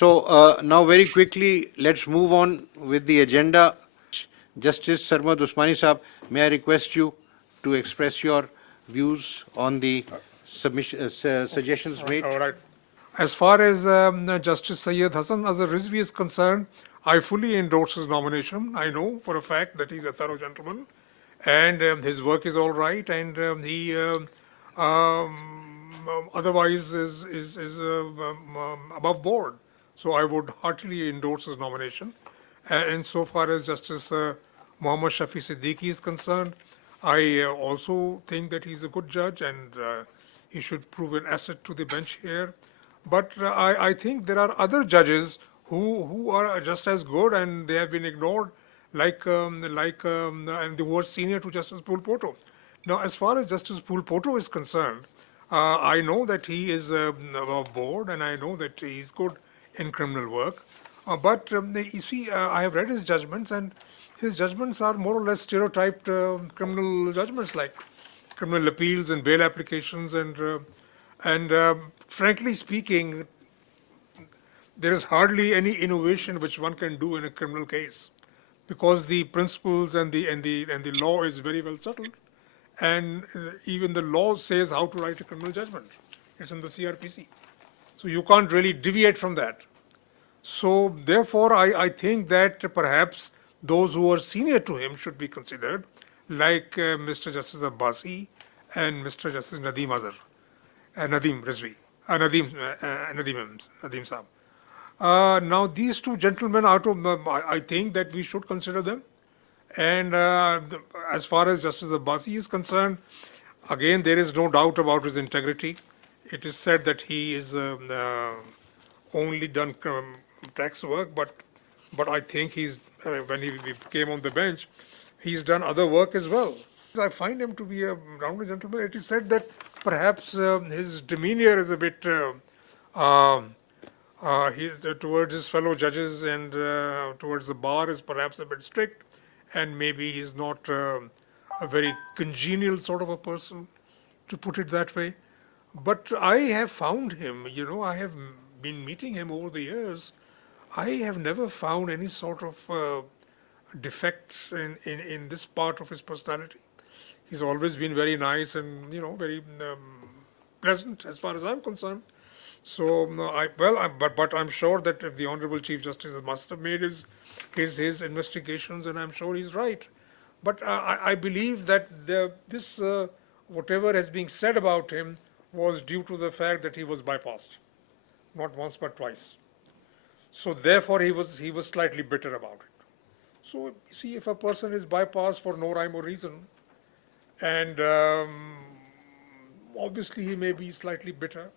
So now very quickly, let's move on with the agenda. Justice Sarmad Usmani Sahab, may I request you to express your views on the suggestions made? All right. As far as Justice Syed Hassan Azhar Rizvi is concerned, I fully endorse his nomination. I know for a fact that he's a thorough gentleman, and his work is all right, and he otherwise is above board. So I would heartily endorse his nomination. And so far as Justice Muhammad Shafi Siddiqui is concerned, I also think that he's a good judge, and he should prove an asset to the bench here. But I think there are other judges who are just as good, and they have been ignored, and who are senior to Justice Pulpoto. Now, as far as Justice Pulpoto is concerned, I know that he is above board, and I know that he's good in criminal work. But you see, I have read his judgments, and his judgments are more or less stereotyped criminal judgments, like criminal appeals and bail applications, and frankly speaking, there is hardly any innovation which one can do in a criminal case, because the principles and the law is very well settled, and even the law says how to write a criminal judgment. It's in the CRPC, so you can't really deviate from that. So therefore, I think that perhaps those who are senior to him should be considered, like Mr. Justice Abbasi and Mr. Justice Nadeem Azhar, Nadeem Rizvi, Nadeem Saab. Now these two gentlemen, I think that we should consider them. And as far as Justice Abbasi is concerned, again, there is no doubt about his integrity. It is said that he is only done tax work, but I think when he came on the bench, he's done other work as well. I find him to be a rounded gentleman. It is said that perhaps his demeanor is a bit towards his fellow judges and towards the bar is perhaps a bit strict, and maybe he's not a very congenial sort of a person, to put it that way. But I have found him, I have been meeting him over the years. I have never found any sort of defect in this part of his personality. He's always been very nice and, very pleasant as far as I'm concerned. So, but I'm sure that if the Honorable Chief Justice must have made his investigations, and I'm sure he's right. But I believe that this whatever has been said about him was due to the fact that he was bypassed, not once but twice. So therefore, he was slightly bitter about it. So you see, if a person is bypassed for no rhyme or reason, and obviously he may be slightly bitter.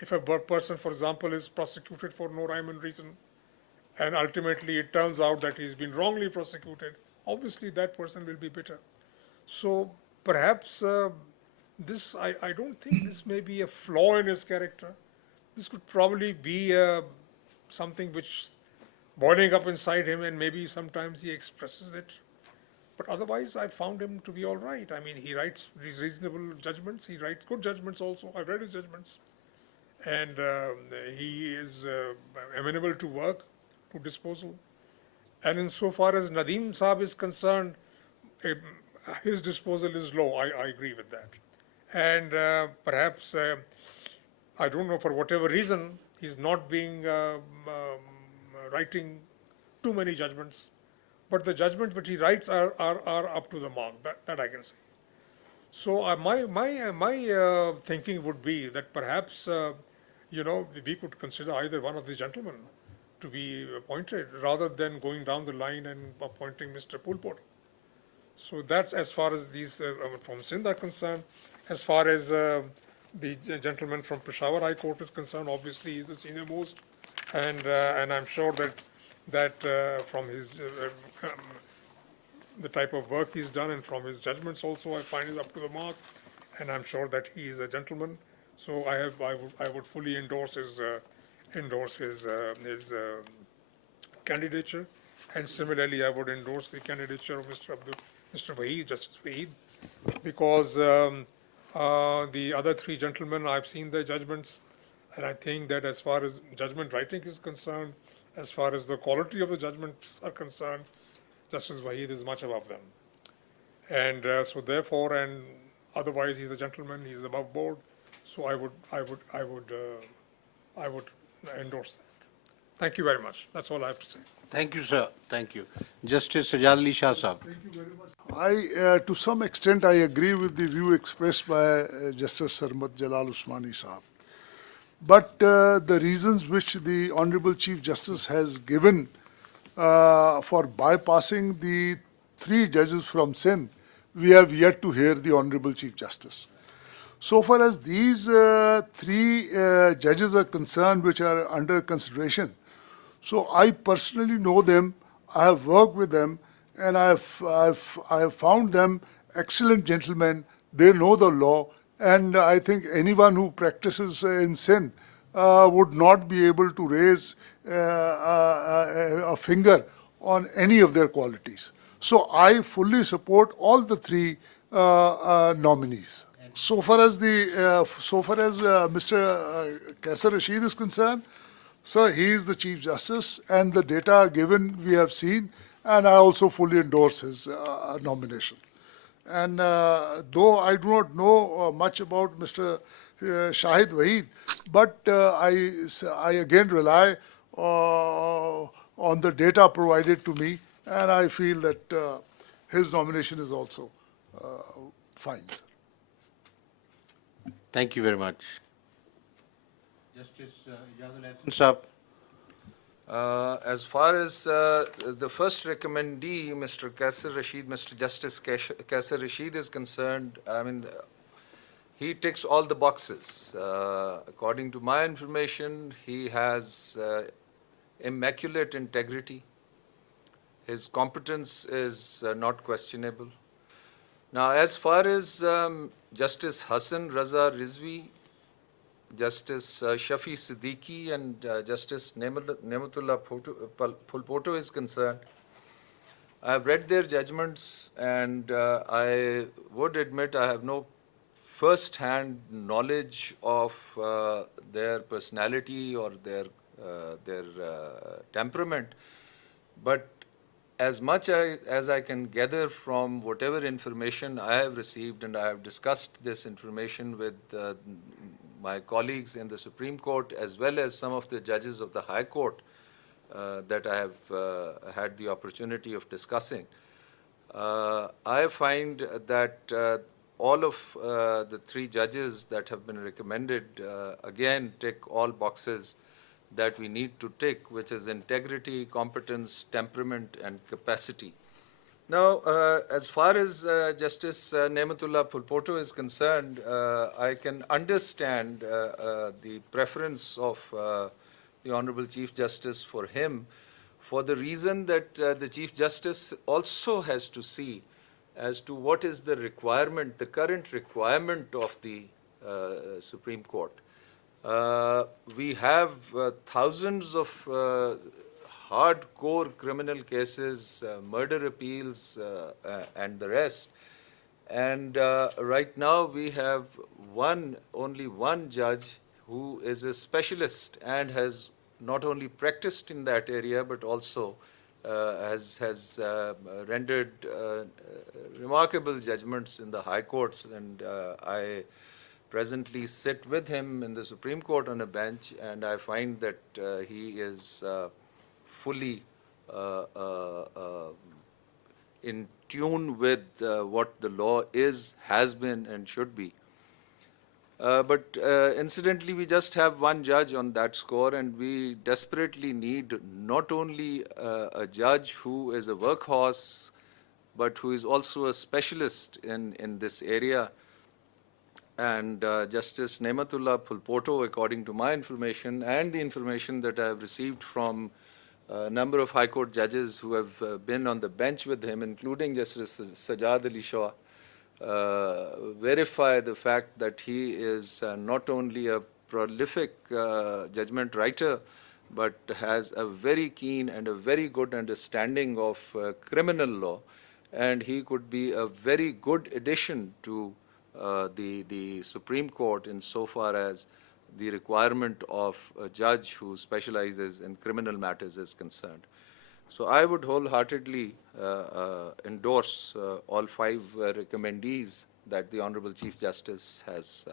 If a person, for example, is prosecuted for no rhyme and reason, and ultimately it turns out that he's been wrongly prosecuted, obviously that person will be bitter. So perhaps I don't think this may be a flaw in his character. This could probably be something which boiling up inside him, and maybe sometimes he expresses it. But otherwise, I found him to be all right. I mean, he writes reasonable judgments. He writes good judgments also. I've read his judgments. And he is amenable to work, to disposal. And insofar as Nadeem Saab is concerned, his disposal is low. I agree with that. And perhaps, I don't know, for whatever reason, he's not being writing too many judgments. But the judgments which he writes are up to the mark. That I can say. So my thinking would be that perhaps we could consider either one of these gentlemen to be appointed, rather than going down the line and appointing Mr. Pulpot. So that's as far as these from Sindh are concerned. As far as the gentleman from Peshawar High Court is concerned, obviously he's the senior most, and I'm sure that from his the type of work he's done, and from his judgments also, I find is up to the mark, and I'm sure that he is a gentleman. So I would fully endorse his candidature, and similarly I would endorse the candidature of Mr. Wahid, Justice Wahid, because the other three gentlemen, I've seen their judgments, And I think that as far as judgment writing is concerned, as far as the quality of the judgments are concerned, Justice Waheed is much above them. And so therefore, and otherwise, he's a gentleman, he's above board. So I would endorse that. Thank you very much. That's all I have to say. Thank you, sir. Thank you. Justice Sajad Ali Shah Sahab. To some extent, I agree with the view expressed by Justice Sarmat Jalal Usmani Sahab. But the reasons which the Honorable Chief Justice has given for bypassing the 3 judges from Sindh, we have yet to hear the Honorable Chief Justice. So far as these 3 judges are concerned which are under consideration, so I personally know them, I have worked with them, and I have found them excellent gentlemen. They know the law, and I think anyone who practices in Sindh would not be able to raise a finger on any of their qualities. So I fully support all the 3 nominees. So far as Mr. Kaisar Rashid is concerned, sir, he is the Chief Justice, and the data given we have seen, and I also fully endorse his nomination. And though I do not know much about Mr. Shahid Waheed, but I again rely on the data provided to me, and I feel that his nomination is also fine. Thank you very much. Justice Ijazul Ahsan Sahab. As far as the first recommendee, Mr. Kaisar Rashid, Mr. Justice Kaisar Rashid is concerned, I mean, he ticks all the boxes. According to my information, he has immaculate integrity. His competence is not questionable. Now, as far as Justice Hassan Raza Rizvi, Justice Shafi Siddiqui, and Justice Nematullah Phulpoto is concerned, I have read their judgments, and I would admit I have no first-hand knowledge of their personality or their temperament, but as much as I can gather from whatever information I have received, and I have discussed this information with my colleagues in the Supreme Court as well as some of the judges of the High Court that I have had the opportunity of discussing, I find that all of the 3 judges that have been recommended again tick all boxes that we need to tick, which is integrity, competence, temperament, and capacity. Now, as far as Justice Nematullah Phulpoto is concerned, I can understand the preference of the Honorable Chief Justice for him, for the reason that the Chief Justice also has to see as to what is the requirement, the current requirement of the Supreme Court. We have thousands of hardcore criminal cases, murder appeals, and the rest. And right now we have only one judge who is a specialist and has not only practiced in that area but also has rendered remarkable judgments in the high courts, and I presently sit with him in the Supreme Court on a bench, and I find that he is fully in tune with what the law is, has been, and should be. But incidentally, we just have one judge on that score, and we desperately need not only a judge who is a workhorse, but who is also a specialist in this area. And Justice Nematullah Phulpoto, according to my information and the information that I have received from a number of High Court judges who have been on the bench with him, including Justice Sajad Ali Shah, verify the fact that he is not only a prolific judgment writer, but has a very keen and a very good understanding of criminal law, and he could be a very good addition to the Supreme Court insofar as the requirement of a judge who specializes in criminal matters is concerned. So I would wholeheartedly endorse all 5 recommendees that the Honorable Chief Justice has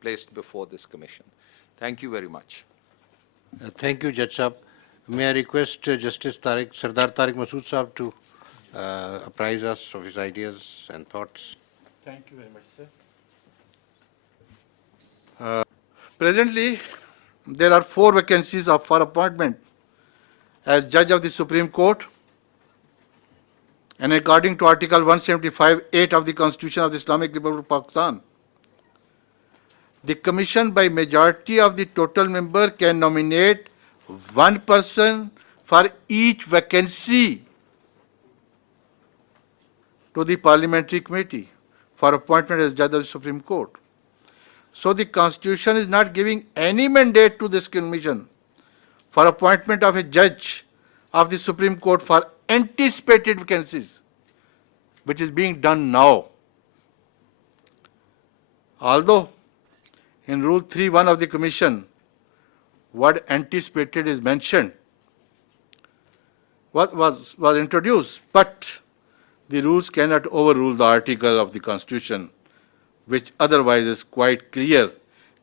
placed before this commission. Thank you very much. Thank you, Judge Saab. May I request Justice Tariq, Sardar Tariq Masud Saab to apprise us of his ideas and thoughts. Thank you very much, sir. Presently, there are 4 vacancies for appointment as Judge of the Supreme Court, and according to Article 175(8) of the Constitution of the Islamic Republic of Pakistan, the Commission by majority of the total member can nominate 1 person for each vacancy to the Parliamentary Committee for appointment as Judge of the Supreme Court. So the Constitution is not giving any mandate to this Commission for appointment of a Judge of the Supreme Court for anticipated vacancies, which is being done now. Although in Rule 3.1 of the Commission, word anticipated is mentioned, what was introduced, but the rules cannot overrule the article of the Constitution, which otherwise is quite clear,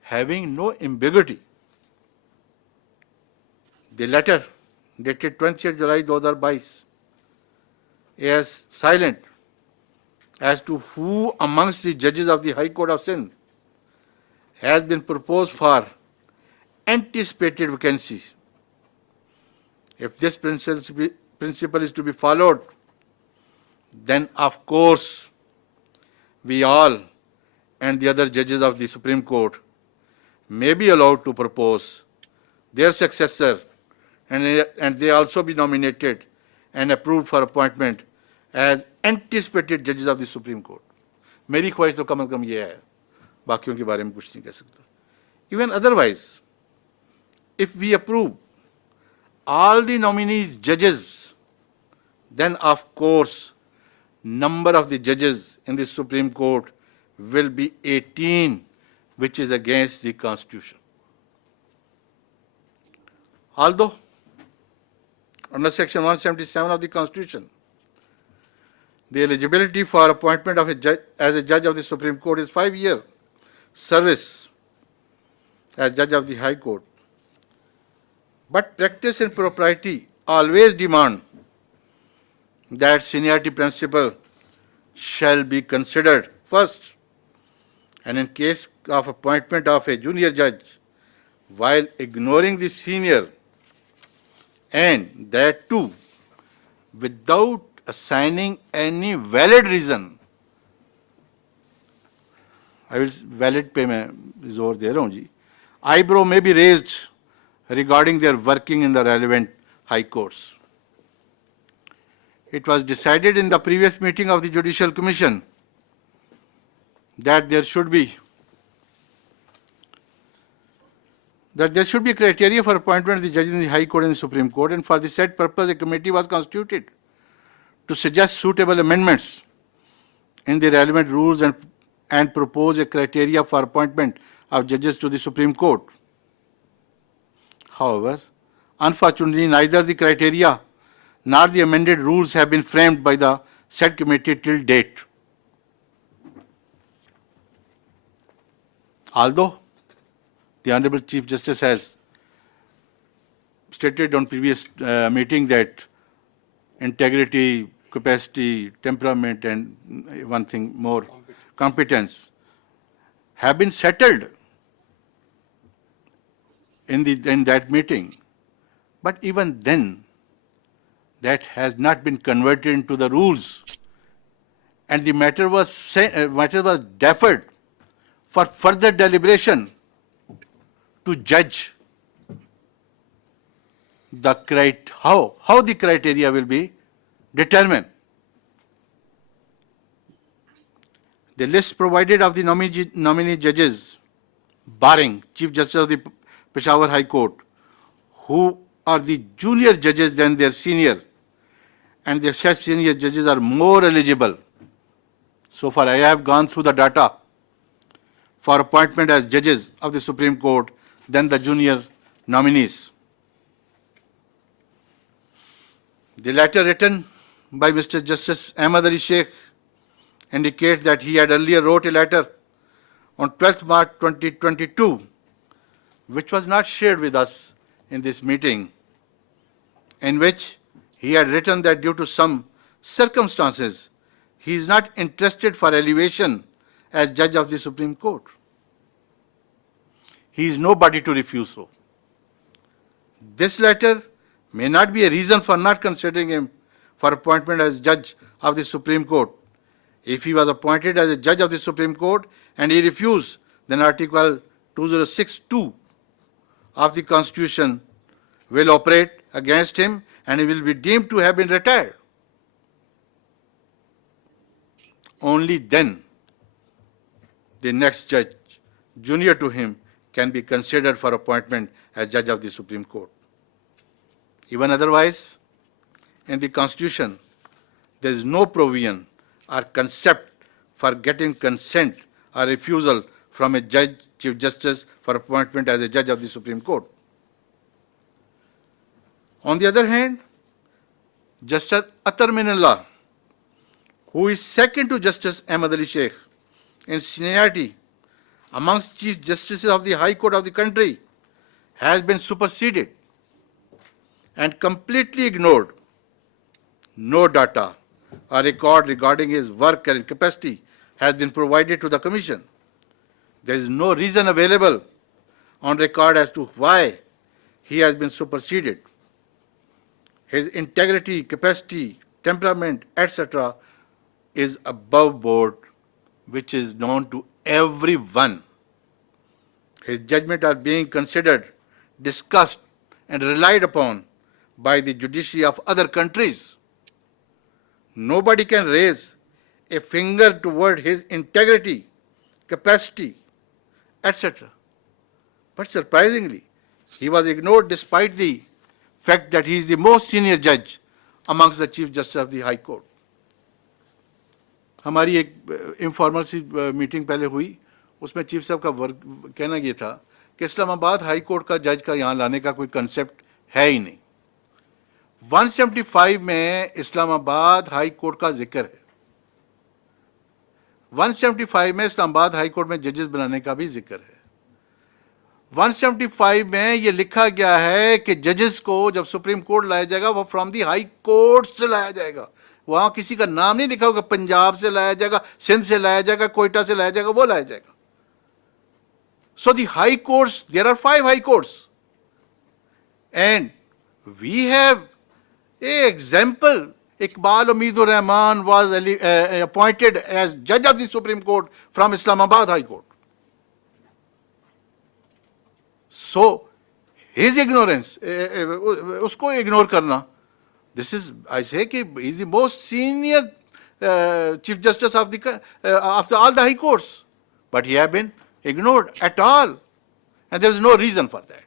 having no ambiguity. The letter dated 20th July 2022 is silent as to who amongst the judges of the High Court of Sindh has been proposed for anticipated vacancies. If this principle is to be followed, then of course we all and the other judges of the Supreme Court may be allowed to propose their successor, and they also be nominated and approved for appointment as anticipated judges of the Supreme Court. मेरी ख्वाहिश तो कम से कम ये है, बाकियों के बारे में कुछ नहीं कह सकता. Even otherwise, if we approve all the nominees judges, then of course number of the judges in the Supreme Court will be 18, which is against the Constitution. Although under Section 177 of the Constitution, the eligibility for appointment of a judge as a judge of the Supreme Court is 5-year service as judge of the High Court. But practice and propriety always demand that seniority principle shall be considered first, and in case of appointment of a junior judge, while ignoring the senior, and that too without assigning any valid reason, I will valid पे मैं जोर दे रहा हूँ जी, eyebrow may be raised regarding their working in the relevant high courts. It was decided in the previous meeting of the Judicial Commission that there should be criteria for appointment of the judges in the High Court and the Supreme Court, and for the said purpose a committee was constituted to suggest suitable amendments in the relevant rules and propose a criteria for appointment of judges to the Supreme Court. However, unfortunately, neither the criteria nor the amended rules have been framed by the said committee till date. Although the Honorable Chief Justice has stated on previous meeting that integrity, capacity, temperament, and one thing more, competence, have been settled in that meeting, but even then, that has not been converted into the rules, and the matter was deferred for further deliberation to judge how the criteria will be determined. The list provided of the nominee judges, barring Chief Justice of the Peshawar High Court, who are the junior judges than their senior, and the said senior judges are more eligible. So far, I have gone through the data for appointment as judges of the Supreme Court than the junior nominees. The letter written by Mr. Justice Ahmad Ali Sheikh indicates that he had earlier wrote a letter on 12th March 2022, which was not shared with us in this meeting, in which he had written that due to some circumstances, he is not interested for elevation as judge of the Supreme Court. He is nobody to refuse so. This letter may not be a reason for not considering him for appointment as judge of the Supreme Court. If he was appointed as a judge of the Supreme Court and he refused, then Article 206(2) of the Constitution will operate against him and he will be deemed to have been retired. Only then the next judge junior to him can be considered for appointment as judge of the Supreme Court. Even otherwise, in the Constitution, there is no provision or concept for getting consent or refusal from a judge, Chief Justice, for appointment as a judge of the Supreme Court. On the other hand, Justice Atar Minallah, who is second to Justice Ahmad Ali Sheikh in seniority amongst Chief Justices of the High Court of the country, has been superseded and completely ignored. No data or record regarding his work and capacity has been provided to the Commission. There is no reason available on record as to why he has been superseded. His integrity, capacity, temperament, etc. is above board, which is known to everyone. His judgment are being considered, discussed, and relied upon by the judiciary of other countries. Nobody can raise a finger toward his integrity, capacity, etc. But surprisingly, he was ignored despite the fact that he is the most senior judge amongst the Chief Justice of the High Court. हमारी एक informal सी meeting पहले हुई, उसमें chief साहब का कहना ये था कि इस्लामाबाद हाई कोर्ट का जज का यहाँ लाने का कोई कंसेप्ट है ही नहीं. 175 में इस्लामाबाद हाई कोर्ट का जिक्र है. 175 में इस्लामाबाद हाई कोर्ट में जजेस बनाने का भी जिक्र है. 175 में ये लिखा गया है कि जजेस को जब सुप्रीम कोर्ट लाया जाएगा वो फ्रॉम दी हाई कोर्ट से लाया जाएगा. वहां किसी का नाम नहीं लिखा होगा, पंजाब से लाया जाएगा, सिंध से लाया जाएगा, कोयटा से लाया जाएगा, वो लाया जाएगा. So the high courts, there are 5 high courts. And we have an example. Iqbal Umeedur Rahman was appointed as judge of the Supreme Court from Islamabad High Court. So his ignorance, usko ignore karna, this is, I say, he is the most senior Chief Justice of all the high courts. But he has been ignored at all. And there is no reason for that.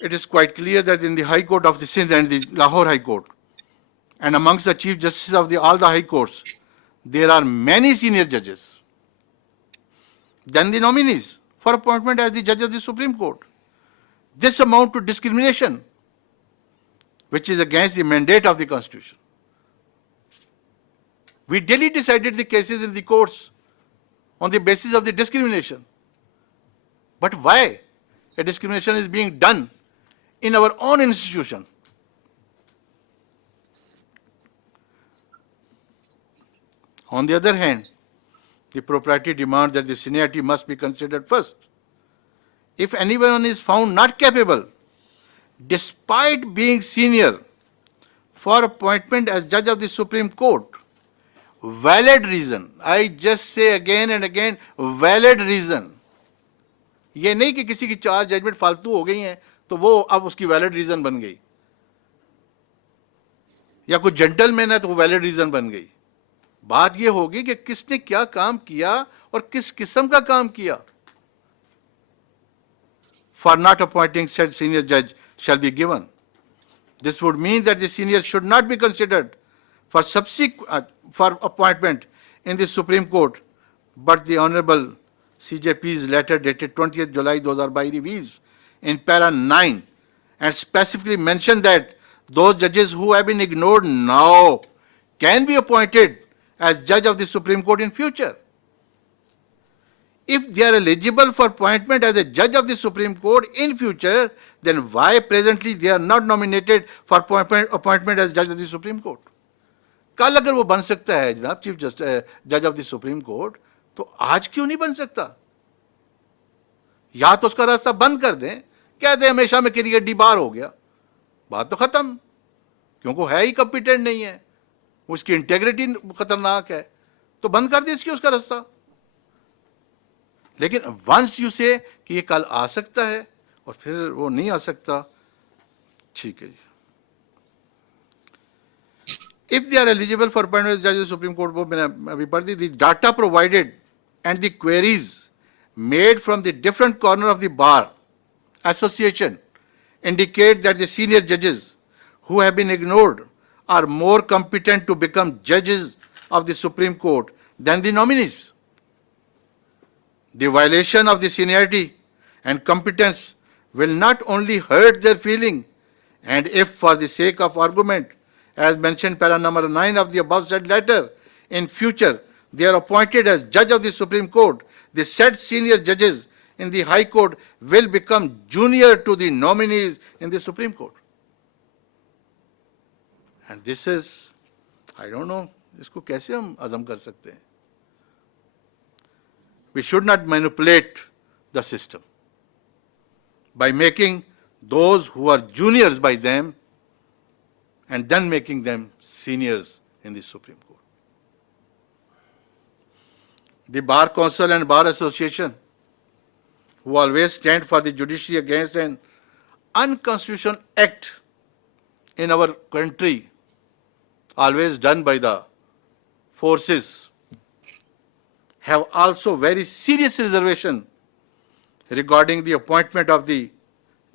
It is quite clear that in the High Court of the Sindh and the Lahore High Court, and amongst the Chief Justices of all the High Courts, there are many senior judges than the nominees for appointment as the judge of the Supreme Court. This amounts to discrimination, which is against the mandate of the Constitution. We daily decided the cases in the courts on the basis of the discrimination. But why a discrimination is being done in our own institution? On the other hand, the propriety demands that the seniority must be considered first. If anyone is found not capable, despite being senior, for appointment as judge of the Supreme Court, valid reason, I just say again and again, valid reason. ये नहीं कि किसी की 4 judgement फालतू हो गई हैं तो वो अब उसकी वैलिड रीजन बन गई, या कोई जेंटलमैन है तो वो वैलिड रीजन बन गई. बात ये होगी कि किसने क्या काम किया और किस किस्म का काम किया. For not appointing said senior judge shall be given. This would mean that the senior should not be considered for appointment in the Supreme Court, but the Honorable CJP's letter dated 20th July 2022 reveals in para 9 and specifically mentioned that those judges who have been ignored now can be appointed as judge of the Supreme Court in future. If they are eligible for appointment as a judge of the Supreme Court in future, then why presently they are not nominated for appointment as judge of the Supreme Court? कल अगर वो बन सकता है जनाब chief जज of the supreme court, तो आज क्यों नहीं बन सकता? या तो उसका रास्ता बंद कर दें, कह दें हमेशा में के डी बार हो गया, बात तो खत्म, क्योंकि है ही कॉम्पिटेंट नहीं है, उसकी इंटेग्रिटी खतरनाक है, तो बंद कर दे इसकी उसका रास्ता. लेकिन वंस यू से कि ये कल आ सकता है और फिर वो नहीं आ सकता, ठीक है जी. If they are eligible for appointment as judge of the Supreme Court, वो मैंने अभी पढ़ दी, the data provided and the queries made from the different corner of the bar association indicate that the senior judges who have been ignored are more competent to become judges of the Supreme Court than the nominees. The violation of the seniority and competence will not only hurt their feeling, and if for the sake of argument, as mentioned para number 9 of the above said letter, in future they are appointed as judge of the Supreme Court, the said senior judges in the High Court will become junior to the nominees in the Supreme Court. And this is, I don't know, इसको कैसे हम अज़म कर सकते हैं? We should not manipulate the system by making those who are juniors by them and then making them seniors in the Supreme Court. The Bar Council and Bar Association, who always stand for the judiciary against an unconstitutional act in our country, always done by the forces, have also very serious reservation regarding the appointment of the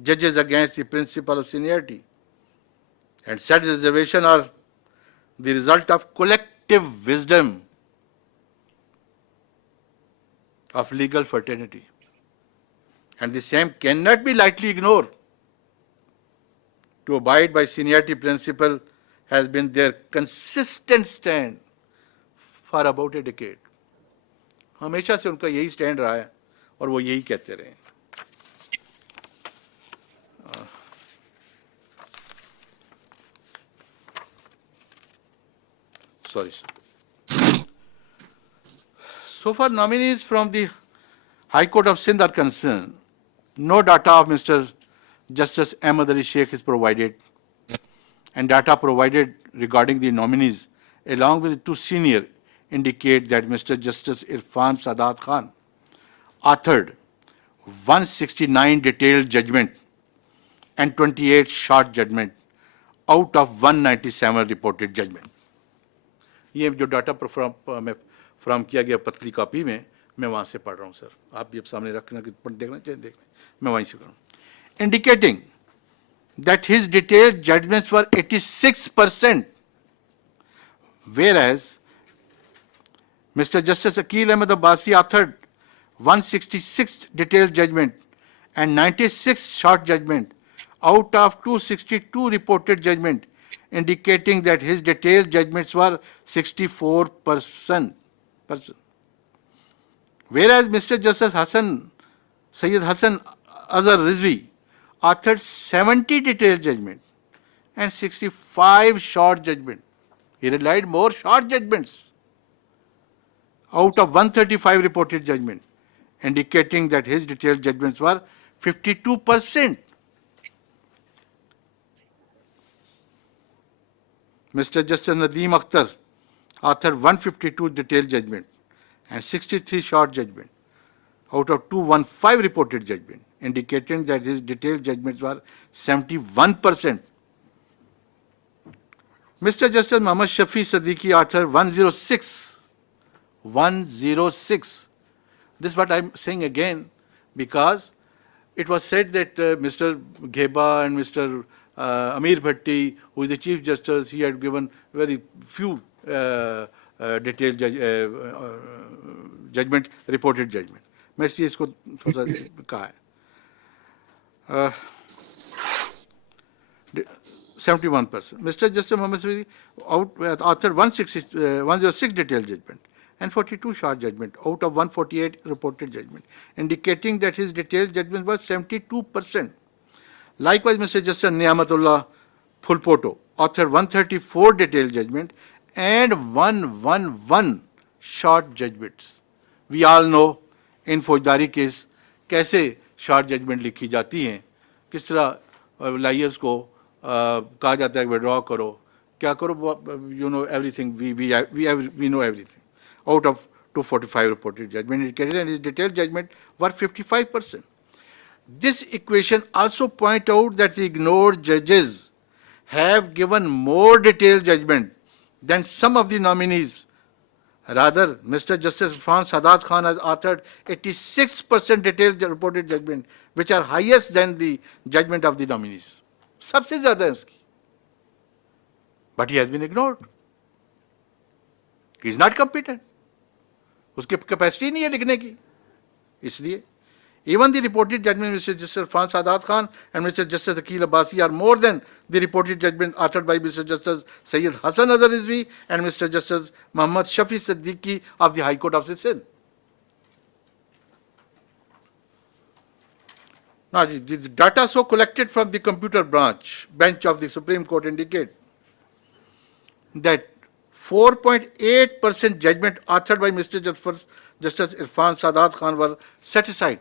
judges against the principle of seniority. And such reservation are the result of collective wisdom of legal fraternity. And the same cannot be lightly ignored. To abide by seniority principle has been their consistent stand for about a decade. हमेशा से उनका यही stand रहा है और वो यही कहते रहे. Sorry, sir. So far, nominees from the High Court of Sindh are concerned, no data of Mr. Justice Ahmad Ali Sheikh is provided, and data provided regarding the nominees, along with the two senior, indicate that Mr. Justice Irfan Sadat Khan authored 169 detailed judgment and 28 short judgment out of 197 reported judgment. ये जो data from किया गया पतली copy में, मैं वहाँ से पढ़ रहा हूँ सर, आप भी अब सामने रखना कि देखना चाहिए, देखना, मैं वहीं से करूँ. Indicating that his detailed judgments were 86%, whereas Mr. Justice Akil Ahmed Abbasi authored 166 detailed judgment and 96 short judgment out of 262 reported judgment, indicating that his detailed judgments were 64%. Whereas Mr. Justice Sayyid Hassan Azhar Rizvi authored 70 detailed judgment and 65 short judgment. He relied more short judgments out of 135 reported judgment, indicating that his detailed judgments were 52%. Mr. Justice Nadeem Akhtar authored 152 detailed judgment and 63 short judgment out of 215 reported judgment, indicating that his detailed judgments were 71%. Mr. Justice Muhammad Shafi Siddiqui authored 106. This is what I'm saying again, because it was said that Mr. Gheba and Mr. Amir Bhatti, who is the Chief Justice, he had given very few detail judgement, reported judgement. मैं इसलिए इसको थोड़ा सा कहा है. 71%. Mr. Justice Mohammed Sweedy authored 106 detailed judgment and 42 short judgment out of 148 reported judgment, indicating that his detailed judgment was 72%. Likewise, Mr. Justice Niamatullah Fulpoto authored 134 detailed judgment and 111 short judgments. We all know in फौजदारी case कैसे short judgement लिखी जाती हैं, किस तरह lawyers को कहा जाता है विड्रॉ करो, क्या करो, you know everything, we know everything. Out of 245 reported judgment indicated, and his detailed judgment were 55%. This equation also point out that the ignored judges have given more detailed judgment than some of the nominees. Rather, Mr. Justice Irfan Sadat Khan has authored 86% detailed reported judgment, which are highest than the judgment of the nominees. सबसे ज़्यादा है उसकी. But he has been ignored. He is not competent. उसकी capacity नहीं है लिखने की. इसलिए even the reported judgment of Mr. Justice Irfan Sadat Khan and Mr. Justice Akil Abbasi are more than the reported judgment authored by Mr. Justice Sayyid Hassan Azhar Rizvi and Mr. Justice Muhammad Shafi Siddiqui of the High Court of Sindh. Now, the data so collected from the computer bench of the Supreme Court indicate that 4.8% judgment authored by Mr. Justice Irfan Sadat Khan were set aside,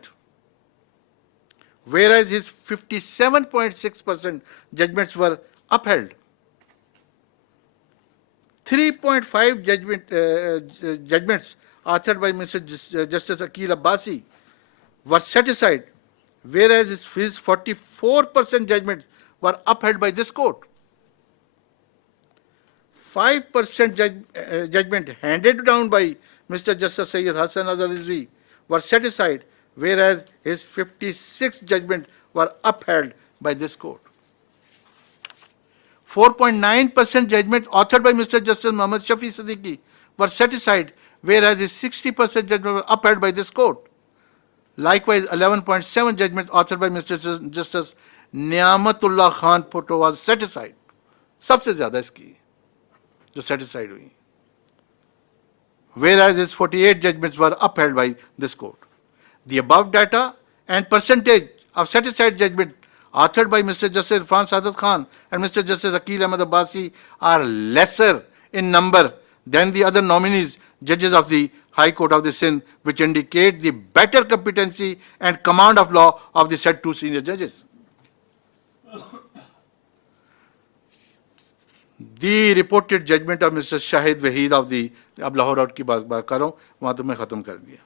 whereas his 57.6% judgments were upheld. 3.5 judgments authored by Mr. Justice Akil Abbasi were set aside, whereas his 44% judgments were upheld by this court. 5% judgment handed down by Mr. Justice Sayyid Hassan Azhar Rizvi were set aside, whereas his 56 judgments were upheld by this court. 4.9% judgments authored by Mr. Justice Muhammad Shafi Siddiqui were set aside, whereas his 60% judgment were upheld by this court. Likewise, 11.7 judgments authored by Mr. Justice Niamatullah Khan Photo was set aside. सबसे ज़्यादा इसकी जो set aside हुई. Whereas his 48 judgments were upheld by this court. The above data and percentage of set aside judgment authored by Mr. Justice Irfan Sadat Khan and Mr. Justice Akil Ahmed Abbasi are lesser in number than the other nominees, judges of the High Court of the Sindh, which indicate the better competency and command of law of the said two senior judges. The reported judgment of Mr. Shahid Waheed of the, अब Lahore out की बात कर रहा हूँ, वहाँ तो मैं ख़त्म कर दिया.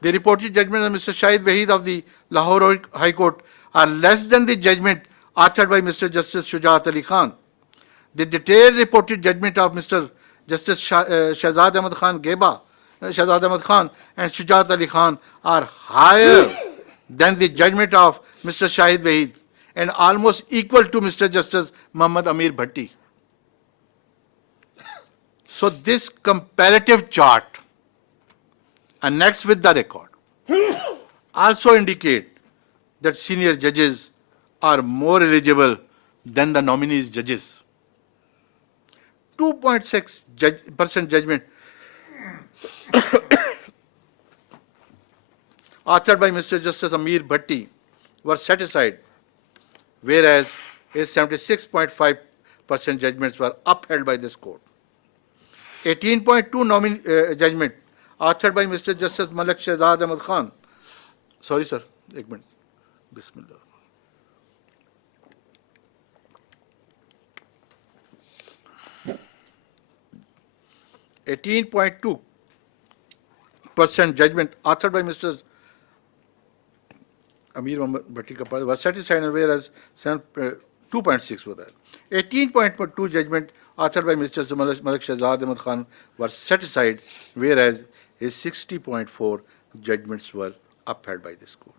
The reported judgment of Mr. Shahid Waheed of the Lahore High Court are less than the judgment authored by Mr. Justice Shujaat Ali Khan. The detailed reported judgment of Mr. Justice Shahzad Ahmad Khan Geba, Shahzad Ahmad Khan and Shujaat Ali Khan are higher than the judgment of Mr. Shahid Waheed and almost equal to Mr. Justice Muhammad Amir Bhatti. So this comparative chart annexed with the record also indicate that senior judges are more eligible than the nominees judges. 2.6% judgment authored by Mr. Justice Amir Bhatti were set aside, whereas his 76.5% judgments were upheld by this court. 18.2 judgment authored by Mr. Justice Malik Shehzad Ahmad Khan. Sorry, sir. Ek minute. Bismillah. %, judgment authored by Mr. Amir Bhatti Kapal was set aside, whereas 2.6 was there. 18.2 judgment authored by Mr. Malik Shehzad Ahmad Khan was set aside, whereas his 60.4 judgments were upheld by this court.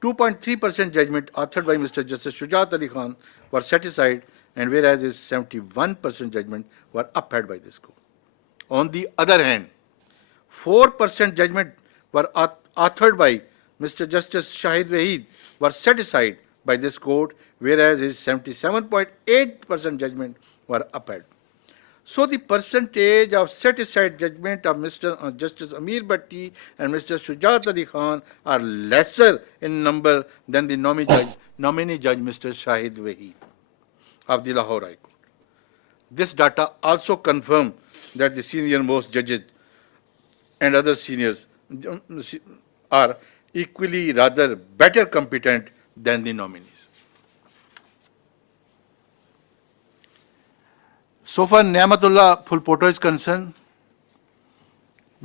2.3% judgment authored by Mr. Justice Shujaat Ali Khan were set aside, and whereas his 71% judgment were upheld by this court. On the other hand, 4% judgment were authored by Mr. Justice Shahid Wahid were set aside by this court, whereas his 77.8% judgment were upheld. So the percentage of set-aside judgment of Mr. Justice Amir Bhatti and Mr. Shujat Ali Khan are lesser in number than the nominee judge Mr. Shahid Wahid of the Lahore High Court. This data also confirms that the senior-most judges and other seniors are equally rather better competent than the nominees. So far, Niamatullah Phulpoto is concerned,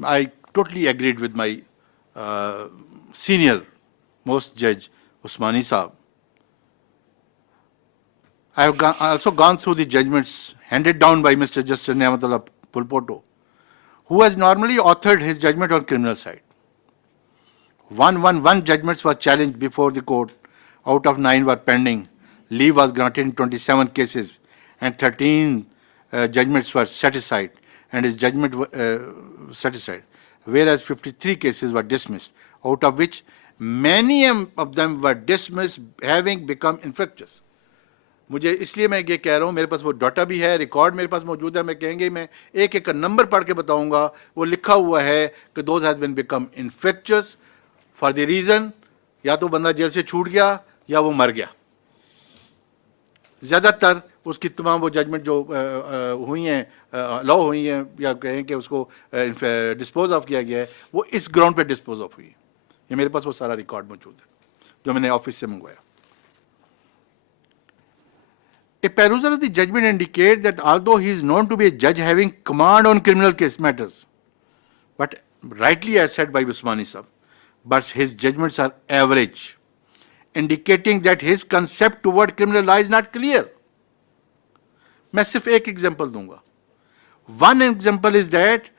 I totally agreed with my senior most judge, Usmani Saab. I have also gone through the judgments handed down by Mr. Justice Niamatullah Phulpoto, who has normally authored his judgment on criminal side. 111 judgments were challenged before the court. Out of 9 were pending. Leave was granted in 27 cases, and 13 judgments were set aside, and his judgment set aside, whereas 53 cases were dismissed, out of which many of them were dismissed having become infectious. मुझे इसलिए मैं ये कह रहा हूँ, मेरे पास वो data भी है, रिकॉर्ड मेरे पास मौजूद है, मैं कहेंगे मैं एक एक नंबर पढ़ के बताऊंगा, वो लिखा हुआ है कि those has been become infectious for the reason या तो बंदा जेल से छूट गया या वो मर गया. ज़्यादातर उसकी तमाम वो जजमेंट जो हुई हैं, लॉ हुई हैं, या कहें कि उसको डिस्पोज ऑफ किया गया है, वो इस ग्राउंड पे डिस्पोज ऑफ हुई है. ये मेरे पास वो सारा रिकॉर्ड मौजूद है जो मैंने ऑफिस से मंगवाया. A perusal of the judgment indicates that although he is known to be a judge having command on criminal case matters, but rightly as said by Usmani Sahab, but his judgments are average, indicating that his concept toward criminal law is not clear. मैं सिर्फ एक example दूंगा. One example is that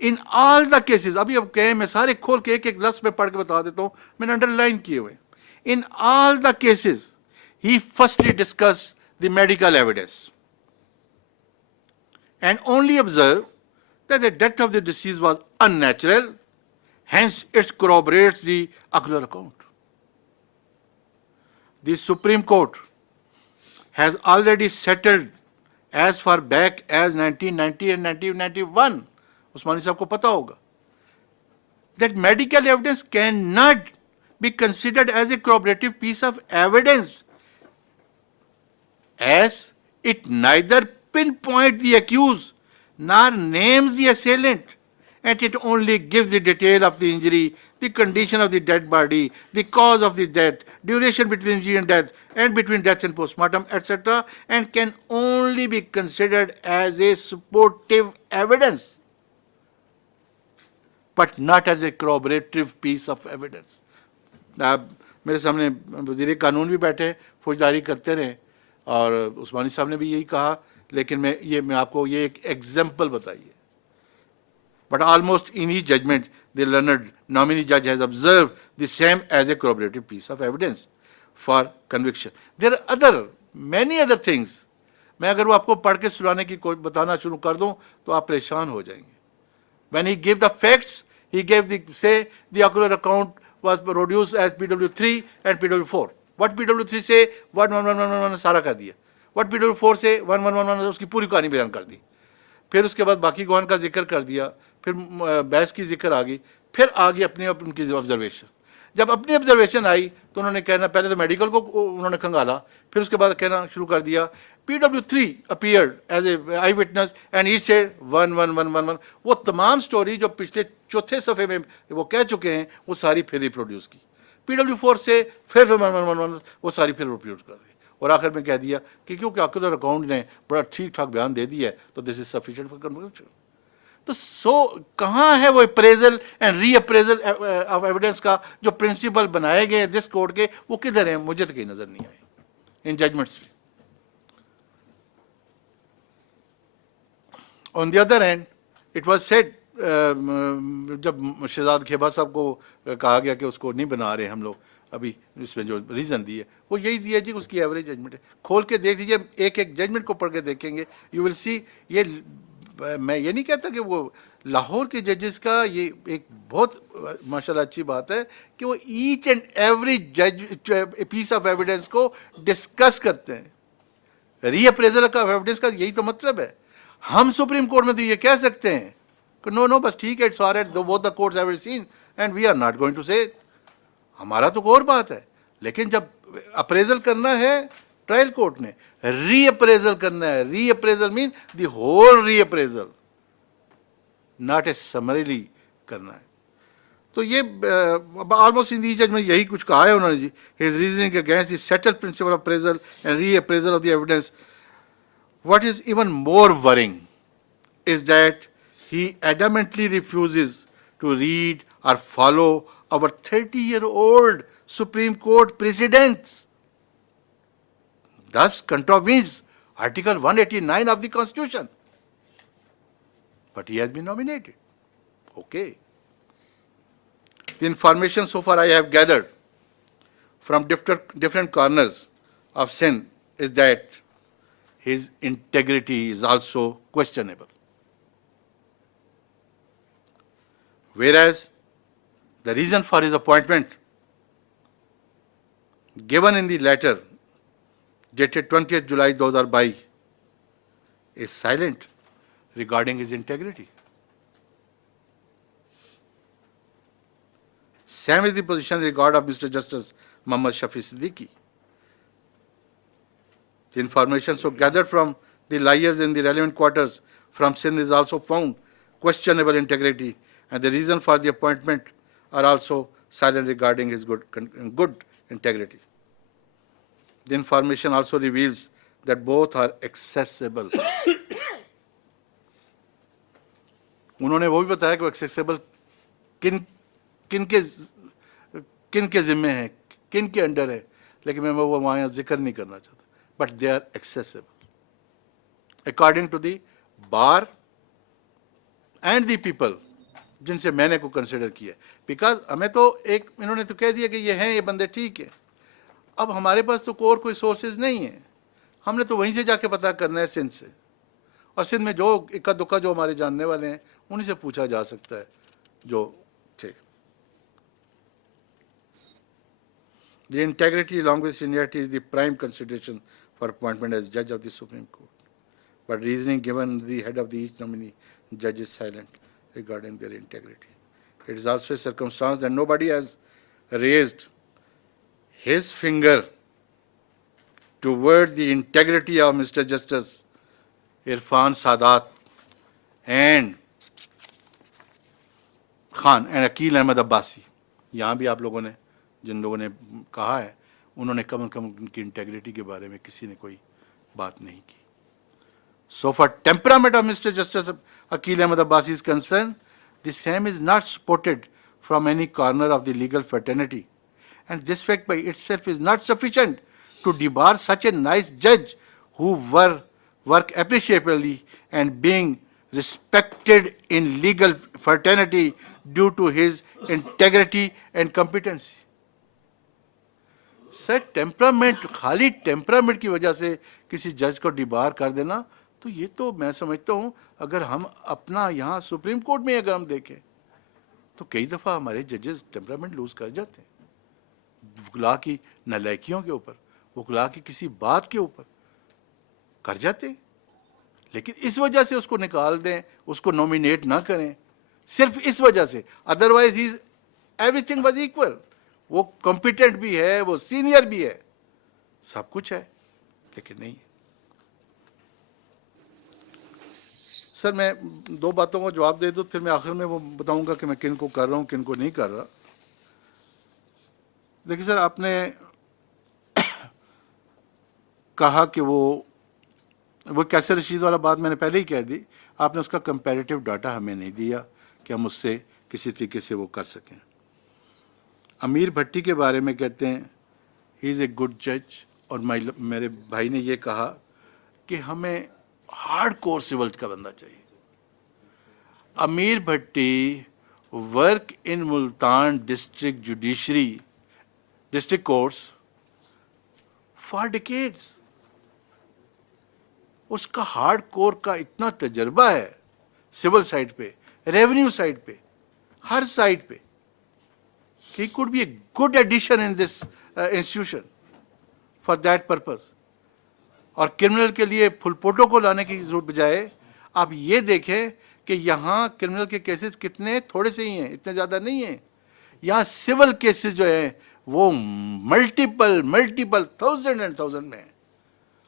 in all the cases, अभी अब कहें मैं सारे खोल के एक एक लफ्ज में पढ़ के बता देता हूँ, मैंने अंडरलाइन किए हुए. In all the cases, he firstly discussed the medical evidence and only observed that the death of the deceased was unnatural, hence it corroborates the ocular account. The Supreme Court has already settled as far back as 1990 and 1991, Usmani Sahab ko pata hoga, that medical evidence cannot be considered as a corroborative piece of evidence, as it neither pinpoints the accused nor names the assailant, and it only gives the detail of the injury, the condition of the dead body, the cause of the death, duration between injury and death, and between death and postmortem, etc., and can only be considered as a supportive evidence, but not as a corroborative piece of evidence. मेरे सामने वज़ीर कानून भी बैठे, फौजदारी करते रहे, और उस्मानी साहब ने भी यही कहा, लेकिन मैं आपको ये एक एग्जाम्पल बताइए. But almost in each judgment, the learned nominee judge has observed the same as a corroborative piece of evidence for conviction. There are many other things. मैं अगर वो आपको पढ़ के सुनाने की कोई बताना शुरू कर दूं, तो आप परेशान हो जाएंगे. When he gave the facts, he gave the ocular account was produced as PW3 and PW4. What PW3 say 1111 सारा कर दिया. What PW4 से 1111 उसकी पूरी कहानी बयान कर दी. फिर उसके बाद बाकी गवान का जिक्र कर दिया, फिर बहस की जिक्र आ गई, फिर आ गई अपनी उनकी ऑब्जर्वेशन. जब अपनी ऑब्जर्वेशन आई तो उन्होंने कहना, पहले तो मेडिकल को उन्होंने खंगाला, फिर उसके बाद कहना शुरू कर दिया PW3 appeared as a eyewitness and he said 1111. वो तमाम स्टोरी जो पिछले चौथे सफ़े में वो कह चुके हैं, वो सारी फिर रिप्रोड्यूस की. PW4 से फिर 1111 वो सारी फिर रिप्रोड्यूस कर दी, और आखिर में कह दिया कि क्योंकि ऑक्यूलर अकाउंट ने बड़ा ठीक ठाक बयान दे दिया है, तो this is sufficient for conviction. तो कहाँ है वो अप्रेजल एंड रीअप्रेजल ऑफ एविडेंस का जो प्रिंसिपल बनाए गए दिस कोर्ट के, वो किधर है? मुझे तो कहीं नजर नहीं आए इन जजमेंट्स में. On the other hand, it was said, जब शहजाद खेबा साहब को कहा गया कि उसको नहीं बना रहे हम लोग ابھی اس میں جو ریزن دی ہے وہ یہی دیا جی اس کی ایوریج ججمنٹ ہے. کھول کے دیکھ لیجیے, ایک ایک ججمنٹ کو پڑھ کے دیکھیں گے, یو ول سی. یہ میں یہ نہیں کہتا کہ وہ لاہور کے ججز کا یہ ایک بہت ماشاء اللہ اچھی بات ہے کہ وہ each and every piece of evidence کو ڈسکس کرتے ہیں. ری اپریزل کا ایویڈنس کا یہی تو مطلب ہے. ہم سپریم کورٹ میں تو یہ کہہ سکتے ہیں کہ نو بس ٹھیک ہے, it's alright, both the courts have seen and we are not going to say. ہمارا تو اور بات ہے, لیکن جب اپریزل کرنا ہے ٹرائل کورٹ نے, ری اپریزل کرنا ہے. Reappraisal mean the whole reappraisal, not a summarily کرنا ہے. تو یہ آلموسٹ ان دی ججمنٹ یہی کچھ کہا ہے انہوں نے جی. His reasoning against the settled principle of appraisal and reappraisal of the evidence. What is even more worrying is that he adamantly refuses to read or follow our 30-year-old Supreme Court precedents. Thus contravenes Article 189 of the Constitution. But he has been nominated. Okay. The information so far I have gathered from different corners of Sindh is that his integrity is also questionable. Whereas the reason for his appointment given in the letter dated 20th July 2022 is silent regarding his integrity. Same is the position in regard of Mr. Justice Muhammad Shafi Siddiqui. The information so gathered from the liars in the relevant quarters from Sindh is also found questionable integrity, and the reason for the appointment are also silent regarding his good integrity. The information also reveals that both are accessible. انہوں نے وہ بھی بتایا کہ وہ accessible کن کے ذمے ہیں, کن کے انڈر ہے, لیکن میں وہ وہاں ذکر نہیں کرنا چاہتا. But they are accessible according to the bar and the people جن سے میں نے کو کنسیڈر کیا. بیکاز ہمیں تو ایک انہوں نے تو کہہ دیا کہ یہ ہیں, یہ بندے ٹھیک ہیں. اب ہمارے پاس تو اور کوئی سورسز نہیں ہیں, ہم نے تو وہیں سے جا کے پتہ کرنا ہے سندھ سے, اور سندھ میں جو اکا دکا جو ہمارے جاننے والے ہیں انہیں سے پوچھا جا سکتا ہے جو تھے. The integrity along with seniority is the prime consideration for appointment as judge of the Supreme Court. But reasoning given the head of the each nominee judge is silent regarding their integrity. It is also a circumstance that nobody has raised his finger toward the integrity of Mr. Justice Irfan Sadat and Khan and Akil Ahmed Abbasi. یہاں بھی آپ لوگوں نے جن لوگوں نے کہا ہے انہوں نے کم از کم ان کی انٹیگریٹی کے بارے میں کسی نے کوئی بات نہیں کی. So far temperament of Mr. Justice Akil Ahmed Abbasi is concerned, the same is not supported from any corner of the legal fraternity, and this fact by itself is not sufficient to debar such a nice judge who work appreciably and being respected in legal fraternity due to his integrity and competency. Sir temperament, خالی temperament کی وجہ سے کسی جج کو ڈیبار کر دینا, تو یہ تو میں سمجھتا ہوں اگر ہم اپنا یہاں سپریم کورٹ میں اگر ہم دیکھیں تو کئی دفعہ ہمارے ججز ٹیمپرامنٹ لوز کر جاتے ہیں وکلا کی نالائکیوں کے اوپر, وکلا کی کسی بات کے اوپر کر جاتے ہیں, لیکن اس وجہ سے اس کو نکال دیں, اس کو نومینیٹ نہ کریں, صرف اس وجہ سے. Otherwise he every thing was equal. وہ کمپیٹنٹ بھی ہے, وہ سینئر بھی ہے, سب کچھ ہے, لیکن نہیں. سر میں دو باتوں کا جواب دے دوں, پھر میں آخر میں وہ بتاؤں گا کہ میں کن کو کر رہا ہوں کن کو نہیں کر رہا. دیکھیے سر, آپ نے کہا کہ وہ کیسے رشید والا بات میں نے پہلے ہی کہہ دی. آپ نے اس کا کمپیریٹیو ڈاٹا ہمیں نہیں دیا کہ ہم اس سے کسی طریقے سے وہ کر سکیں. امیر بھٹی کے بارے میں کہتے ہیں ہی از اے گڈ جج, اور میرے بھائی نے یہ کہا کہ ہمیں ہارڈ کور سولز کا بندہ چاہیے. Amir Bhatti work in Multan district district courts for decades. उसका हार्ड कोर का इतना तजर्बा है सिविल साइड पे, रेवेन्यू साइड पे, हर साइड पे, he could be a good addition in this institution for that purpose. और क्रिमिनल के लिए फुलपोटो को लाने की जरूरत बजाय आप ये देखें कि यहाँ क्रिमिनल के केसेस कितने थोड़े से ही हैं, इतने ज़्यादा नहीं हैं. यहाँ सिविल केसेस जो हैं वो मल्टीपल थाउजेंड एंड थाउजेंड में हैं.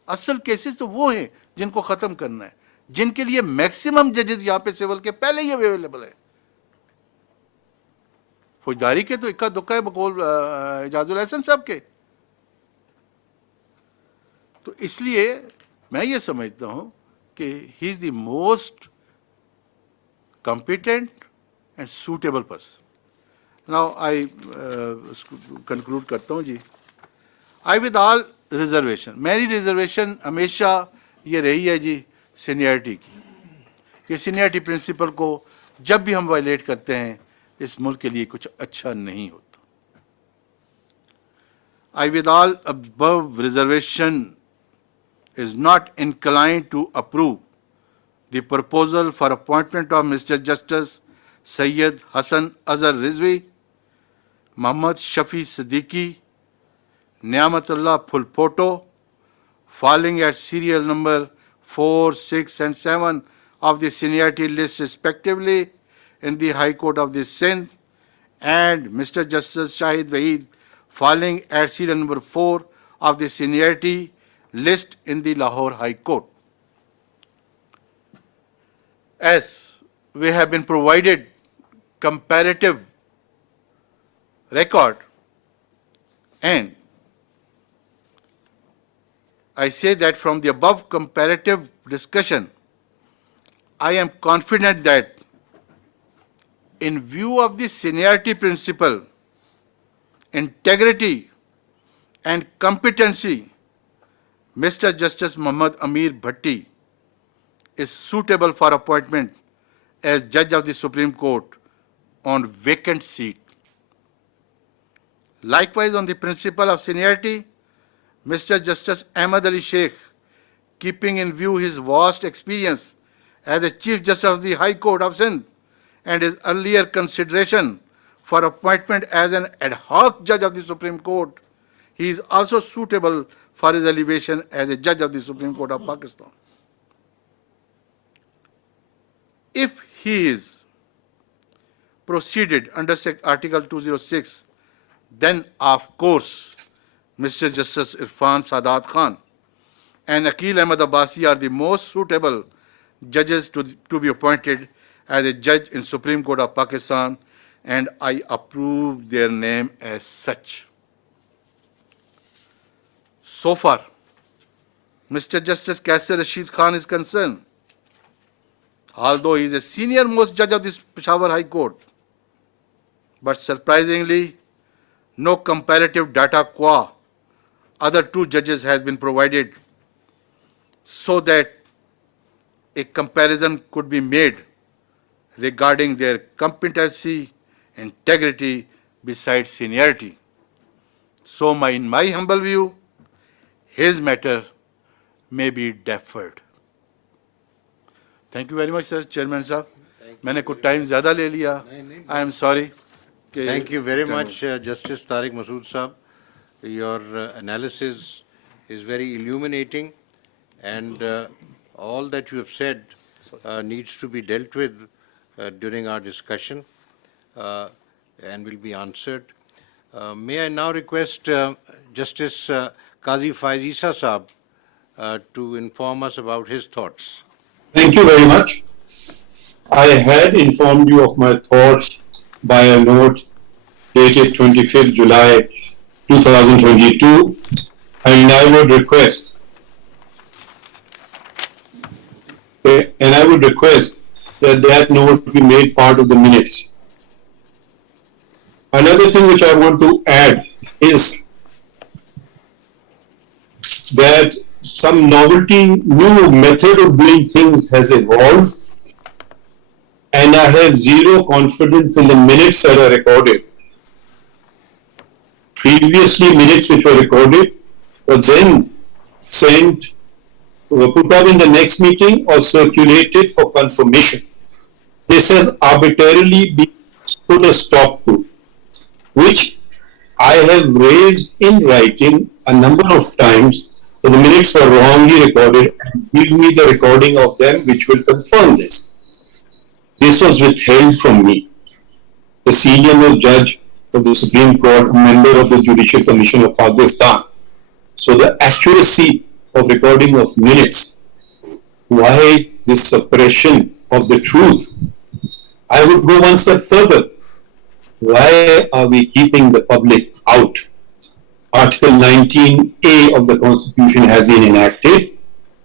असल केसेस तो वो हैं जिनको ख़त्म करना है, जिनके लिए मैक्सिमम जजेस यहाँ पे सिविल के पहले ही अवेलेबल है. फौजदारी के तो इक्का दुक्का है बकौल इजाजुल हसन साहब के. तो इसलिए मैं ये समझता हूँ कि he is the most competent and suitable person. Now I conclude करता हूँ जी. I with all reservation, मेरी रिजर्वेशन हमेशा ये रही है जी सीनियरिटी की. ये सीनियरिटी प्रिंसिपल को जब भी हम वायलेट करते हैं इस मुल्क के लिए कुछ अच्छा नहीं होता. I with all above reservation is not inclined to approve the proposal for appointment of Mr. Justice Sayyid Hassan Azhar Rizvi, Muhammad Shafi Siddiqui, Niamatullah Phulpoto, falling at serial number 4, 6 and 7 of the seniority list respectively in the High Court of the Sindh, and Mr. Justice Shahid Waheed falling at serial number 4 of the seniority list in the Lahore High Court. As we have been provided comparative record, and I say that from the above comparative discussion, I am confident that in view of the seniority principle, integrity and competency, Mr. Justice Muhammad Amir Bhatti is suitable for appointment as Judge of the Supreme Court on vacant seat. Likewise, on the principle of seniority, Mr. Justice Ahmad Ali Sheikh, keeping in view his vast experience as a Chief Justice of the High Court of Sindh and his earlier consideration for appointment as an ad hoc Judge of the Supreme Court, he is also suitable for his elevation as a Judge of the Supreme Court of Pakistan. If he is proceeded under Article 206, then of course Mr. Justice Irfan Sadat Khan and Aqil Ahmad Abbasi are the most suitable judges to be appointed as a judge in Supreme Court of Pakistan, and I approve their name as such. So far, Mr. Justice Kaisar Rashid Khan is concerned, although he is a senior most judge of this Peshawar High Court, but surprisingly, no comparative data qua other two judges has been provided so that a comparison could be made regarding their competency, integrity, besides seniority. So in my humble view, his matter may be deferred. Thank you very much, sir, Chairman Sahab. मैंने कुछ time ज़्यादा ले लिया. I am sorry. Thank you very much, Justice Tariq Masud Sahab. Your analysis is very illuminating, and all that you have said needs to be dealt with during our discussion and will be answered. May I now request Justice Qazi Faiz Isa Sahab to inform us about his thoughts. Thank you very much. I had informed you of my thoughts by a note dated 25th July 2022, and I would request that that note be made part of the minutes. Another thing which I want to add is that some novelty, new method of doing things has evolved, and I have zero confidence in the minutes that are recorded. previously minutes which were recorded were then sent, were put up in the next meeting or circulated for confirmation. This has arbitrarily been put a stop to, which I have raised in writing a number of times. So the minutes were wrongly recorded, and give me the recording of them which will confirm this. This was withheld from me. The senior most judge of the Supreme Court, a member of the Judicial Commission of Pakistan. So the accuracy of recording of minutes, why this suppression of the truth? I would go one step further. Why are we keeping the public out? Article 19A of the Constitution has been enacted.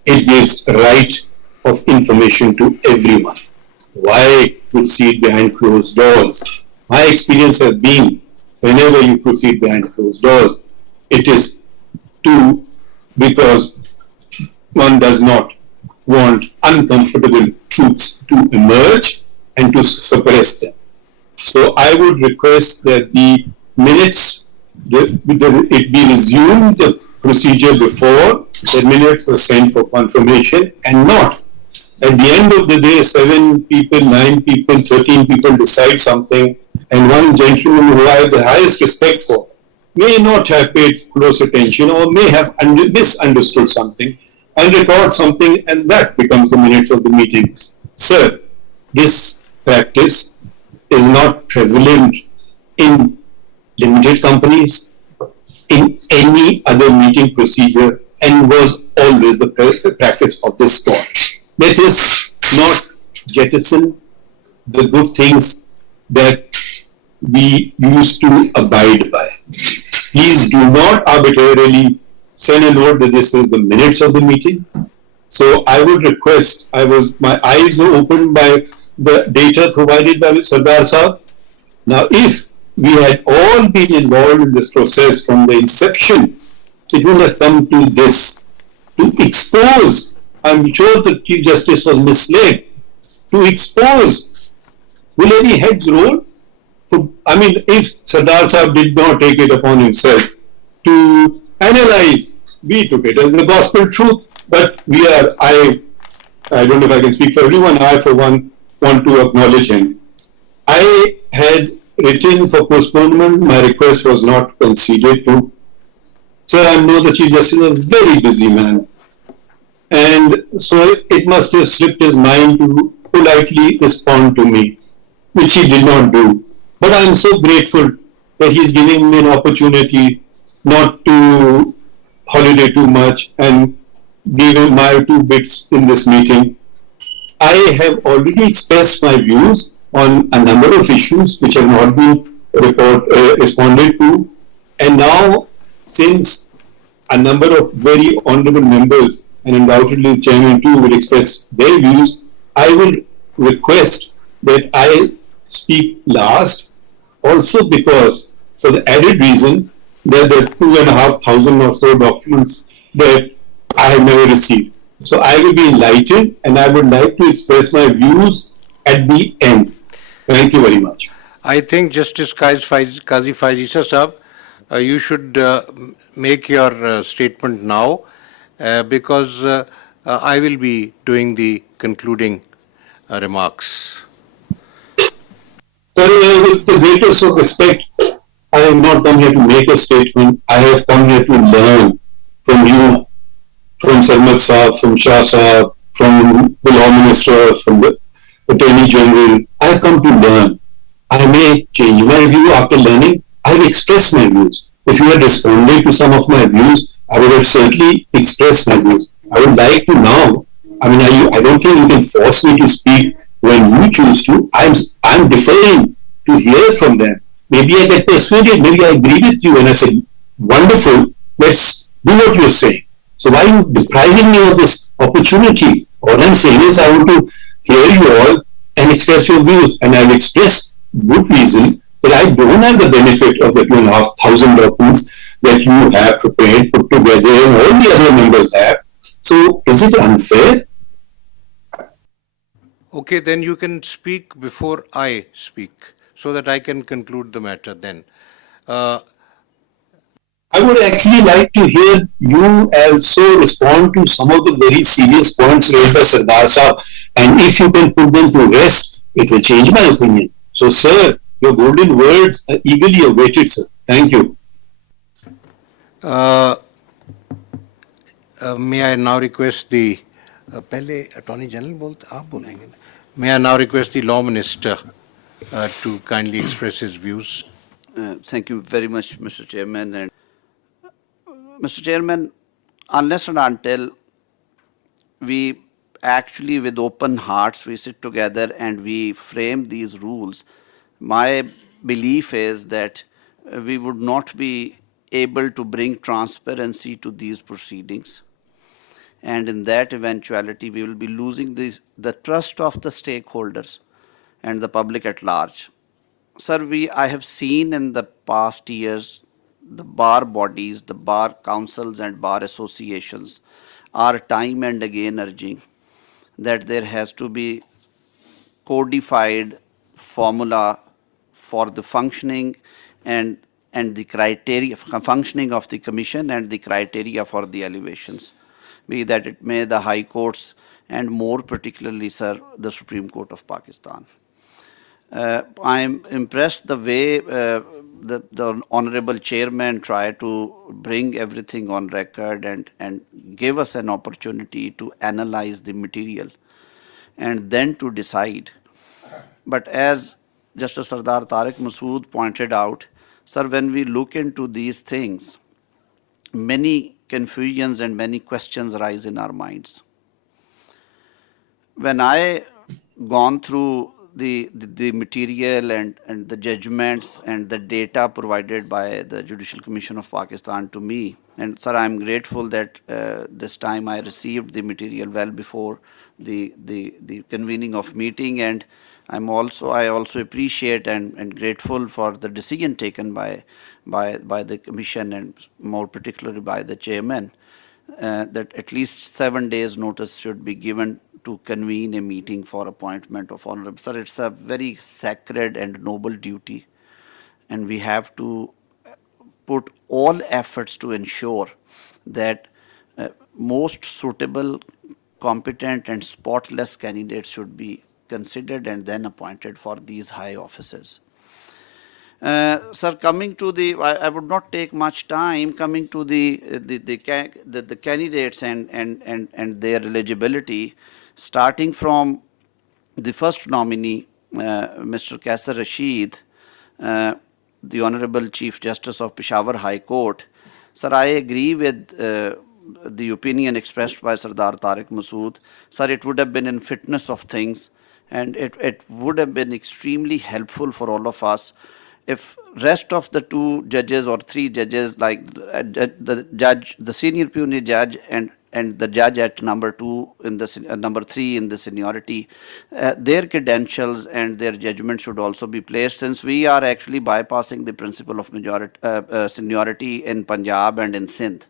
It gives right of information to everyone. Why proceed behind closed doors? My experience has been, whenever you proceed behind closed doors, it is because one does not want uncomfortable truths to emerge and to suppress them. So I would request that the minutes, it be resumed the procedure before the minutes were sent for confirmation, and not at the end of the day 7 people, 9 people, 13 people decide something, and one gentleman who I have the highest respect for may not have paid close attention or may have misunderstood something and record something, and that becomes the minutes of the meeting. Sir, this practice is not prevalent in limited companies, in any other meeting procedure, and was always the practice of this court. Let us not jettison the good things that we used to abide by. Please do not arbitrarily send a note that this is the minutes of the meeting. So I would request, my eyes were opened by the data provided by Sardar Sahab. Now, if we had all been involved in this process from the inception, it would have come to this, to expose. I'm sure the Chief Justice was misled. To expose. Will any heads roll? If Sardar Sahab did not take it upon himself to analyze, we took it as the gospel truth, but I don't know if I can speak for everyone, I for one want to acknowledge him. I had written for postponement, my request was not conceded to. Sir, I know the Chief Justice is a very busy man, and so it must have slipped his mind to politely respond to me, which he did not do. But I am so grateful that he is giving me an opportunity not to holiday too much and give him my 2 bits in this meeting. I have already expressed my views on a number of issues which have not been responded to, and now, since a number of very honorable members and undoubtedly the chairman too will express their views, I will request that I speak last, also because, for the added reason that there are 2,500 or so documents that I have never received. So I will be enlightened, and I would like to express my views at the end. Thank you very much. I think Justice Qazi Faiz Issa Sahab, you should make your statement now, because I will be doing the concluding remarks. Sir, with the greatest of respect, I have not come here to make a statement. I have come here to learn from you, from Sarmat Saab, from Shah Saab, from the Law Minister, from the Attorney General. I have come to learn. I may change my view after learning. I have expressed my views. If you had responded to some of my views, I would have certainly expressed my views. I would like to now, I don't think you can force me to speak when you choose to. I'm deferring to hear from them. Maybe I get persuaded, maybe I agree with you, and I say, wonderful, let's do what you're saying. So why are you depriving me of this opportunity? All I'm saying is I want to hear you all and express your views. And I've expressed good reason that I don't have the benefit of the 2,500 documents that you have prepared, put together, and all the other members have. So is it unfair? Okay, then you can speak before I speak, so that I can conclude the matter then. actually like to hear you also respond to some of the very serious points raised by Sardar Sahab, and if you can put them to rest, it will change my opinion. So, sir, your golden words are eagerly awaited, sir. Thank you. May I now request the पहले Attorney General बोलते आप बोलेंगे ना? May I now request the Law Minister to kindly express his views? Thank you very much, Mr. Chairman. And Mr. Chairman, unless and until we actually with open hearts we sit together and we frame these rules, my belief is that we would not be able to bring transparency to these proceedings. And in that eventuality, we will be losing the trust of the stakeholders and the public at large. Sir, I have seen in the past years, the bar bodies, the bar councils and bar associations are time and again urging that there has to be codified formula for the functioning and the criteria, functioning of the commission and the criteria for the elevations, be that it may the high courts and more particularly, sir, the Supreme Court of Pakistan. I am impressed the way the Honorable Chairman tried to bring everything on record and give us an opportunity to analyze the material and then to decide. But as Justice Sardar Tariq Massood pointed out, sir, when we look into these things, many confusions and many questions arise in our minds. When I gone through the material and the judgments and the data provided by the Judicial Commission of Pakistan to me, and sir, I'm grateful that this time I received the material well before the convening of meeting, and I also appreciate and grateful for the decision taken by the commission and more particularly by the chairman that at least 7 days notice should be given to convene a meeting for appointment of honorable. Sir, it's a very sacred and noble duty, and we have to put all efforts to ensure that most suitable, competent and spotless candidates should be considered and then appointed for these high offices. Sir, coming to I would not take much time coming to the candidates and their eligibility, starting from the first nominee, Mr. Kaisar Rashid, the Honorable Chief Justice of Peshawar High Court. Sir, I agree with the opinion expressed by Sardar Tariq Massood. Sir, it would have been in fitness of things, and it would have been extremely helpful for all of us if rest of the 2 judges or 3 judges, like the judge, the senior puisne judge and the judge at number 2 in the number 3 in the seniority, their credentials and their judgment should also be placed, since we are actually bypassing the principle of seniority in Punjab and in Sindh.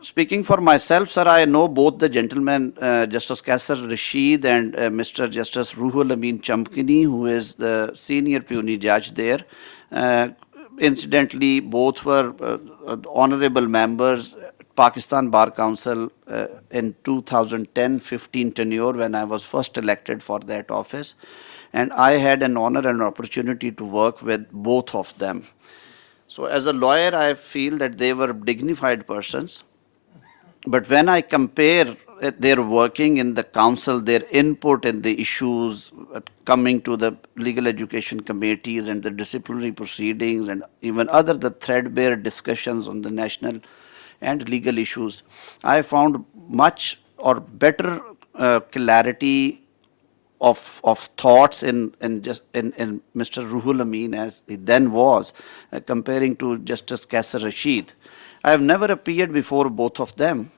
Speaking for myself, sir, I know both the gentlemen, Justice Kaisar Rashid and Mr. Justice Ruhul Amin Chamkini, who is the senior puisne judge there. Incidentally, both were honorable members, Pakistan Bar Council in 2010-15 tenure when I was first elected for that office. And I had an honor and opportunity to work with both of them. So as a lawyer, I feel that they were dignified persons. But when I compare their working in the council, their input in the issues coming to the legal education committees and the disciplinary proceedings and even the threadbare discussions on the national and legal issues, I found much or better clarity of thoughts in Mr. Ruhul Amin as he then was, comparing to Justice Kaisar Rashid. I have never appeared before both of them.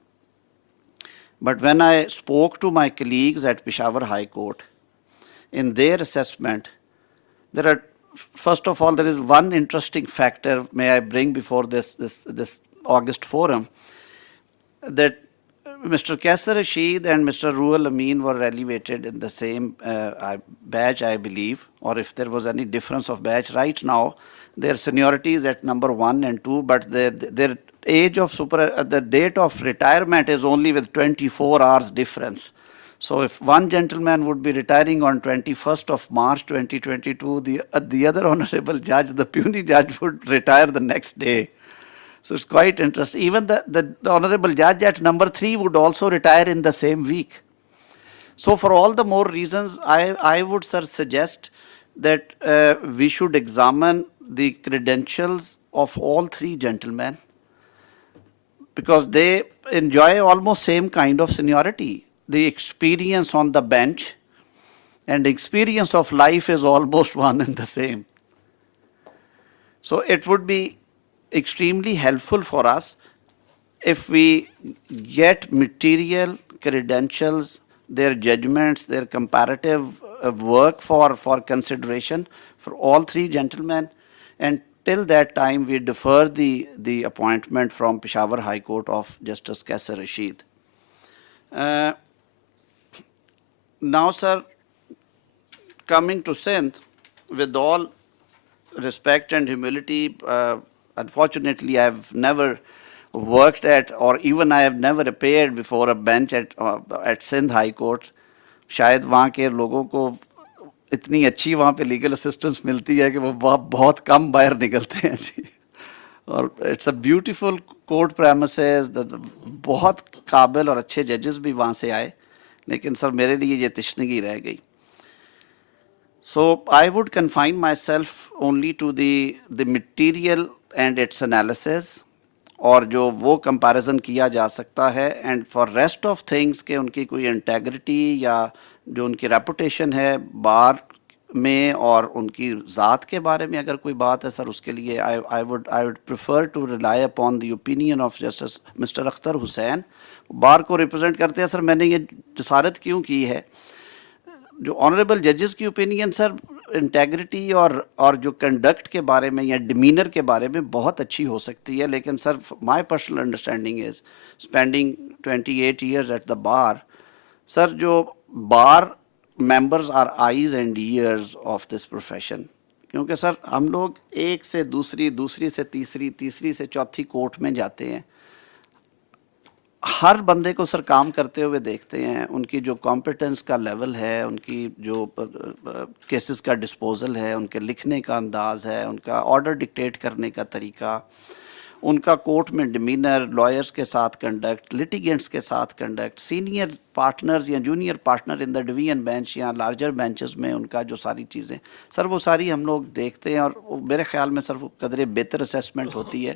But when I spoke to my colleagues at Peshawar High Court, in their assessment, first of all, there is one interesting factor may I bring before this August forum, that Mr. Kaisar Rashid and Mr. Ruhul Amin were elevated in the same batch, I believe, or if there was any difference of batch. Right now, their seniority is at number 1 and 2, but their age of the date of retirement is only with 24 hours difference. So if one gentleman would be retiring on 21st of March 2022, the other honorable judge, the puisne judge, would retire the next day. So it's quite interesting. Even the honorable judge at number 3 would also retire in the same week. So for all the more reasons, I would, sir, suggest that we should examine the credentials of all 3 gentlemen, because they enjoy almost same kind of seniority. The experience on the bench and experience of life is almost one and the same. So it would be extremely helpful for us if we get material, credentials, their judgments, their comparative work for consideration for all 3 gentlemen, and till that time we defer the appointment from Peshawar High Court of Justice Kaisar Rashid. Now, sir, coming to Sindh, with all respect and humility, unfortunately I have never worked at, or even I have never appeared before a bench at Sindh High Court. شاید وہاں کے لوگوں کو اتنی اچھی وہاں پہ legal assistance ملتی ہے کہ وہ بہت کم باہر نکلتے ہیں جی. اور it's a beautiful court premises, بہت قابل اور اچھے ججز بھی وہاں سے آئے، لیکن سر میرے لیے یہ تشنگی رہ گئی. So I would confine myself only to the material and its analysis, اور جو وہ کمپیریزن کیا جا سکتا ہے، and for rest of things کہ ان کی کوئی انٹیگریٹی یا جو ان کی ریپوٹیشن ہے بار میں اور ان کی ذات کے بارے میں اگر کوئی بات ہے سر، اس کے لیے I would prefer to rely upon the opinion of justice mister Akhtar Hussain. Bar کو ریپرزینٹ کرتے ہیں سر. میں نے یہ جسارت کیوں کی ہے، جو آنریبل ججز کی اوپینین سر انٹیگریٹی اور جو کنڈکٹ کے بارے میں یا ڈیمینر کے بارے میں بہت اچھی ہو سکتی ہے، لیکن sir my personal understanding is spending 28 years at the bar, sir جو bar members are eyes and ears of this profession. کیونکہ سر ہم لوگ ایک سے دوسری، دوسری سے تیسری، تیسری سے چوتھی کورٹ میں جاتے ہیں، ہر بندے کو سر کام کرتے ہوئے دیکھتے ہیں، ان کی جو کمپیٹنس کا لیول ہے، ان کی جو کیسز کا ڈسپوزل ہے، ان کے لکھنے کا انداز ہے، ان کا آرڈر ڈکٹیٹ کرنے کا طریقہ، ان کا کورٹ میں ڈیمینر، لائرس کے ساتھ کنڈکٹ، لٹیگنٹس کے ساتھ کنڈکٹ، سینئر پارٹنرز یا junior partner in the division bench یا لارجر بینچز میں ان کا جو ساری چیزیں سر وہ ساری ہم لوگ دیکھتے ہیں، اور میرے خیال میں سر وہ قدرے بہتر اسیسمنٹ ہوتی ہے.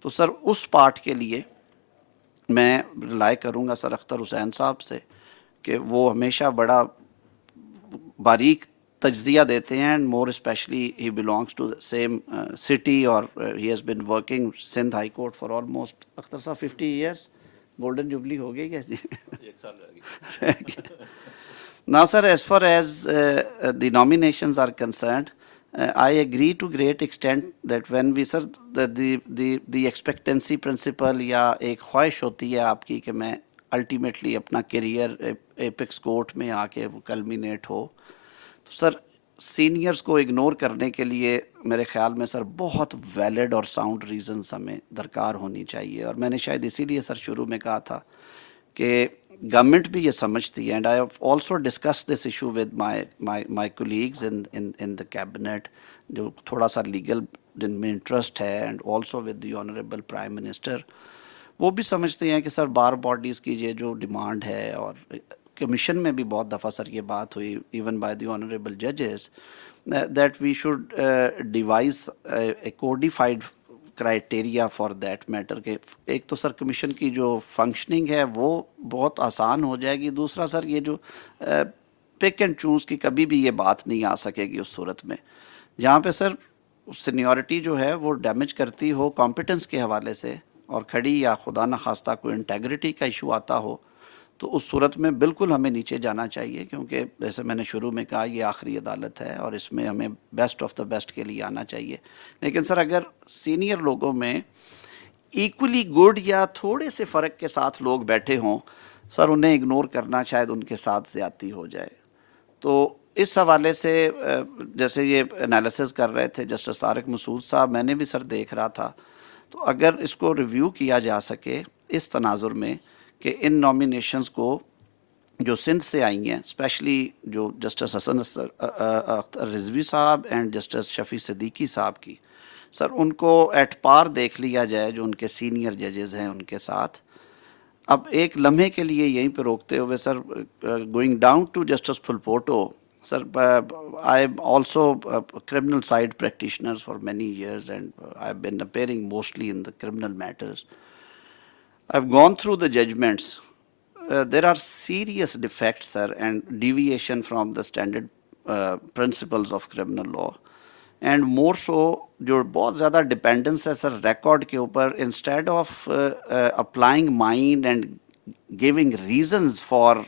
تو سر اس پارٹ کے لیے میں رائے کروں گا سر اختر حسین صاحب سے کہ وہ ہمیشہ بڑا باریک تجزیہ دیتے ہیں، and more specially he belongs to same city, اور he has been working Sindh high court for almost Akhtar صاحب 50 ایئرس. گولڈن جوبلی ہو گئی کیا جی؟ Now sir, as far as the nominations are concerned, I agree to great extent that when we sir the expectancy principle یا ایک خواہش ہوتی ہے آپ کی کہ میں الٹیمیٹلی اپنا کیریئر ایپکس کورٹ میں آ کے وہ کلمینیٹ ہو، تو سر سینئرس کو اگنور کرنے کے لیے میرے خیال میں سر بہت ویلڈ اور ساؤنڈ ریزنس ہمیں درکار ہونی چاہیے. اور میں نے شاید اسی لیے سر شروع میں کہا تھا کہ گورنمنٹ بھی یہ سمجھتی ہے، and I have also discuss this issue with my colleagues in the cabinet جو تھوڑا سا لیگل جن میں انٹرسٹ ہے، and also with the honourable prime minister. وہ بھی سمجھتے ہیں کہ سر بار باڈیز کی یہ جو ڈیمانڈ ہے، اور کمیشن میں بھی بہت دفعہ سر یہ بات ہوئی ایون بائی دی آنریبل ججز that we should devise a codified criteria for that matter. کہ ایک تو سر کمیشن کی جو فنکشننگ ہے وہ بہت آسان ہو جائے گی، دوسرا سر یہ جو پک اینڈ چوز کی کبھی بھی یہ بات نہیں آ سکے گی اس صورت میں جہاں پہ سر سینیورٹی جو ہے وہ ڈیمیج کرتی ہو کمپیٹنس کے حوالے سے اور کھڑی، یا خدا نخواستہ کوئی انٹیگریٹی کا ایشو آتا ہو، تو اس صورت میں بالکل ہمیں نیچے جانا چاہیے. کیونکہ جیسے میں نے شروع میں کہا یہ آخری عدالت ہے اور اس میں ہمیں بیسٹ آف دا بیسٹ کے لیے آنا چاہیے. لیکن سر اگر سینئر لوگوں میں ایکولی گڈ یا تھوڑے سے فرق کے ساتھ لوگ بیٹھے ہوں، سر انہیں اگنور کرنا شاید ان کے ساتھ زیادتی ہو جائے. تو इस हवाले से जैसे ये एनालिसिस कर रहे थे जस्टिस तारिक मसूद साहब, मैंने भी सर देख रहा था, तो अगर इसको रिव्यू किया जा सके इस तनाजुर में कि इन नॉमिनेशंस को जो सिंध से आई हैं, स्पेशली जो जस्टिस हसन रिजवी साहब एंड जस्टिस शफी सिद्दीकी साहब की, सर उनको एट पार देख लिया जाए जो उनके सीनियर जजेस हैं उनके साथ। अब एक लम्हे के लिए यहीं पे रोकते हुए sir, going down to justice Phulpoto, sir, I am also a criminal side practitioner for many years, and I've been appearing mostly in the criminal matters. I've gone through the judgments. There are serious defects, sir, and deviation from the standard principles of criminal law. And more so, जो बहुत ज़्यादा dependence है sir record के ऊपर, instead of applying mind and giving reasons for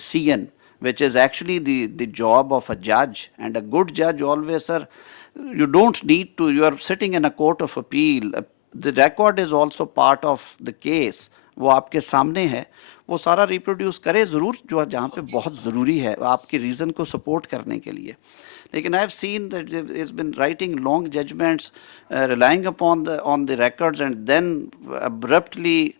decision, which is actually the job of a judge. And a good judge always, sir, you don't need to, you are sitting in a court of appeal. The record is also part of the case. वो आपके सामने है, वो सारा reproduce करे ज़रूर जो जहाँ पे बहुत ज़रूरी है आपके रीज़न को सपोर्ट करने के लिए। लेकिन I have seen that is been writing long judgements relying upon on the records and then abruptly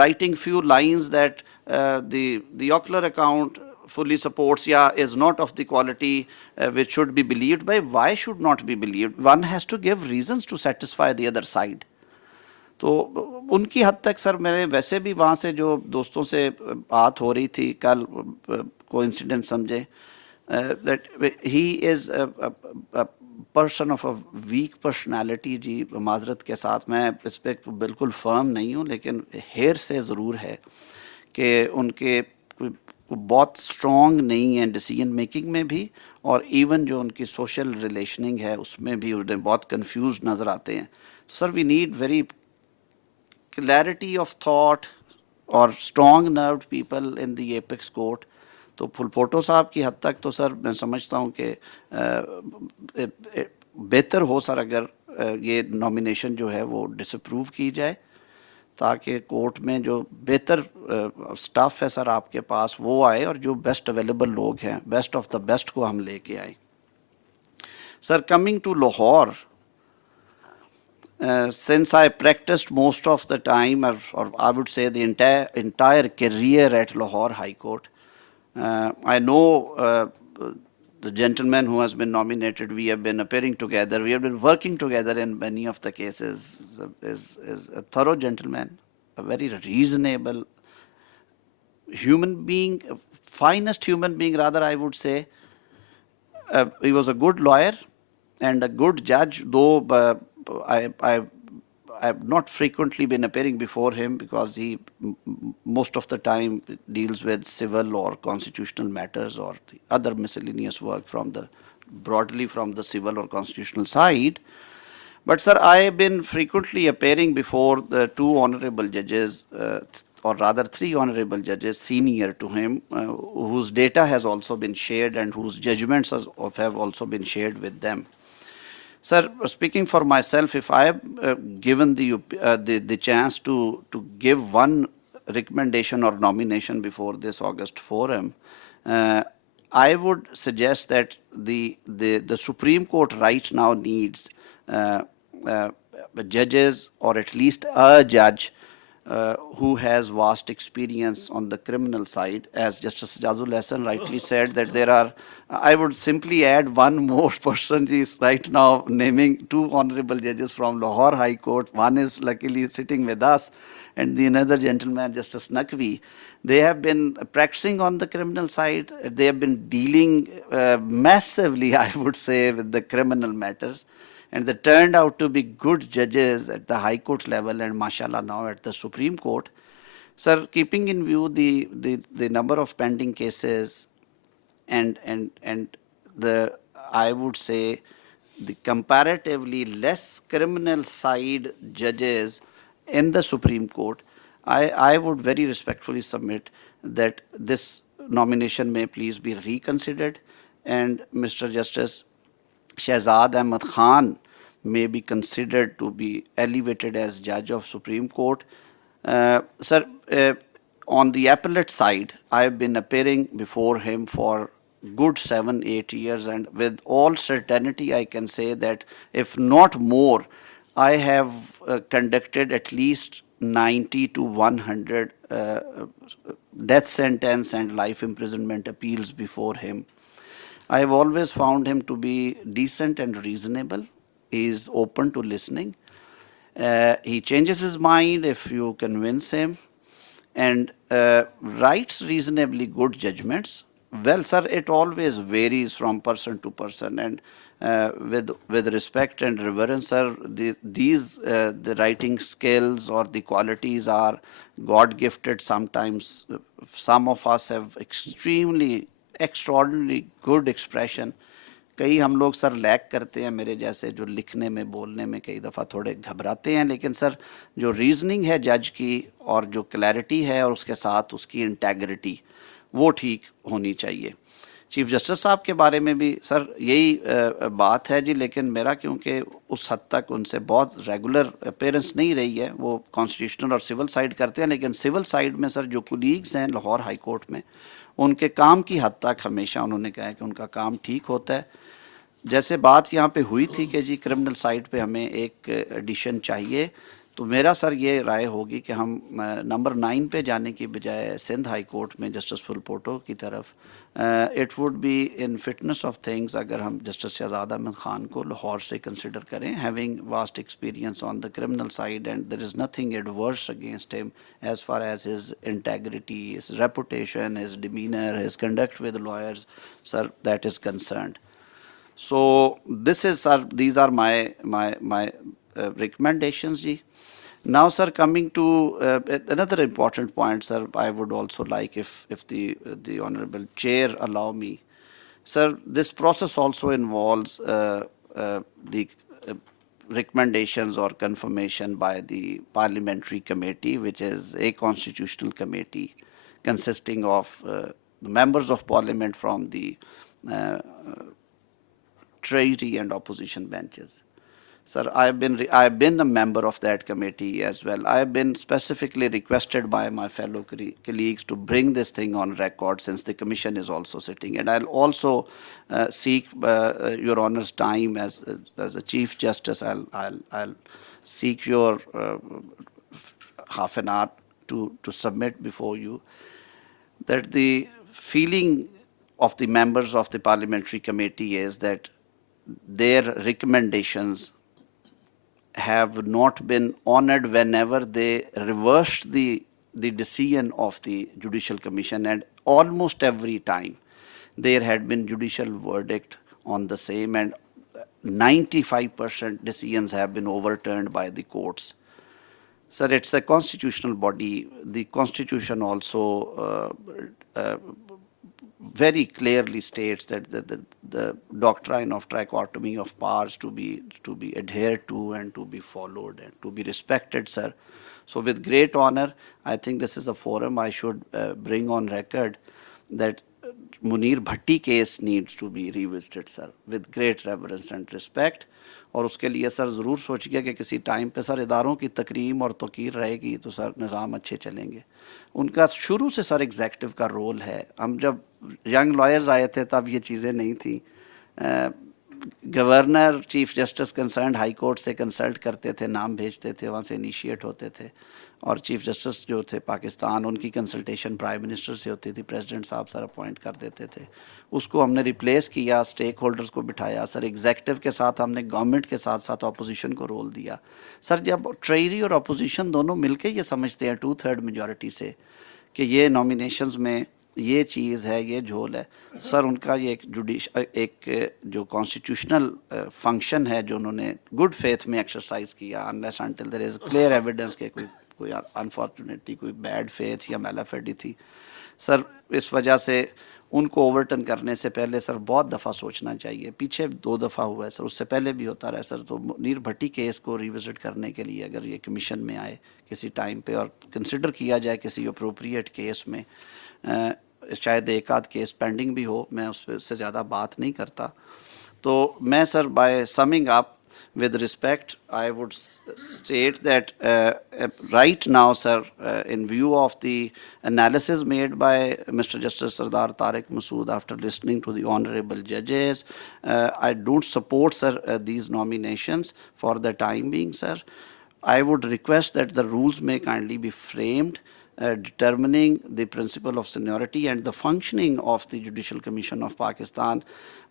writing few lines that the ocular account fully supports, is not of the quality which should be believed by. Why should not be believed? One has to give reasons to satisfy the other side. तो उनकी हद तक sir मेरे वैसे भी वहाँ से जो दोस्तों से बात हो रही थी कल, कोइंसिडेंस समझे, that he is a person of a weak personality। जी माजरत के साथ मैं इस पर बिल्कुल फर्म नहीं हूँ, लेकिन हेयर से ज़रूर है कि उनके बहुत स्ट्रॉन्ग नहीं है डिसीजन मेकिंग में भी, और इवन जो उनकी सोशल रिलेशनिंग है उसमें भी उन्हें बहुत कंफ्यूज नज़र आते हैं। Sir we need very clarity of thought और strong nerved people in the apex court. तो फुलपोटो साहब की हद तक तो सर मैं समझता हूँ कि बेहतर हो सर अगर ये नॉमिनेशन जो है वो डिसअप्रूव की जाए, ताकि कोर्ट में जो बेहतर स्टाफ है सर आपके पास वो आए और जो बेस्ट अवेलेबल लोग हैं, बेस्ट ऑफ द बेस्ट को हम लेके आए। Sir coming to Lahore, since I practiced most of the time, or I would say the entire career at Lahore High Court, I know the gentleman who has been nominated. We have been appearing together. We have been working together in many of the cases. Is a thorough gentleman, a very reasonable human being, finest human being rather, I would say. He was a good lawyer and a good judge, though I have not frequently been appearing before him because he most of the time deals with civil or constitutional matters or the other miscellaneous work broadly from the civil or constitutional side. But sir, I have been frequently appearing before the two honorable judges, or rather three honorable judges senior to him, whose data has also been shared and whose judgments have also been shared with them. Sir, speaking for myself, if I have given the chance to give one recommendation or nomination before this August forum, I would suggest that the Supreme Court right now needs judges, or at least a judge who has vast experience on the criminal side. As Justice Jazul Hassan rightly said, that there are, I would simply add one more person. He is right now naming two honorable judges from Lahore High Court. One is luckily sitting with us, and the another gentleman, Justice Naqvi. They have been practicing on the criminal side. They have been dealing massively, I would say, with the criminal matters. And they turned out to be good judges at the High Court level and mashallah now at the Supreme Court. Sir, keeping in view the number of pending cases and the, I would say, the comparatively less criminal side judges in the Supreme Court, I would very respectfully submit that this nomination may please be reconsidered, and Mr. Justice Shahzad Ahmed Khan may be considered to be elevated as judge of Supreme Court. Sir, on the appellate side, I have been appearing before him for good 7-8 years, and with all certainty I can say that if not more, I have conducted at least 90 to 100 death sentence and life imprisonment appeals before him. I have always found him to be decent and reasonable. He is open to listening. He changes his mind if you convince him, and writes reasonably good judgments. Well, sir, it always varies from person to person, and with respect and reverence, sir, the writing skills or the qualities are God gifted. Sometimes some of us have extraordinarily good expression. कई हम लोग sir lack करते हैं, मेरे जैसे जो लिखने में बोलने में कई दफ़ा थोड़े घबराते हैं, लेकिन सर जो रीजनिंग है जज की और जो क्लैरिटी है और उसके साथ उसकी इंटेग्रिटी वो ठीक होनी चाहिए. चीफ जस्टिस साहब के बारे में भी सर यही बात है जी, लेकिन मेरा क्योंकि उस हद तक उनसे बहुत रेगुलर अपीयरेंस नहीं रही है, वो कॉन्स्टिट्यूशनल और सिविल साइड करते हैं, लेकिन सिविल साइड में सर जो कुलीग्स हैं लाहौर हाई कोर्ट में, उनके काम की हद तक हमेशा उन्होंने कहा है कि उनका काम ठीक होता है. जैसे बात यहाँ पे हुई थी कि जी क्रिमिनल साइड पे हमें एक एडिशन चाहिए, तो मेरा सर ये राय होगी कि हम नंबर 9 पे जाने की बजाय सिंध हाई कोर्ट में जस्टिस फुलपोटो की तरफ, it would be in fitness of things अगर हम जस्टिस शहजाद अहमद खान को लाहौर से कंसिडर करें, having vast experience on the criminal side, and there is nothing adverse against him as far as his integrity, his reputation, his demeanour, his conduct with lawyers, sir, that is concerned. So this is, sir, these are my recommendations, ji. Now, sir, coming to another important point, sir, I would also like if the honorable chair allow me, sir, this process also involves the recommendations or confirmation by the parliamentary committee, which is a constitutional committee consisting of the members of parliament from the Treasury and opposition benches. Sir, I have been a member of that committee as well. I have been specifically requested by my fellow colleagues to bring this thing on record, since the commission is also sitting. And I'll also seek your honor's time as a chief justice. I'll seek your half an hour to submit before you that the feeling of the members of the parliamentary committee is that their recommendations have not been honored whenever they reversed the decision of the Judicial Commission, and almost every time there had been judicial verdict on the same, and 95% decisions have been overturned by the courts. Sir, it's a constitutional body. The Constitution also very clearly states that the doctrine of trichotomy of powers to be adhered to and to be followed and to be respected, sir. So with great honor, I think this is a forum I should bring on record that Munir Bhatti case needs to be revisited, sir, with great reverence and respect. और उसके लिए sir ज़रूर सोचिए कि किसी time पे sir इदारों की तकरीम और तौकीर रहेगी तो सर निज़ाम अच्छे चलेंगे. उनका शुरू से सर एग्जेक्टिव का रोल है. हम जब यंग लॉयर्स आए थे तब ये चीज़ें नहीं थी. Governor, chief justice concerned high court से कंसल्ट करते थे, नाम भेजते थे, वहाँ से इनिशिएट होते थे, और चीफ जस्टिस जो थे पाकिस्तान, उनकी कंसल्टेशन प्राइम मिनिस्टर से होती थी, प्रेसिडेंट साहब सर अपॉइंट कर देते थे. उसको हमने रिप्लेस किया, स्टेक होल्डर्स को बिठाया, सर एग्जेक्टिव के साथ हमने गवर्नमेंट के साथ साथ अपोजिशन को रोल दिया. सर जब ट्रेजरी और अपोजिशन दोनों मिलके ये समझते हैं 2/3 मेजॉरिटी से कि ये नॉमिनेशंस में ये चीज़ है, ये झोल है, सर उनका ये एक जो कॉन्स्टिट्यूशनल फंक्शन है जो उन्होंने गुड फेथ में एक्सरसाइज किया, unless until there is clear evidence के कोई अनफॉर्चुनेटली कोई बैड फेथ या मैलाफेडी थी, सर इस वजह से उनको ओवरटर्न करने से पहले सर बहुत दफ़ा सोचना चाहिए. पीछे 2 दफ़ा हुआ है सर, उससे पहले भी होता रहा सर. तो मुनीर भट्टी केस को रिविजिट करने के लिए अगर ये कमीशन में आए किसी टाइम पे और कंसिडर किया जाए किसी अप्रोप्रिएट केस में, शायद एक आध केस पेंडिंग भी हो, मैं उससे ज़्यादा बात नहीं करता. तो मैं sir by summing up with respect, I would state that right now, sir, in view of the analysis made by Mr. Justice Sardar Tariq Massoud after listening to the honorable judges, I don't support, sir, these nominations for the time being, sir. I would request that the rules may kindly be framed determining the principle of seniority and the functioning of the Judicial Commission of Pakistan.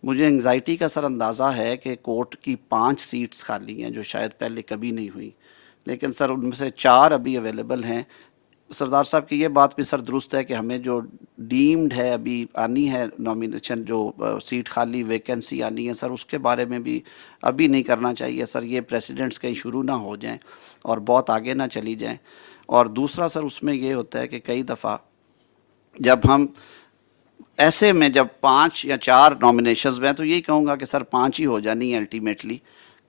مجھے anxiety کا سر اندازہ ہے کہ court کی 5 seats خالی ہیں جو شاید پہلے کبھی نہیں ہوئی، لیکن سر ان میں سے 4 ابھی اویلیبل ہیں. سردار صاحب کی یہ بات بھی سر درست ہے کہ ہمیں جو ڈیمڈ ہے ابھی آنی ہے نامینیشن، جو سیٹ خالی ویکنسی آنی ہے سر، اس کے بارے میں بھی ابھی نہیں کرنا چاہیے سر. یہ پریسیڈنٹس کہیں شروع نہ ہو جائیں اور بہت آگے نہ چلی جائیں. اور دوسرا سر اس میں یہ ہوتا ہے کہ کئی دفعہ جب ہم ایسے میں جب 5 یا 4 نامینیشنز میں تو یہی کہوں گا کہ سر 5 ہی ہو جانی ہے الٹیمیٹلی.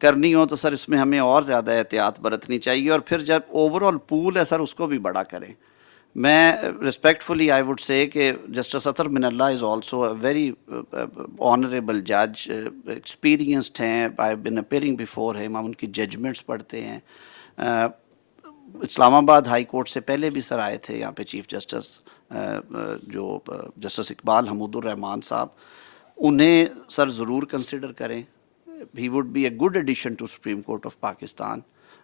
کرنی ہو تو سر اس میں ہمیں اور زیادہ احتیاط برتنی چاہیے، اور پھر جب اوور آل پول ہے سر اس کو بھی بڑا کریں. میں ریسپیکٹفلی آئی وڈ سے کہ justice Athar Minallah is also a very honourable جج، ایکسپیرینسڈ ہیں، آئی بین اپیئرنگ بیفور ہم ان کی ججمنٹس پڑھتے ہیں. اسلام آباد ہائی کورٹ سے پہلے بھی سر آئے تھے یہاں پہ چیف جسٹس جو جسٹس اقبال حمود الرحمان صاحب، انہیں سر ضرور کنسیڈر کریں. He would be a good addition to supreme court of Pakistan.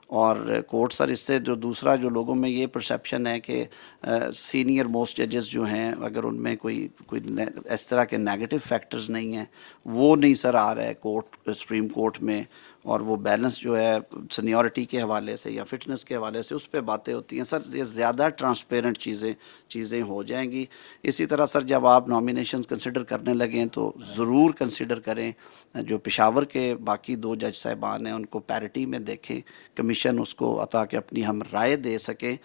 اور کورٹ سر اس سے جو دوسرا جو لوگوں میں یہ پرسیپشن ہے کہ سینئر موسٹ ججز جو ہیں اگر ان میں کوئی اس طرح کے نیگیٹو فیکٹرز نہیں ہیں، وہ نہیں سر آ رہا ہے کورٹ سپریم کورٹ میں، اور وہ بیلنس جو ہے سینیورٹی کے حوالے سے یا فٹنس کے حوالے سے اس پہ باتیں ہوتی ہیں سر. یہ زیادہ ٹرانسپیرنٹ چیزیں ہو جائیں گی. اسی طرح سر جب آپ نامینیشنز کنسیڈر کرنے لگیں تو ضرور کنسیڈر کریں جو پشاور کے باقی 2 جج صاحبان ہیں ان کو پیرٹی میں دیکھیں، کمیشن اس کو عطا کہ اپنی ہم رائے دے سکیں.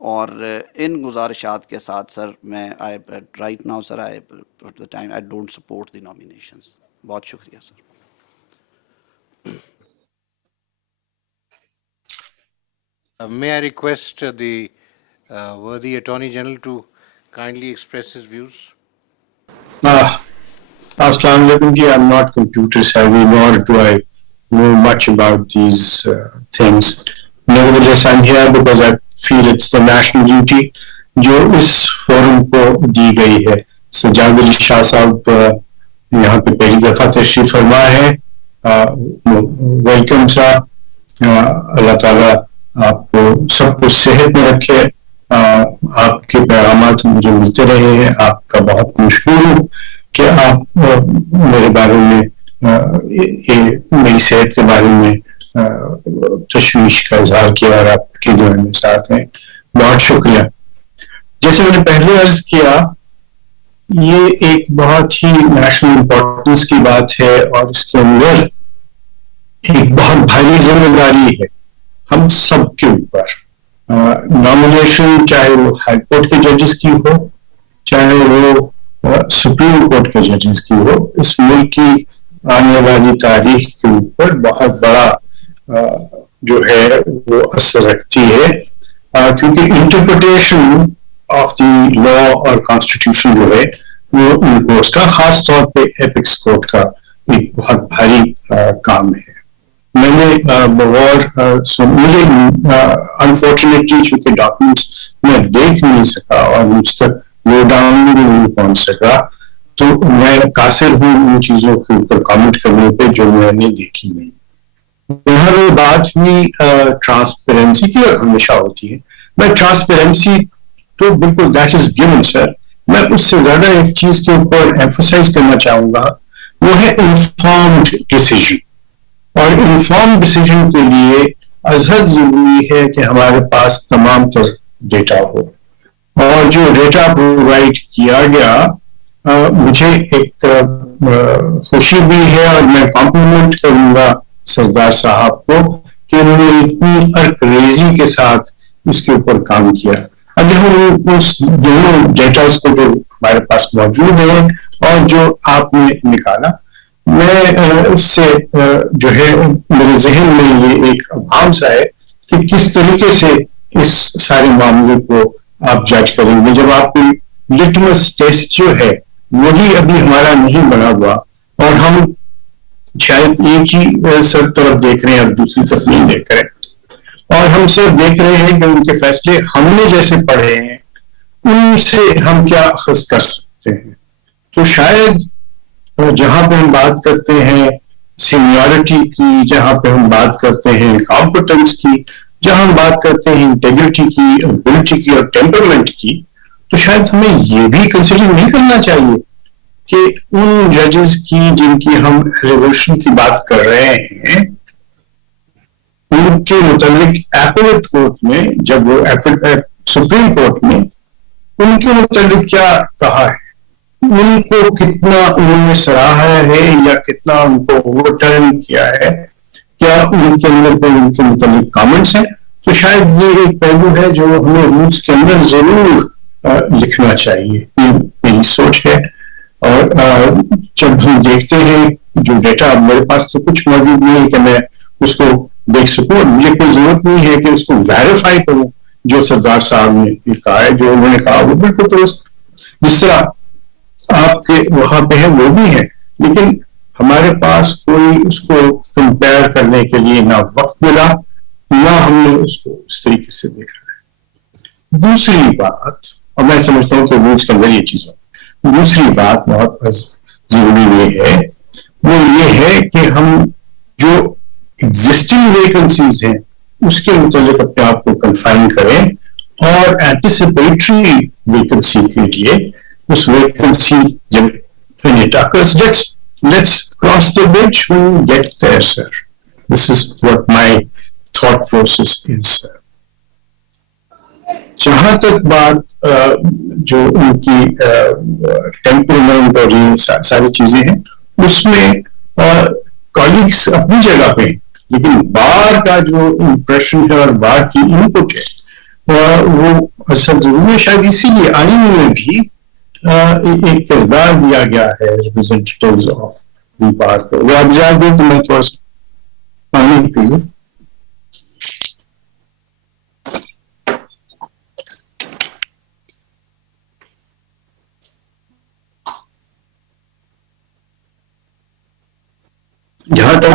اور ان گزارشات کے ساتھ سر میں right now sir I don't support the nominations. بہت شکریہ سر. May I request the worthy Attorney General to kindly express his views? Assalamu alaikum ji, I'm not computer savvy nor do I know much about these things. Nevertheless, I'm here because I feel it's the national duty جو اس forum کو دی گئی ہے. سجاد علی شاہ صاحب یہاں پہ پہلی دفعہ تشریف فرما ہے. ویلکم صاحب. اللہ تعالیٰ آپ کو سب کچھ صحت میں رکھے. آپ کے پیغامات مجھے ملتے رہے ہیں. آپ کا بہت مشکور ہوں کہ آپ میرے بارے میں میری صحت کے بارے میں تشویش کا اظہار کیا اور آپ کے جو ہے ساتھ ہیں. بہت شکریہ. جیسے میں نے پہلے عرض کیا، یہ ایک بہت ہی نیشنل امپورٹنس کی بات ہے اور اس کے اندر ایک بہت بھاری ذمہ داری ہے ہم سب کے اوپر. نامینیشن چاہے وہ ہائی کورٹ کے ججز کی ہو، چاہے وہ سپریم کورٹ کے ججز کی ہو، اس ملک کی آنے والی تاریخ کے اوپر بہت بڑا جو ہے وہ اثر رکھتی ہے. کیونکہ انٹرپریٹیشن آف دی لا اور کانسٹیٹیوشن جو ہے وہ ان کورٹس کا، خاص طور پہ ایپکس کورٹ کا ایک بہت بھاری کام ہے. میں نے بغور مجھے انفارچونیٹلی چونکہ ڈاکومنٹس میں دیکھ نہیں سکا اور مجھ تک لو ڈاؤن بھی نہیں پہنچ سکا، تو میں قاصر ہوں ان چیزوں کے اوپر کامنٹ کرنے پہ جو میں نے دیکھی نہیں. یہاں میں بات ہوئی ٹرانسپیرنسی کی، اور ہمیشہ ہوتی ہے. میں ٹرانسپیرنسی تو بالکل دیٹ از گیون سر. میں اس سے زیادہ ایک چیز کے اوپر ایمفسائز کرنا چاہوں گا، وہ ہے انفارمڈ ڈیسیژن. اور انفارم ڈیسیژن کے لیے ازحد ضروری ہے کہ ہمارے پاس تمام تر ڈیٹا ہو. اور جو ڈیٹا پرووائڈ کیا گیا، مجھے ایک خوشی بھی ہے اور میں کمپلیمنٹ کروں گا سردار صاحب کو کہ انہوں نے اتنی عرق ریزی کے ساتھ اس کے اوپر کام کیا. اگر ہم اس دونوں ڈیٹاز کو جو ہمارے پاس موجود ہیں اور جو آپ نے نکالا، میں اس سے جو ہے میرے ذہن میں یہ ایک ابہام سا ہے کہ کس طریقے سے اس سارے معاملے کو آپ جج کریں گے جب آپ کی لٹمس ٹیسٹ جو ہے وہی ابھی ہمارا نہیں بنا ہوا اور ہم شاید ایک ہی سب طرف دیکھ رہے ہیں اور دوسری طرف نہیں دیکھ رہے, اور ہم سب دیکھ رہے ہیں کہ ان کے فیصلے ہم نے جیسے پڑھے ہیں ان سے ہم کیا اخذ کر سکتے ہیں. تو شاید جہاں پہ ہم بات کرتے ہیں سینیورٹی کی, جہاں پہ ہم بات کرتے ہیں کمپٹنس کی, جہاں ہم بات کرتے ہیں انٹیگریٹی کی, ابلٹی کی اور ٹیمپرمنٹ کی, تو شاید ہمیں یہ بھی کنسیڈر نہیں کرنا چاہیے کہ ان ججز کی جن کی ہم ریوولوشن کی بات کر رہے ہیں ان کے متعلق ایپلیٹ کورٹ میں, جب وہ سپریم کورٹ میں ان کے متعلق کیا کہا ہے, ان کو کتنا انہوں نے سراہا ہے یا کتنا ان کو اوور ٹرن کیا ہے, کیا ان کے اندر کوئی ان کے متعلق کامنٹس ہیں. تو شاید یہ ایک پہلو ہے جو ہمیں رولز کے اندر ضرور لکھنا چاہیے, یہ میری سوچ ہے. اور جب ہم دیکھتے ہیں جو ڈیٹا میرے پاس تو کچھ موجود نہیں ہے کہ میں اس کو دیکھ سکوں, اور مجھے کوئی ضرورت نہیں ہے کہ اس کو ویریفائی کروں. جو سردار صاحب نے کہا ہے, جو انہوں نے کہا وہ بالکل درست, جس طرح آپ کے وہاں پہ ہے وہ بھی ہے, لیکن ہمارے پاس کوئی اس کو کمپیئر کرنے کے لیے نہ وقت ملا نہ ہم نے اس کو اس طریقے سے دیکھا ہے. دوسری بات, اور میں سمجھتا ہوں کہ رولز کے اندر یہ چیز ہے, دوسری بات بہت ضروری یہ ہے, وہ یہ ہے کہ ہم جو ایگزسٹنگ ویکنسیز ہیں اس کے متعلق اپنے آپ کو کنفائن کریں, اور اینٹیسپیٹری ویکنسی کے لیے اس ویکنسی جب when it occurs, let's cross the bridge when we get there, sir. This is what my thought process is, sir. جہاں تک بات جو ان کی ٹیمپرمنٹ اور یہ ساری چیزیں ہیں اس میں کالیگس اپنی جگہ پہ ہیں, لیکن بار کا جو امپریشن ہے اور بار کی انپٹ ہے وہ اثر ضرور ہے. شاید اسی لیے آئین میں بھی ایک کردار دیا گیا ہے ریپرزینٹیٹیوز آف دی بار کو. وہ آپ جا دیں تو میں تھوڑا سا پانی پی لوں. جہاں تک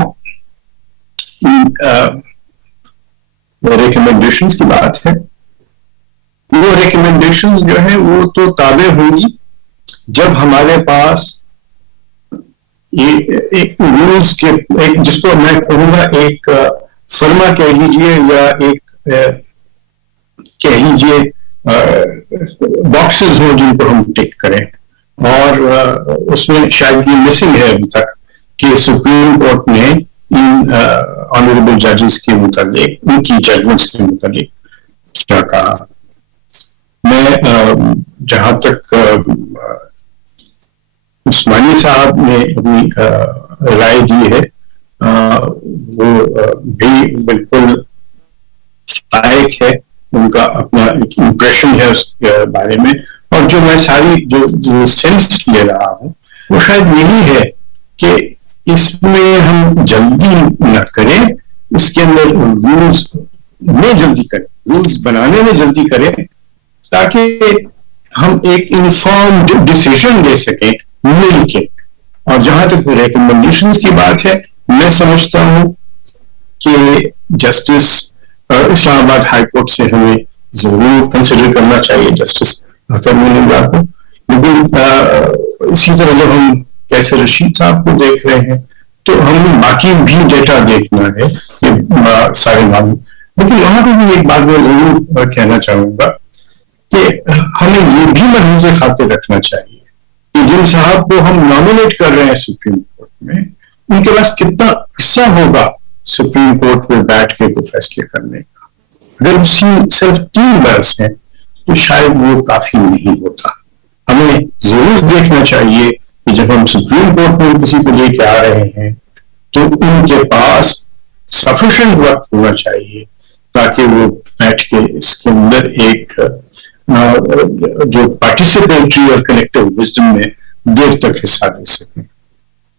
ریکمینڈیشنز کی بات ہے, وہ ریکمینڈیشنز جو ہیں وہ تو تابع ہوں گی جب ہمارے پاس ایک رولز کے ایک, جس کو میں کہوں گا ایک فرما کہہ لیجیے یا ایک کہہ لیجیے باکسز ہوں جن کو ہم ٹک کریں, اور اس میں شاید یہ مسنگ ہے ابھی تک کہ سپریم کورٹ نے ان آنریبل ججز کے متعلق, ان کی ججمنٹس کے متعلق کیا کہا. میں جہاں تک عثمانی صاحب نے اپنی رائے دی ہے وہ بھی بالکل لائق ہے, ان کا اپنا ایک امپریشن ہے اس کے بارے میں, اور جو میں ساری جو سینس لے رہا ہوں وہ شاید یہی ہے کہ اس میں ہم جلدی نہ کریں, اس کے اندر رولز میں جلدی کریں, رولز بنانے میں جلدی کریں تاکہ ہم ایک انفارمڈ ڈیسیژن لے سکیں مل کے. اور جہاں تک ریکمنڈیشنز کی بات ہے, میں سمجھتا ہوں کہ جسٹس اسلام آباد ہائی کورٹ سے ہمیں ضرور کنسیڈر کرنا چاہیے جسٹس اللہ کو, لیکن اسی طرح جب ہم کیسے رشید صاحب کو دیکھ رہے ہیں تو ہمیں باقی بھی ڈیٹا دیکھنا ہے کہ سارے معلوم. لیکن وہاں پہ بھی ایک بات میں ضرور کہنا چاہوں گا کہ ہمیں یہ بھی محفوظ خاطر رکھنا چاہیے کہ جن صاحب کو ہم نامینیٹ کر رہے ہیں سپریم کورٹ میں, ان کے پاس کتنا عرصہ ہوگا سپریم کورٹ میں بیٹھ کے کوئی فیصلے کرنے کا. اگر اسی صرف 3 برس ہیں تو شاید وہ کافی نہیں ہوتا. ہمیں ضرور دیکھنا چاہیے کہ جب ہم سپریم کورٹ میں کسی کو لے کے آ رہے ہیں تو ان کے پاس سفیشینٹ وقت ہونا چاہیے تاکہ وہ بیٹھ کے اس کے اندر ایک جو پارٹیسپیٹری اور کلیکٹیو وزڈم میں دیر تک حصہ لے سکیں.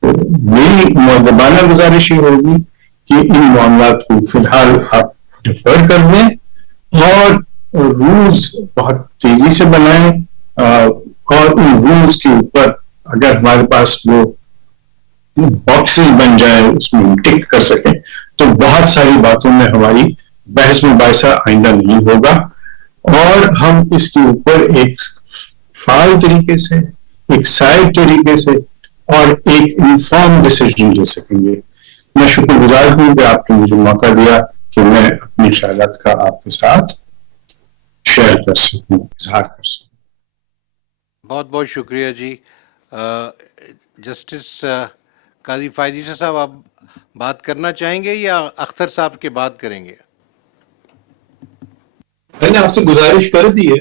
تو میری مؤدبانہ گزارش یہ ہوگی کہ ان معاملات کو فی الحال آپ ڈیفر کر دیں اور رولز بہت تیزی سے بنائیں, اور ان رولز کے اوپر اگر ہمارے پاس وہ باکسز بن جائیں, اس میں ٹک کر سکیں, تو بہت ساری باتوں میں ہماری بحث مباحثہ آئندہ نہیں ہوگا, اور ہم اس کے اوپر ایک فعال طریقے سے, ایک سائڈ طریقے سے اور ایک انفارم ڈیسیجن لے سکیں گے. میں شکر گزار ہوں کہ آپ نے مجھے موقع دیا کہ میں اپنی خیالات کا آپ کے ساتھ شیئر کر سکوں, اظہار کر سکوں. بہت بہت شکریہ جی. جسٹس قاضی فائز صاحب، آپ بات کرنا چاہیں گے یا اختر صاحب کے بات کریں گے؟ میں نے آپ سے گزارش کر دی ہے.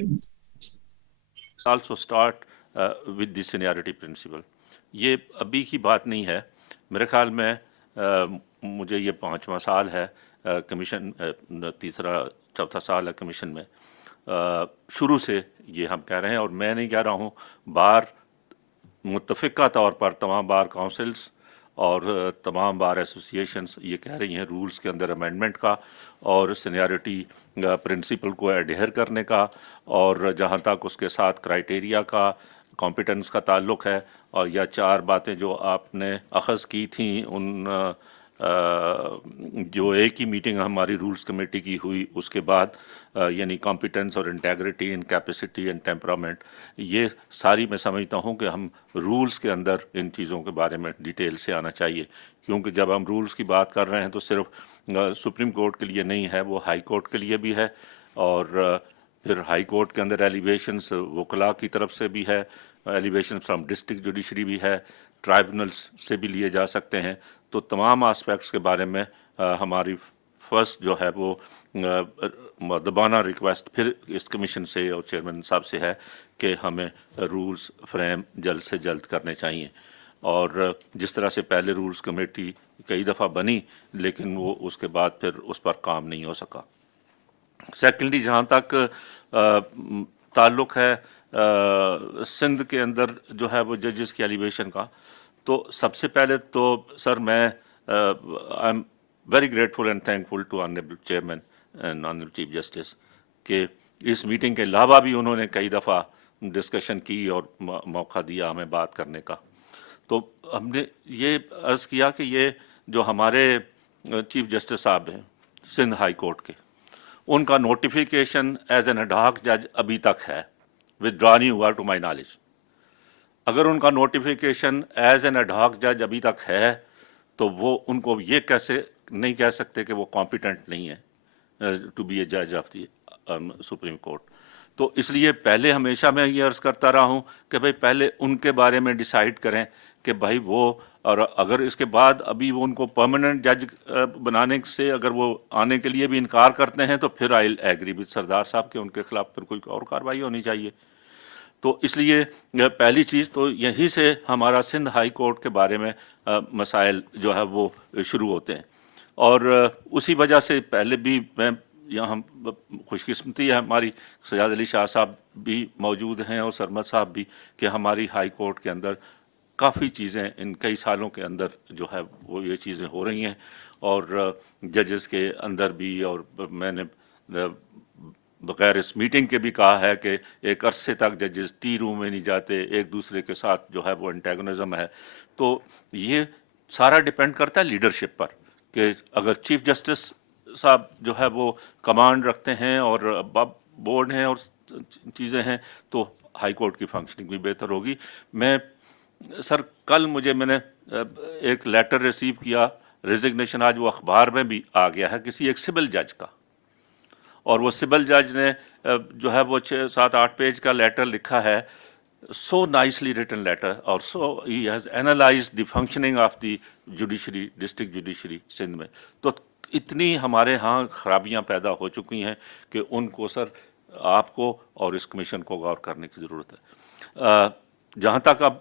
also start with the seniority principle. یہ ابھی کی بات نہیں ہے، میرے خیال میں مجھے یہ 5واں سال ہے کمیشن، تیسرا چوتھا سال ہے کمیشن میں. شروع سے یہ ہم کہہ رہے ہیں، اور میں نہیں کہہ رہا ہوں، بار متفقہ طور پر تمام بار کونسلز اور تمام بار ایسوسیشنز یہ کہہ رہی ہیں رولز کے اندر امینڈمنٹ کا اور سینیارٹی پرنسپل کو ایڈہر کرنے کا، اور جہاں تک اس کے ساتھ کرائیٹیریا کا، کمپیٹنس کا تعلق ہے. اور یا 4 باتیں جو آپ نے اخذ کی تھیں ان جو ایک ہی میٹنگ ہماری رولز کمیٹی کی ہوئی اس کے بعد، یعنی کمپیٹنس اور integrity in capacity and temperament, یہ ساری میں سمجھتا ہوں کہ ہم رولز کے اندر ان چیزوں کے بارے میں ڈیٹیل سے آنا چاہیے. کیونکہ جب ہم رولز کی بات کر رہے ہیں تو صرف سپریم کورٹ کے لیے نہیں ہے، وہ ہائی کورٹ کے لیے بھی ہے، اور پھر ہائی کورٹ کے اندر ایلیویشنز وکلاء کی طرف سے بھی ہے، ایلیویشن فرام ڈسٹرکٹ جوڈیشری بھی ہے، ٹرائبونلز سے بھی لیے جا سکتے ہیں. تو تمام آسپیکٹس کے بارے میں ہماری فرسٹ جو ہے وہ مؤدبانہ ریکویسٹ پھر اس کمیشن سے اور چیئرمین صاحب سے ہے کہ ہمیں رولز فریم جلد سے جلد کرنے چاہیے. اور جس طرح سے پہلے رولز کمیٹی کئی دفعہ بنی لیکن وہ اس کے بعد پھر اس پر کام نہیں ہو سکا. سیکنڈلی، جہاں تک تعلق ہے سندھ کے اندر جو ہے وہ ججز کی ایلیویشن کا، تو سب سے پہلے تو سر میں I am very grateful and thankful to honourable chairman and honourable chief justice کہ اس میٹنگ کے علاوہ بھی انہوں نے کئی دفعہ ڈسکشن کی اور موقع دیا ہمیں بات کرنے کا. تو ہم نے یہ عرض کیا کہ یہ جو ہمارے چیف جسٹس صاحب ہیں سندھ ہائی کورٹ کے، ان کا notification as an ad hoc جج ابھی تک ہے، ودرا نہیں ہوا ٹو مائی نالج. اگر ان کا notification as an ad hoc جج ابھی تک ہے تو وہ ان کو یہ کیسے نہیں کہہ سکتے کہ وہ کمپیٹنٹ نہیں ہے ٹو بی اے جج آف دی سپریم کورٹ. تو اس لیے پہلے ہمیشہ میں یہ عرض کرتا رہا ہوں کہ بھائی پہلے ان کے بارے میں ڈیسائیڈ کریں کہ بھائی وہ، اور اگر اس کے بعد ابھی وہ ان کو پرماننٹ جج بنانے سے اگر وہ آنے کے لیے بھی انکار کرتے ہیں تو پھر آئی ایگری وتھ سردار صاحب کہ ان کے خلاف پھر کوئی اور کارروائی ہونی چاہیے. تو اس لیے پہلی چیز تو یہیں سے ہمارا سندھ ہائی کورٹ کے بارے میں مسائل جو ہے وہ شروع ہوتے ہیں. اور اسی وجہ سے پہلے بھی میں یہاں خوش قسمتی ہے ہماری سجاد علی شاہ صاحب بھی موجود ہیں اور سرمد صاحب بھی کہ ہماری ہائی کورٹ کے اندر کافی چیزیں ان کئی سالوں کے اندر جو ہے وہ یہ چیزیں ہو رہی ہیں. اور ججز کے اندر بھی، اور میں نے بغیر اس میٹنگ کے بھی کہا ہے کہ ایک عرصے تک ججز ٹی روم میں نہیں جاتے، ایک دوسرے کے ساتھ جو ہے وہ انٹیگونزم ہے. تو یہ سارا ڈپینڈ کرتا ہے لیڈرشپ پر کہ اگر چیف جسٹس صاحب جو ہے وہ کمانڈ رکھتے ہیں اور بورڈ ہیں اور چیزیں ہیں تو ہائی کورٹ کی فنکشننگ بھی بہتر ہوگی. میں سر کل میں نے ایک لیٹر ریسیو کیا ریزگنیشن، آج وہ اخبار میں بھی آ گیا ہے، کسی ایک سول جج کا، اور وہ سول جج نے جو ہے وہ 6-7-8 پیج کا لیٹر لکھا ہے، سو نائسلی ریٹن لیٹر، اور so he has analyse the functioning of the judiciary, district judiciary Sindh میں. تو اتنی ہمارے ہاں خرابیاں پیدا ہو چکی ہیں کہ ان کو سر آپ کو اور اس کمیشن کو غور کرنے کی ضرورت ہے. جہاں تک اب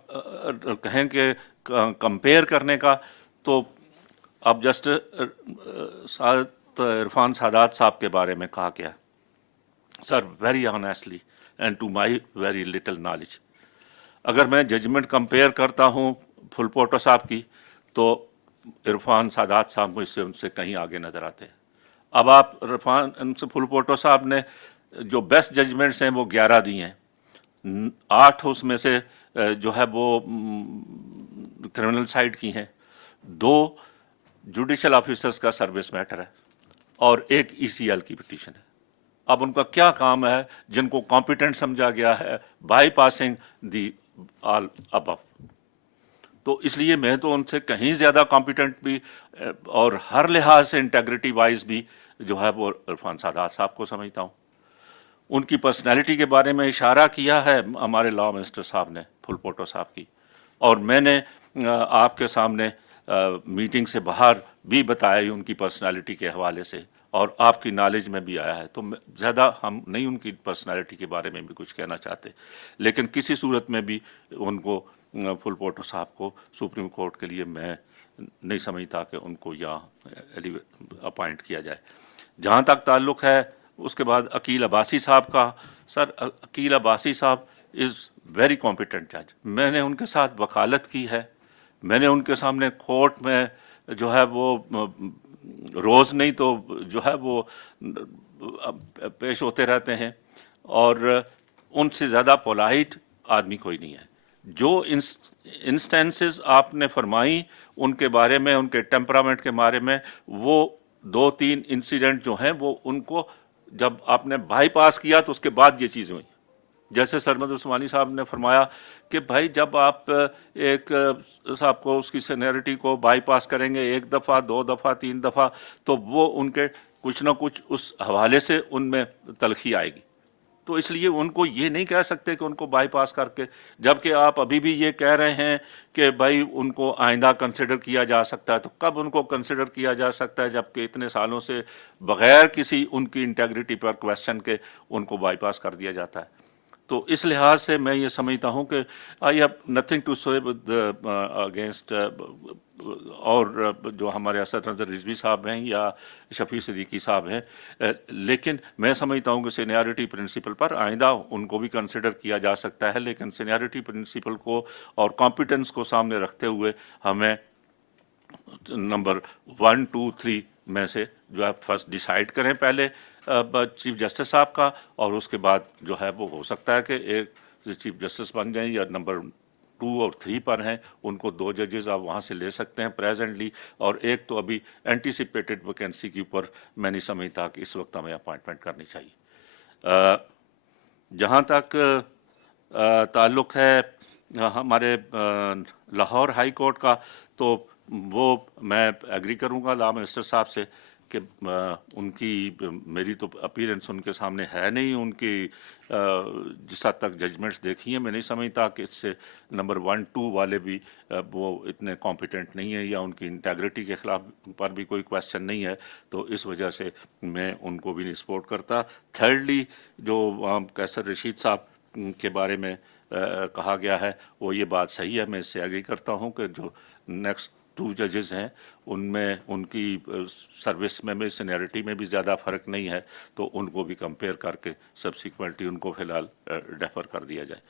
کہیں کہ کمپیئر کرنے کا، تو اب جسٹس عرفان سادات صاحب کے بارے میں کہا گیا sir, very honestly and to my very little knowledge, اگر میں ججمنٹ کمپیئر کرتا ہوں پھل پوٹو صاحب کی تو عرفان سادات صاحب مجھ سے ان سے کہیں آگے نظر آتے ہیں. اب آپ عرفان سے پھل پوٹو صاحب نے جو بیسٹ ججمنٹس ہیں وہ 11 دی ہیں، 8 اس میں سے جو ہے وہ کرمنل سائڈ کی ہیں، 2 جوڈیشل آفیسرز کا سروس میٹر ہے اور 1 ECL کی پٹیشن ہے. اب ان کا کیا کام ہے جن کو کمپیٹنٹ سمجھا گیا ہے بائی پاسنگ دی آل ابو؟ تو اس لیے میں تو ان سے کہیں زیادہ کمپیٹنٹ بھی اور ہر لحاظ سے انٹیگریٹی وائز بھی جو ہے وہ عرفان سادات صاحب کو سمجھتا ہوں. ان کی پرسنالٹی کے بارے میں اشارہ کیا ہے ہمارے لا منسٹر صاحب نے، پھل پوٹو صاحب کی، اور میں نے آپ کے سامنے میٹنگ سے باہر بھی بتایا ان کی پرسنالٹی کے حوالے سے، اور آپ کی نالج میں بھی آیا ہے. تو زیادہ ہم نہیں ان کی پرسنالٹی کے بارے میں بھی کچھ کہنا چاہتے، لیکن کسی صورت میں بھی ان کو پھل پوٹو صاحب کو سپریم کورٹ کے لیے میں نہیں سمجھتا کہ ان کو یہاں اپائنٹ کیا جائے. جہاں تک تعلق ہے اس کے بعد عقیل عباسی صاحب کا، سر عقیل عباسی صاحب از ویری کمپیٹنٹ جج. میں نے ان کے ساتھ وکالت کی ہے، میں نے ان کے سامنے کورٹ میں جو ہے وہ روز نہیں تو جو ہے وہ پیش ہوتے رہتے ہیں، اور ان سے زیادہ پولائٹ آدمی کوئی نہیں ہے. جو انسٹینسز آپ نے فرمائی ان کے بارے میں، ان کے ٹیمپرامنٹ کے بارے میں، وہ 2-3 انسیڈنٹ جو ہیں وہ ان کو جب آپ نے بائی پاس کیا تو اس کے بعد یہ چیزیں ہوئیں. جیسے سرمد عثمانی صاحب نے فرمایا کہ بھائی جب آپ ایک صاحب کو اس کی سینیئرٹی کو بائی پاس کریں گے 1 دفعہ 2 دفعہ 3 دفعہ تو وہ ان کے کچھ نہ کچھ اس حوالے سے ان میں تلخی آئے گی. تو اس لیے ان کو یہ نہیں کہہ سکتے کہ ان کو بائی پاس کر کے، جبکہ آپ ابھی بھی یہ کہہ رہے ہیں کہ بھائی ان کو آئندہ کنسیڈر کیا جا سکتا ہے. تو کب ان کو کنسیڈر کیا جا سکتا ہے جبکہ اتنے سالوں سے بغیر کسی ان کی انٹیگریٹی پر کویسچن کے ان کو بائی پاس کر دیا جاتا ہے. تو اس لحاظ سے میں یہ سمجھتا ہوں کہ آئی ہیو نتھنگ ٹو سے اگینسٹ اور جو ہمارے اسد نظر رضوی صاحب ہیں یا شفیع صدیقی صاحب ہیں، لیکن میں سمجھتا ہوں کہ سینیارٹی پرنسپل پر آئندہ ان کو بھی کنسیڈر کیا جا سکتا ہے، لیکن سینیارٹی پرنسپل کو اور کمپیٹنس کو سامنے رکھتے ہوئے ہمیں نمبر 1 2 3 میں سے جو ہے فرسٹ ڈیسائیڈ کریں پہلے چیف جسٹس صاحب کا، اور اس کے بعد جو ہے وہ ہو سکتا ہے کہ ایک چیف جسٹس بن جائیں یا نمبر 2 اور 3 پر ہیں ان کو 2 ججز آپ وہاں سے لے سکتے ہیں پریزنٹلی، اور ایک تو ابھی اینٹیسپیٹڈ ویکینسی کے اوپر میں نہیں سمجھتا کہ اس وقت ہمیں اپائنٹمنٹ کرنی چاہیے. جہاں تک تعلق ہے ہمارے لاہور ہائی کورٹ کا، تو وہ میں ایگری کروں گا لا منسٹر صاحب سے کہ ان کی میری تو اپیرنس ان کے سامنے ہے نہیں، ان کی جس حد تک ججمنٹس دیکھی ہیں میں نہیں سمجھتا کہ اس سے نمبر 1 2 والے بھی وہ اتنے کمپیٹنٹ نہیں ہیں یا ان کی انٹیگریٹی کے خلاف پر بھی کوئی کویسچن نہیں ہے، تو اس وجہ سے میں ان کو بھی نہیں سپورٹ کرتا. تھرڈلی جو قیصر رشید صاحب کے بارے میں کہا گیا ہے وہ یہ بات صحیح ہے، میں اس سے ایگری کرتا ہوں کہ جو نیکسٹ 2 ججز ہیں ان میں ان کی سروس میں بھی سینیئرٹی میں بھی زیادہ فرق نہیں ہے، تو ان کو بھی کمپیئر کر کے سبسیکوینٹلی ان کو فی الحال ڈیفر کر دیا جائے.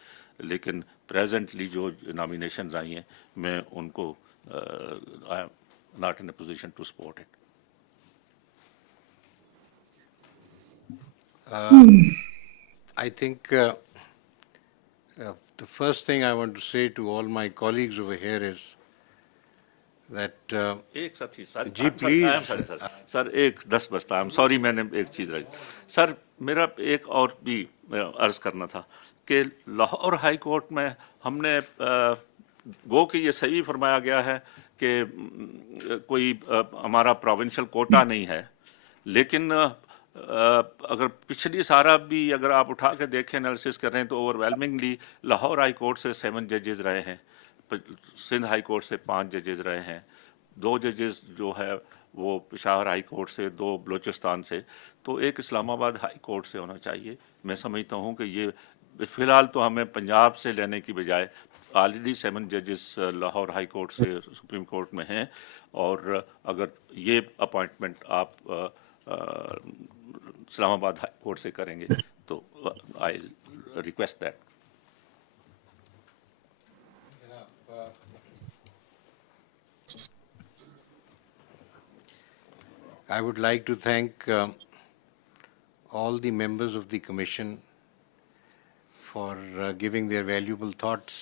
لیکن پریزنٹلی جو نامینیشنز آئی ہیں میں ان کو I am not in a position to support it. I think the first thing I want to say to all my colleagues over here is that ایک سب چیز سر جی پلیز سر ایک 10 بستا ہے، سوری میں نے ایک چیز رہی سر، میرا ایک اور بھی عرض کرنا تھا کہ لاہور ہائی کورٹ میں ہم نے گو کہ یہ صحیح فرمایا گیا ہے کہ کوئی ہمارا پروونشل کوٹا نہیں ہے، لیکن اگر پچھلی سارا بھی اگر آپ اٹھا کے دیکھیں انالیسس کر رہے ہیں تو اوور ویلمنگلی لاہور ہائی کورٹ سے 7 ججز رہے ہیں، سندھ ہائی کورٹ سے 5 ججز رہے ہیں، 2 ججز جو ہے وہ پشاور ہائی کورٹ سے، 2 بلوچستان سے، تو ایک اسلام آباد ہائی کورٹ سے ہونا چاہیے. میں سمجھتا ہوں کہ یہ فی الحال تو ہمیں پنجاب سے لینے کی بجائے آلریڈی 7 ججز لاہور ہائی کورٹ سے سپریم کورٹ میں ہیں، اور اگر یہ اپوائنٹمنٹ آپ اسلام آباد ہائی کورٹ سے کریں گے تو I request that. I would like to thank all the members of the commission for giving their valuable thoughts.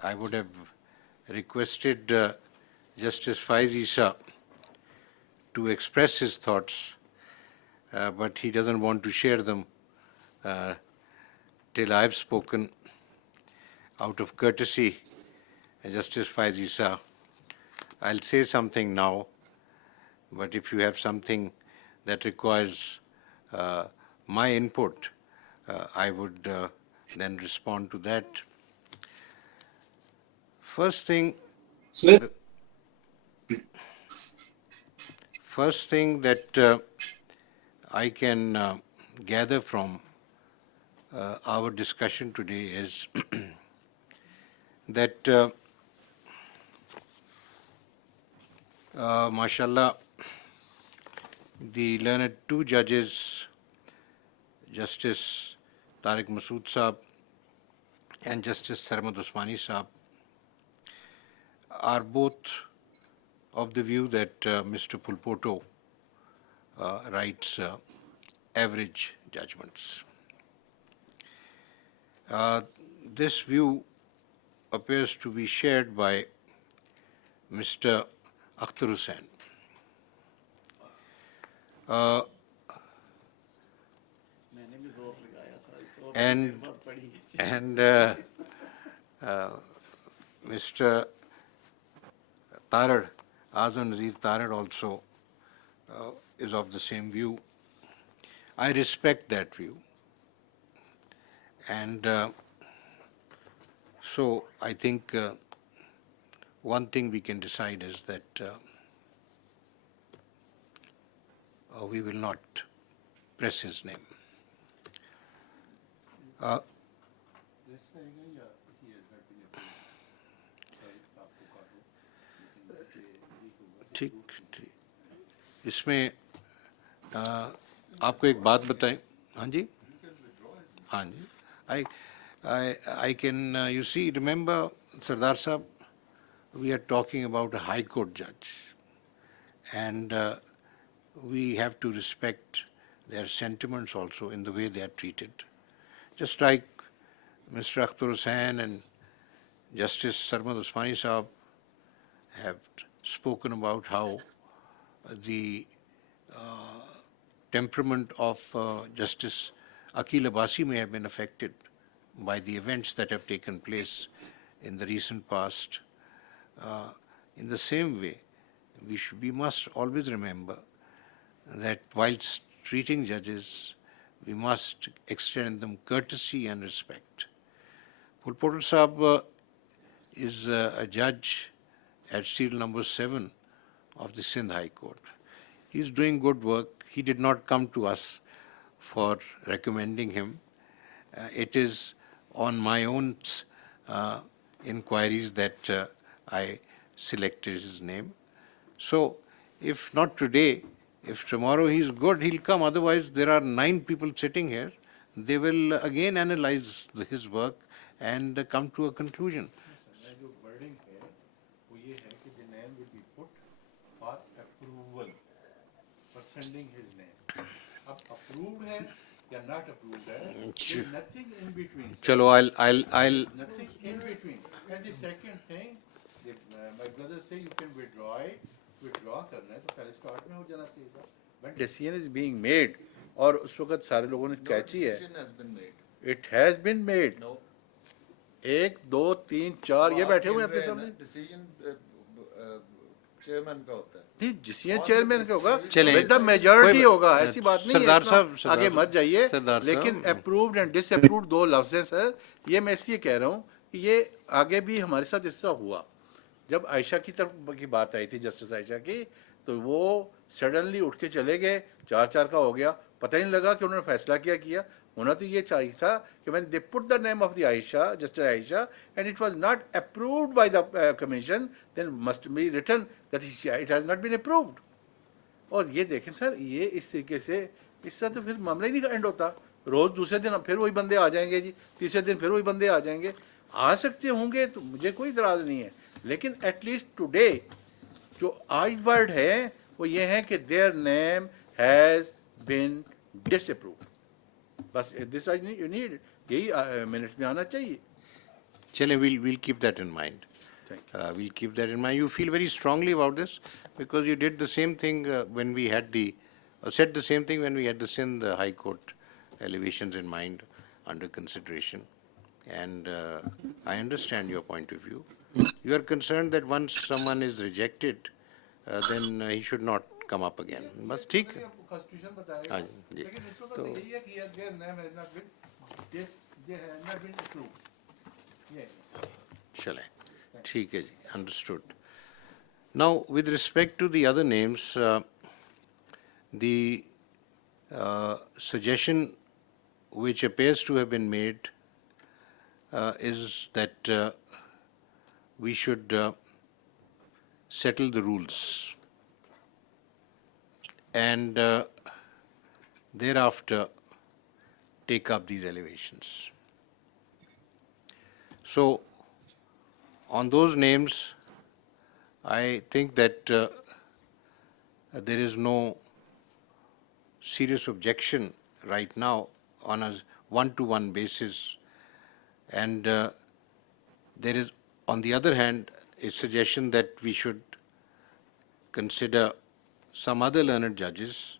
I would have requested Justice Faiz Isa to express his thoughts, but he doesn't want to share them till I've spoken. Out of courtesy, Justice Faiz Isa, I'll say something now, but if you have something that requires my input, I would then respond to that. First thing that I can gather from our discussion today is that, mashallah, the learned two judges, Justice Tariq Massoud Saab and Justice Sarmad Usmani Saab, are both of the view that Mr. Pulpoto writes average judgments. This view appears to be shared by Mr. Akhtar Hussain. And Mr. Tarad, Azam Nazir Tarad also is of the same view. I respect that view. And so I think one thing we can decide is that we will not press his name. ठीक ठीक इसमें आपको एक बात बताएं हाँ जी हाँ जी I can you see remember Sardar Sahab, we are talking about a High Court judge, and we have to respect their sentiments also in the way they are treated. Just like Mr. Akhtar Hussain and Justice Sarmad Usmani Saab have spoken about how the temperament of Justice Aqil Abbasi may have been affected by the events that have taken place in the recent past. In the same way, we must always remember that whilst treating judges, we must extend them courtesy and respect. Pulpoto Saab is a judge at serial number 7 of the Sindh High Court. He is doing good work. He did not come to us for recommending him. It is on my own inquiries that I selected his name. So if not today, if tomorrow he is good, he'll come. Otherwise, there are 9 people sitting here. They will again analyze his work and come to a conclusion. जो wording है वो ये है कि the name will be put for approval for sending his name. अब approved है या not approved है, there's nothing in between. Chalo, I'll Nothing in between. And the second thing, if my brother say you can withdraw it, withdraw करना है तो पहले start में हो जाना चाहिए था. When decision is being made और उस वक्त सारे लोगों ने कैची है. Decision has been made. It has been made. No. 1, 2, 3, 4 ये बैठे हुए हैं अपने सामने. Decision chairman का होता है. नहीं जिसमें चेयरमैन का होगा चलें. विद द मेजॉरिटी होगा ऐसी बात नहीं है. सरदार इतना साहब, आगे मत जाइए. सरदार लेकिन साहब. अप्रूव्ड एंड डिसअप्रूव्ड 2 लफ्ज हैं सर. ये मैं इसलिए कह रहा हूँ कि ये आगे भी हमारे साथ इस तरह हुआ. जब आयशा की तरफ की बात आई थी, जस्टिस आयशा की, तो वो सडनली उठ के चले गए. 4-4 का हो गया. पता ही नहीं लगा कि उन्होंने फैसला क्या किया. होना तो ये चाहिए था कि when they put the name of the Aisha, Justice Aisha, and it was not approved by the commission, then must be written that it has not been approved. और ये देखें सर, ये इस तरीके से इस तरह तो फिर मामला ही नहीं एंड होता. रोज़ दूसरे दिन फिर वही बंदे आ जाएंगे जी, तीसरे दिन फिर वही बंदे आ जाएंगे. आ सकते होंगे तो मुझे कोई इतराज़ नहीं है, लेकिन एटलीस्ट टुडे जो आज वर्ड है वो ये है कि their name has been disapproved. बस दिस यू नीड, यही मिनट्स में आना चाहिए. Chale, we'll keep that in mind. We'll keep that in mind. You feel very strongly about this because you did the same thing when we had said the same thing when we had the Sindh High Court elevations in mind under consideration. And I understand your point of view. You are concerned that once someone is rejected, then he should not come up again. बस ठीक है। हाँ जी। तो चलें, ठीक है जी, understood. Now, with respect to the other names, the suggestion which appears to have been made is that we should settle the rules and thereafter take up these elevations. So, on those names, I think that there is no serious objection right now on a one-to-one basis, and there is, on the other hand, a suggestion that we should consider some other learned judges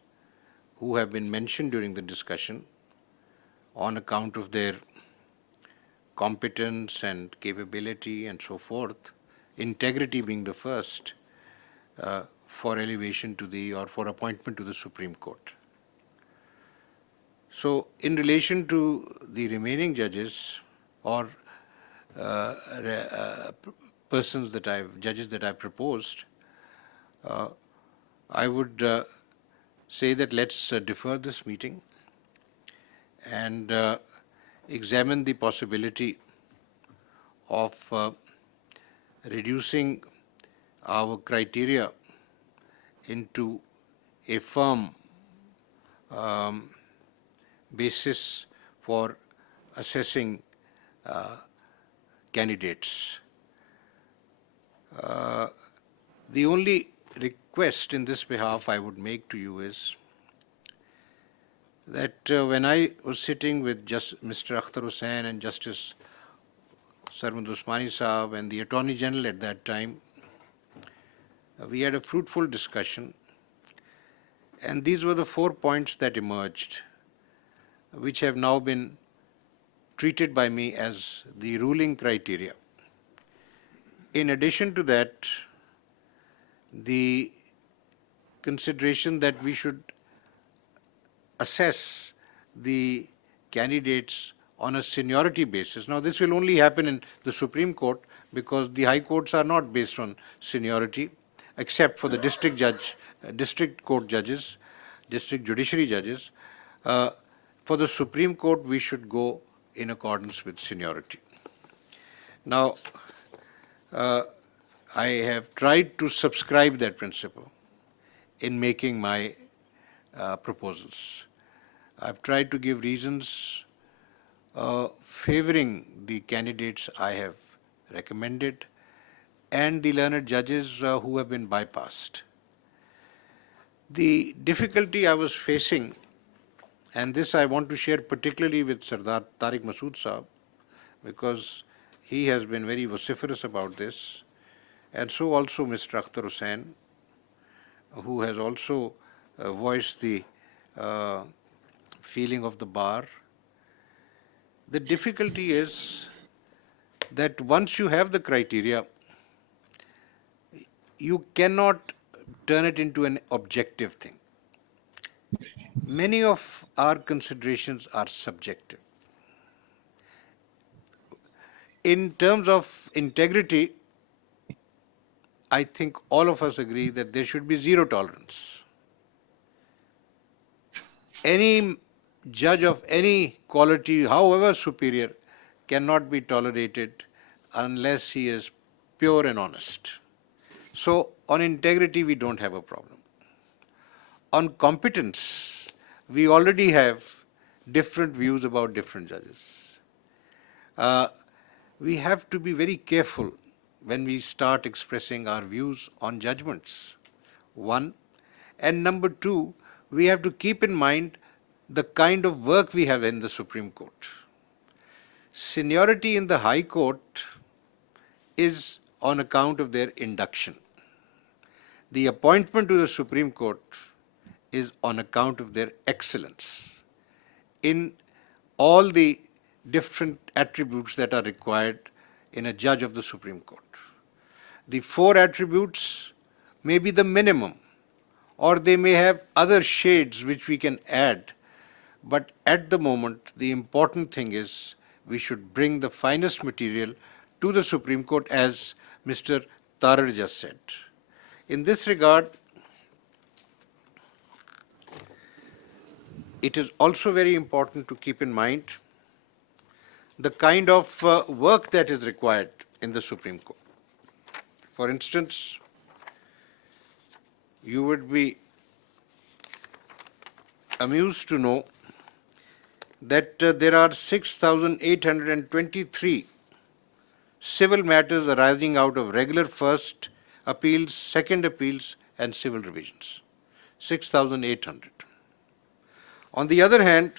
who have been mentioned during the discussion on account of their competence and capability and so forth, integrity being the first, for elevation to the, or for appointment to the Supreme Court. So, in relation to the remaining judges or judges that I've proposed, I would say that let's defer this meeting and examine the possibility of reducing our criteria into a firm basis for assessing candidates. The only request in this behalf I would make to you is that when I was sitting with Mr. Akhtar Hussain and Justice Sarmad Usmani Saab and the Attorney General at that time, we had a fruitful discussion, and these were the 4 points that emerged, which have now been treated by me as the ruling criteria. In addition to that, the consideration that we should assess the candidates on a seniority basis. Now, this will only happen in the Supreme Court because the high courts are not based on seniority, except for the district court judges, district judiciary judges. For the Supreme Court, we should go in accordance with seniority. Now, I have tried to subscribe that principle in making my proposals. I've tried to give reasons favoring the candidates I have recommended and the learned judges who have been bypassed. The difficulty I was facing, and this I want to share particularly with Sardar Tariq Masud Saab, because he has been very vociferous about this, and so also Mr. Akhtar Hussain, who has also voiced the feeling of the bar. The difficulty is that once you have the criteria, you cannot turn it into an objective thing. Many of our considerations are subjective. In terms of integrity, I think all of us agree that there should be zero tolerance. Any judge of any quality, however superior, cannot be tolerated unless he is pure and honest. So, on integrity, we don't have a problem. On competence, we already have different views about different judges. We have to be very careful when we start expressing our views on judgments, one. And number two, we have to keep in mind the kind of work we have in the Supreme Court. Seniority in the High Court is on account of their induction. The appointment to the Supreme Court is on account of their excellence in all the different attributes that are required in a judge of the Supreme Court. The 4 attributes may be the minimum, or they may have other shades which we can add, but at the moment the important thing is we should bring the finest material to the Supreme Court, as Mr. Tarek just said. In this regard, it is also very important to keep in mind the kind of work that is required in the Supreme Court. For instance, you would be amused to know that there are 6,823 civil matters arising out of regular first appeals, second appeals, and civil revisions. 6,800. On the other hand,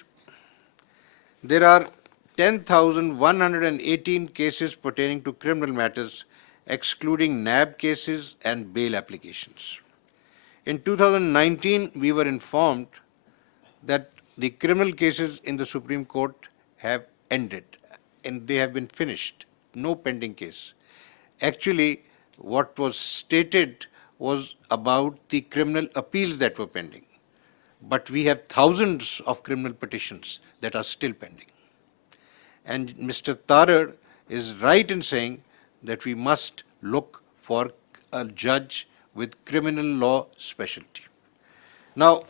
there are 10,118 cases pertaining to criminal matters, excluding NAB cases and bail applications. In 2019, we were informed that the criminal cases in the Supreme Court have ended and they have been finished, no pending case. Actually, what was stated was about the criminal appeals that were pending. But we have thousands of criminal petitions that are still pending. And Mr. Tarek is right in saying that we must look for a judge with criminal law specialty. Now,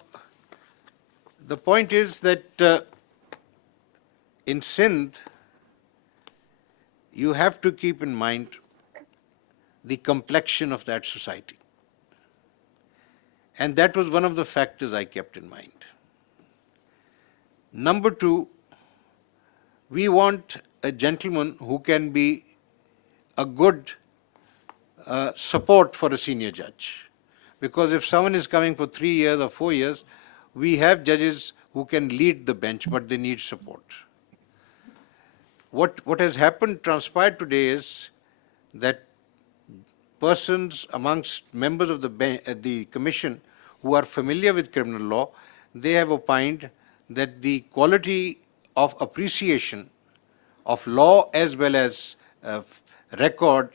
the point is that in Sindh, you have to keep in mind the complexion of that society. And that was one of the factors I kept in mind. Number 2, we want a gentleman who can be a good support for a senior judge. Because if someone is coming for 3 years or 4 years, we have judges who can lead the bench, but they need support. What has happened, transpired today is that persons amongst members of the commission who are familiar with criminal law, they have opined that the quality of appreciation of law as well as record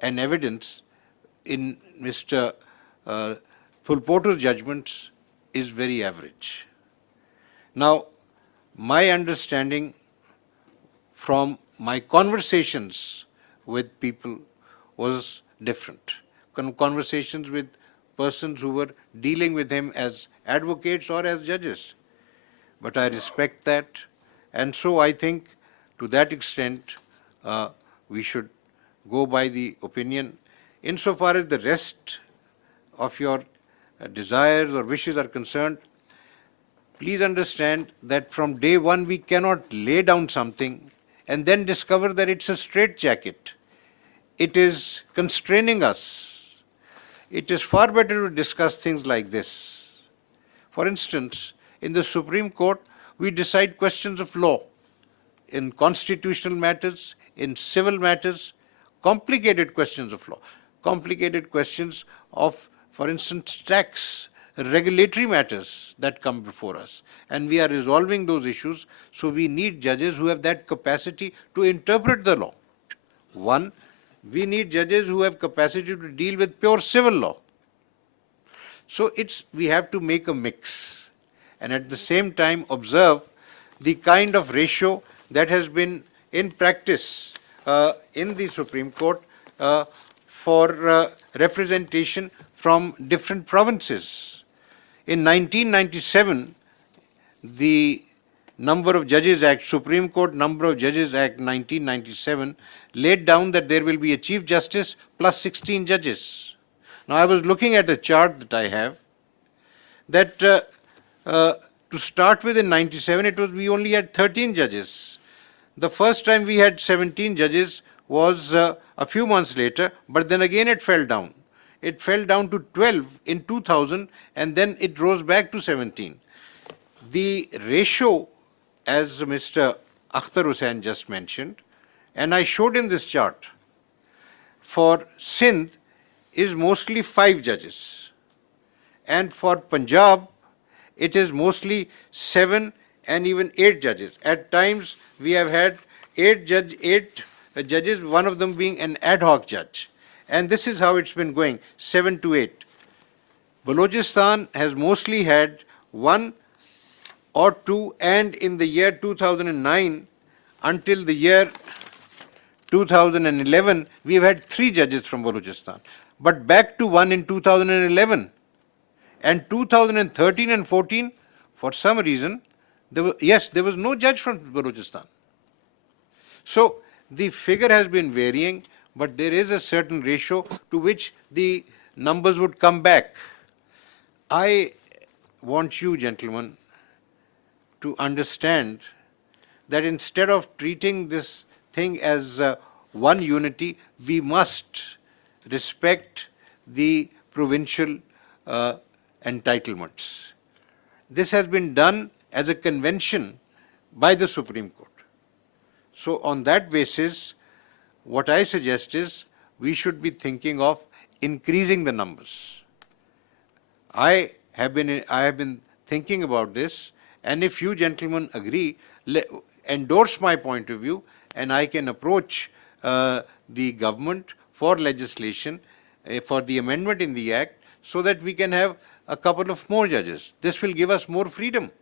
and evidence in Mr. Fulporto's judgments is very average. Now, my understanding from my conversations with people was different. Conversations with persons who were dealing with him as advocates or as judges. But I respect that, and so I think to that extent we should go by the opinion. Insofar as the rest of your desires or wishes are concerned, please understand that from day one we cannot lay down something and then discover that it's a straitjacket. It is constraining us. It is far better to discuss things like this. For instance, in the Supreme Court, we decide questions of law in constitutional matters, in civil matters, complicated questions of law, complicated questions of, for instance, tax, regulatory matters that come before us. And we are resolving those issues, so we need judges who have that capacity to interpret the law. One, we need judges who have capacity to deal with pure civil law. So we have to make a mix and at the same time observe the kind of ratio that has been in practice in the Supreme Court for representation from different provinces. In 1997, the Number of Judges Act, Supreme Court Number of Judges Act 1997 laid down that there will be a Chief Justice plus 16 judges. Now I was looking at a chart that I have that to start with in 97 we only had 13 judges. The first time we had 17 judges was a few months later, but then again it fell down. It fell down to 12 in 2000 and then it rose back to 17. The ratio, as Mr. Akhtar Hussain just mentioned, and I showed in this chart, for Sindh is mostly 5 judges. And for Punjab, it is mostly 7 and even 8 judges. At times, we have had 8 judges, one of them being an ad hoc judge. And this is how it's been going, 7 to 8. Balochistan has mostly had 1 or 2, and in the year 2009 until the year 2011, we have had 3 judges from Balochistan, but back to 1 in 2011. And 2013 and 14, for some reason, there was no judge from Balochistan. So the figure has been varying, but there is a certain ratio to which the numbers would come back. I want you, gentlemen, to understand that instead of treating this thing as one unity, we must respect the provincial entitlements. This has been done as a convention by the Supreme Court. So on that basis, what I suggest is we should be thinking of increasing the numbers. I have been thinking about this, and if you gentlemen agree, endorse my point of view, and I can approach the government for legislation, for the amendment in the Act, so that we can have a couple of more judges. This will give us more freedom.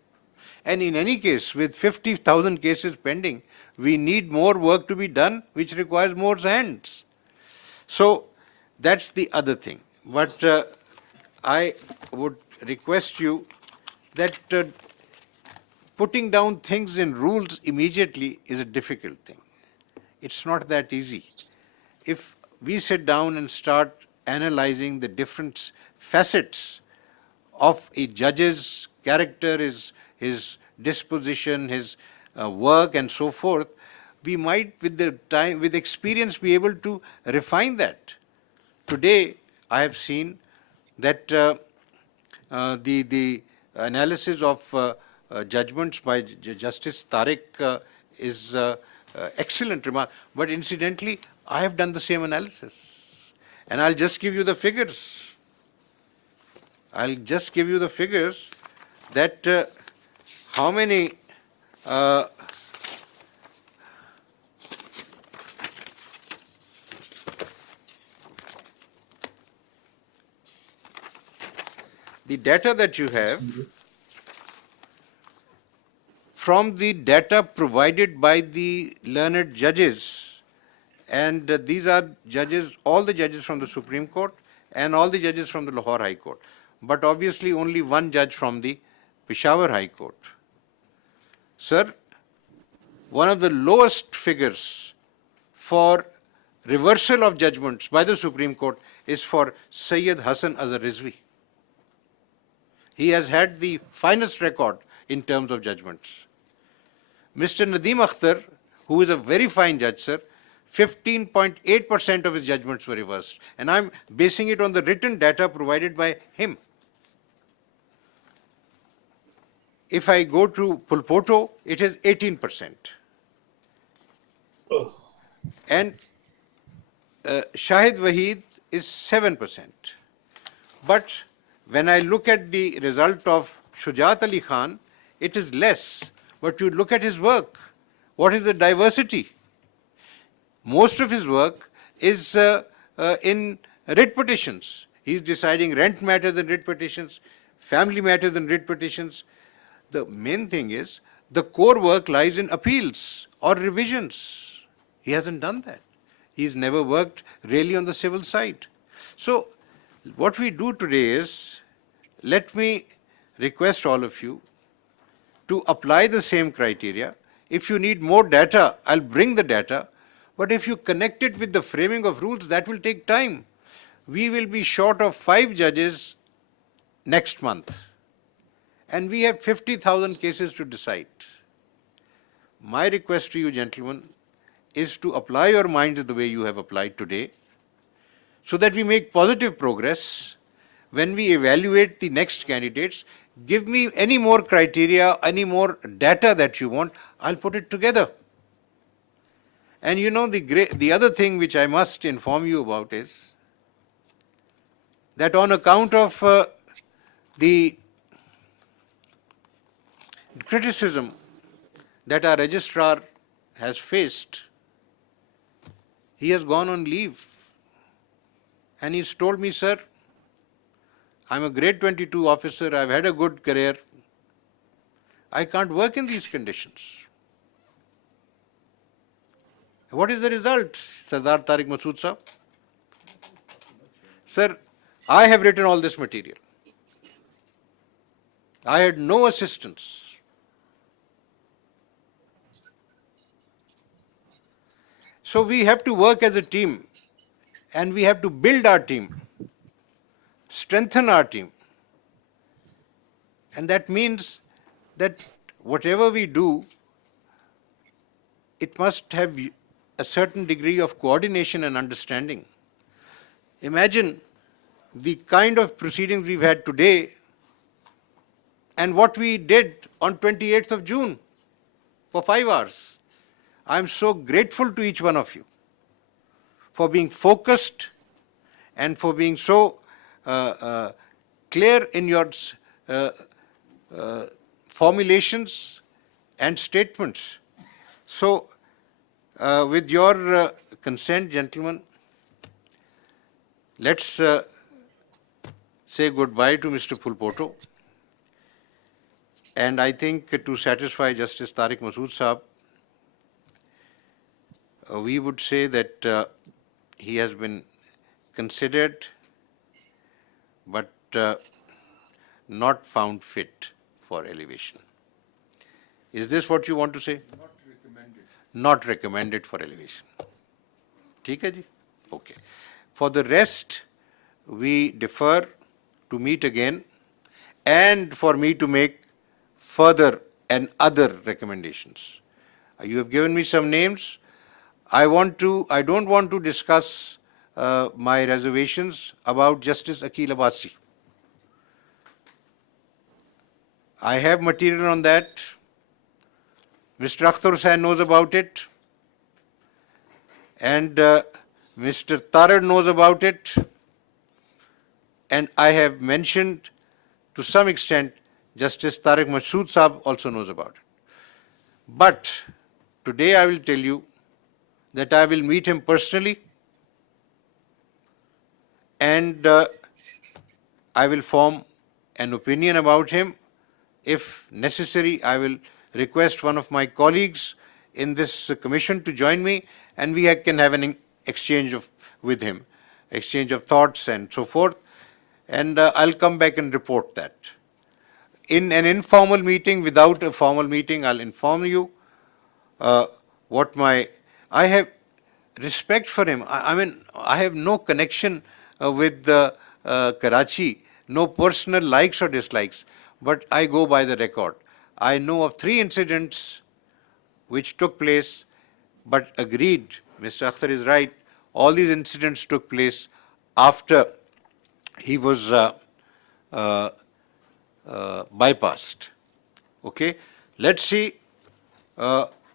And in any case, with 50,000 cases pending, we need more work to be done, which requires more hands. So that's the other thing. But I would request you that putting down things in rules immediately is a difficult thing. It's not that easy. If we sit down and start analyzing the different facets of a judge's character, his disposition, his work, and so forth, we might, with experience, be able to refine that. Today, I have seen that the analysis of judgments by Justice Tariq is excellent remark. But incidentally, I have done the same analysis, and I'll just give you the figures. That how many the data that you have from the data provided by the learned judges, and these are judges, all the judges from the Supreme Court and all the judges from the Lahore High Court, but obviously only one judge from the Peshawar High Court. Sir, one of the lowest figures for reversal of judgments by the Supreme Court is for Sayyid Hassan Azhar Rizvi. He has had the finest record in terms of judgments. Mr. Nadeem Akhtar, who is a very fine judge, sir, 15.8% of his judgments were reversed. And I'm basing it on the written data provided by him. If I go to Pulpoto, it is 18%. And Shahid Waheed is 7%. But when I look at the result of Shujaat Ali Khan, it is less. But you look at his work. What is the diversity? Most of his work is in writ petitions. He's deciding rent matters in writ petitions, family matters in writ petitions. The main thing is the core work lies in appeals or revisions. He hasn't done that. He's never worked really on the civil side. So what we do today is, let me request all of you to apply the same criteria. If you need more data, I'll bring the data. But if you connect it with the framing of rules, that will take time. We will be short of 5 judges next month. And we have 50,000 cases to decide. My request to you, gentlemen, is to apply your minds the way you have applied today, so that we make positive progress. When we evaluate the next candidates, give me any more criteria, any more data that you want, I'll put it together. And you know, the other thing which I must inform you about is that on account of the criticism that our registrar has faced, he has gone on leave. And he's told me, sir, I'm a grade 22 officer, I've had a good career, I can't work in these conditions. What is the result, Sardar Tariq Massoud Sahab? Sir, I have written all this material. I had no assistance. So we have to work as a team, and we have to build our team, strengthen our team. And that means that whatever we do, it must have a certain degree of coordination and understanding. Imagine the kind of proceedings we've had today and what we did on 28th of June for 5 hours. I'm so grateful to each one of you for being focused and for being so clear in your formulations and statements. So, with your consent, gentlemen, let's say goodbye to Mr. Pulpoto. And I think to satisfy Justice Tariq Massoud Sahab, we would say that he has been considered but not found fit for elevation. Is this what you want to say? Not recommended. Not recommended for elevation. ठीक है जी? Okay. For the rest, we defer to meet again and for me to make further and other recommendations. You have given me some names. I don't want to discuss my reservations about Justice Akil Abbasi. I have material on that. Mr. Akhtar Hussain knows about it. And Mr. Tarad knows about it. And I have mentioned to some extent Justice Tariq Massoud Sahab also knows about it. But today I will tell you that I will meet him personally and I will form an opinion about him. If necessary, I will request one of my colleagues in this commission to join me and we can have an exchange with him, exchange of thoughts and so forth. And I'll come back and report that. In an informal meeting, without a formal meeting, I'll inform you I have respect for him. I mean, I have no connection with Karachi, no personal likes or dislikes, but I go by the record. I know of 3 incidents which took place, but agreed, Mr. Akhtar is right, all these incidents took place after he was bypassed. Okay? Let's see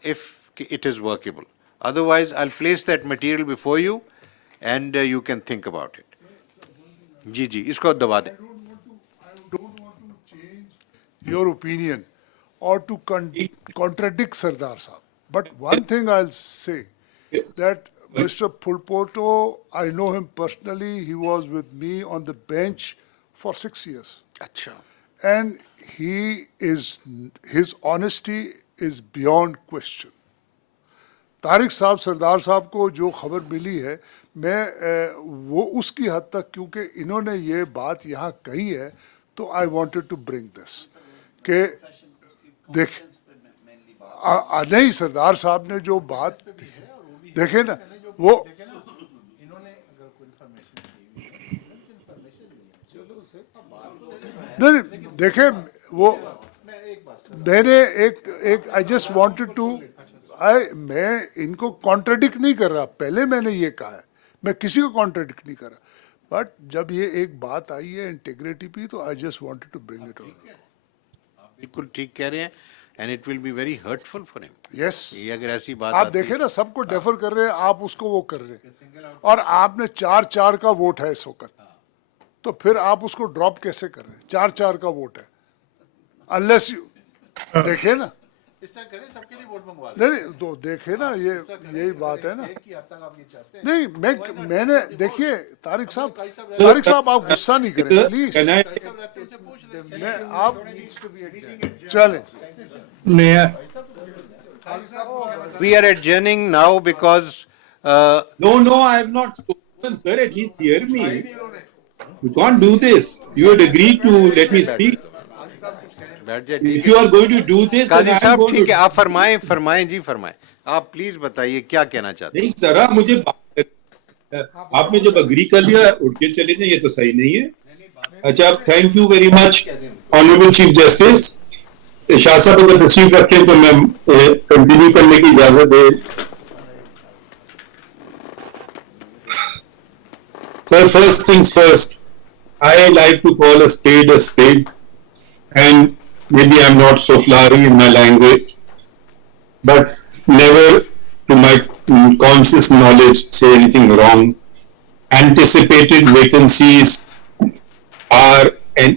if it is workable. Otherwise, I'll place that material before you and you can think about it. जी जी इसको दबा दें. I don't want to change your opinion or to contradict Sardar Sahab. But one thing I'll say, that Mr. Pulpoto, I know him personally, he was with me on the bench for 6 years. अच्छा. And his honesty is beyond question. Tariq साहब, सरदार साहब को जो खबर मिली है, मैं वो उसकी हद तक, क्योंकि इन्होंने ये बात यहाँ कही है, तो I wanted to bring this कि नहीं, सरदार साहब ने जो बात देखे ना, वो नहीं देखे, वो मैंने एक I just wanted to मैं इनको कॉन्ट्रडिक्ट नहीं कर रहा, पहले मैंने ये कहा है, मैं किसी को कॉन्ट्रडिक्ट नहीं कर रहा, बट जब ये एक बात आई है इंटीग्रिटी पे, तो I just wanted to bring it on. आप बिल्कुल ठीक कह रहे हैं. and it will be very hurtful for him. Yes. ये अगर ऐसी बात आप आती देखें ना, सबको डेफर कर रहे हैं, आप उसको वो कर रहे हैं, और आपने 4-4 का वोट है इस वक्त, तो फिर आप उसको ड्रॉप कैसे कर रहे हैं? 4-4 का वोट है, अनलेस यू देखे ना, इस तरह करें, सबके लिए वोट मंगवा लें। नहीं तो देखे ना, ये यही बात है ना। एक ही हफ्ता आप ये चाहते हैं। नहीं, मैंने देखिए तारिक साहब आप गुस्सा नहीं करें प्लीज, Can I? मैं आप चलें। We are adjourning now because No, I have not spoken, sir. At least hear me. You can't do this. You had agreed to let me speak. बैठ जाए, ठीक If you are going to do this, then Qazi I am साहब going ठीक है, to. आप फरमाएं जी, फरमाएं। आप please बताइए क्या कहना चाहते हैं। नहीं, जरा मुझे आपने जब अग्री कर लिया उठ के चले जाए, ये तो सही नहीं है। अच्छा, thank you very much honourable chief justice. Shah साहब अगर तशरीफ रखें तो मैं कंटिन्यू करने की इजाजत दे। Sir, first things first, I like to call a spade, and maybe I'm not so flowery in my language, but never to my conscious knowledge say anything wrong. Anticipated vacancies are an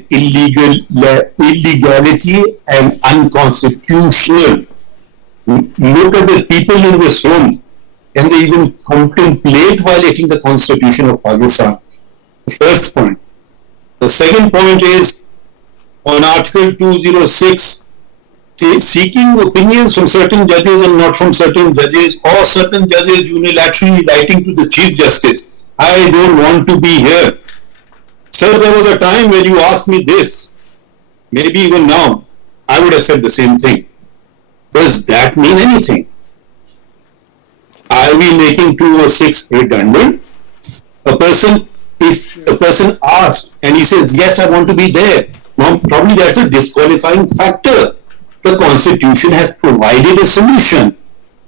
illegality and unconstitutional. Look at the people in this room. Can they even contemplate violating the Constitution of Pakistan? The first point. The second point is on Article 206, seeking opinions from certain judges and not from certain judges, or certain judges unilaterally writing to the Chief Justice. I don't want to be here. Sir, there was a time when you asked me this. Maybe even now, I would have said the same thing. Does that mean anything? Are we making 206 redundant? If a person asks and he says, yes, I want to be there, now probably that's a disqualifying factor. The Constitution has provided a solution.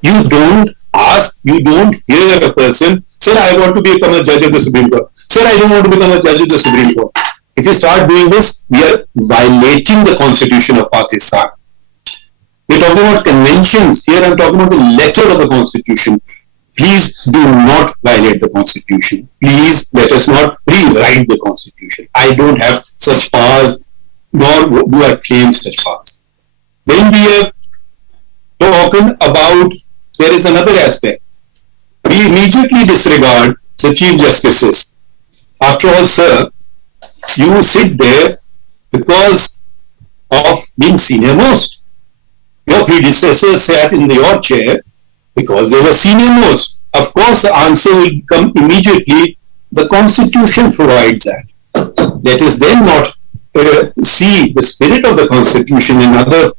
You don't ask, you don't hear a person, sir, I want to become a judge of the Supreme Court. Sir, I don't want to become a judge of the Supreme Court. If you start doing this, we are violating the Constitution of Pakistan. We're talking about conventions. Here I'm talking about the letter of the Constitution. Please do not violate the Constitution. Please let us not rewrite the Constitution. I don't have such powers, nor do I claim such powers. Then we have talking about, there is another aspect. We immediately disregard the Chief Justices. After all, sir, you sit there because of being senior most. Your predecessors sat in your chair because they were senior most. Of course, the answer will come immediately. The Constitution provides that. Let us then not see the spirit of the Constitution and other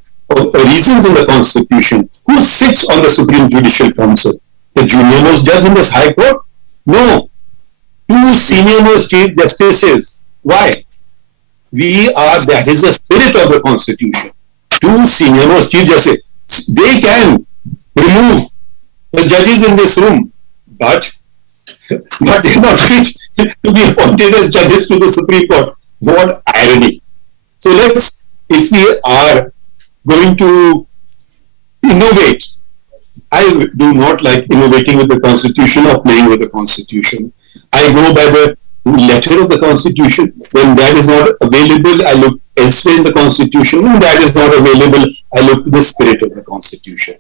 reasons in the Constitution. Who sits on the Supreme Judicial Council? The junior most judge in this High Court? No. 2 senior most Chief Justices. Why? That is the spirit of the Constitution. 2 senior most Chief Justices. They can remove the judges in this room, but they're not fit to be appointed as judges to the Supreme Court. What irony. So if we are going to innovate, I do not like innovating with the Constitution or playing with the Constitution. I go by the letter of the Constitution. When that is not available, I look elsewhere in the Constitution. When that is not available, I look to the spirit of the Constitution.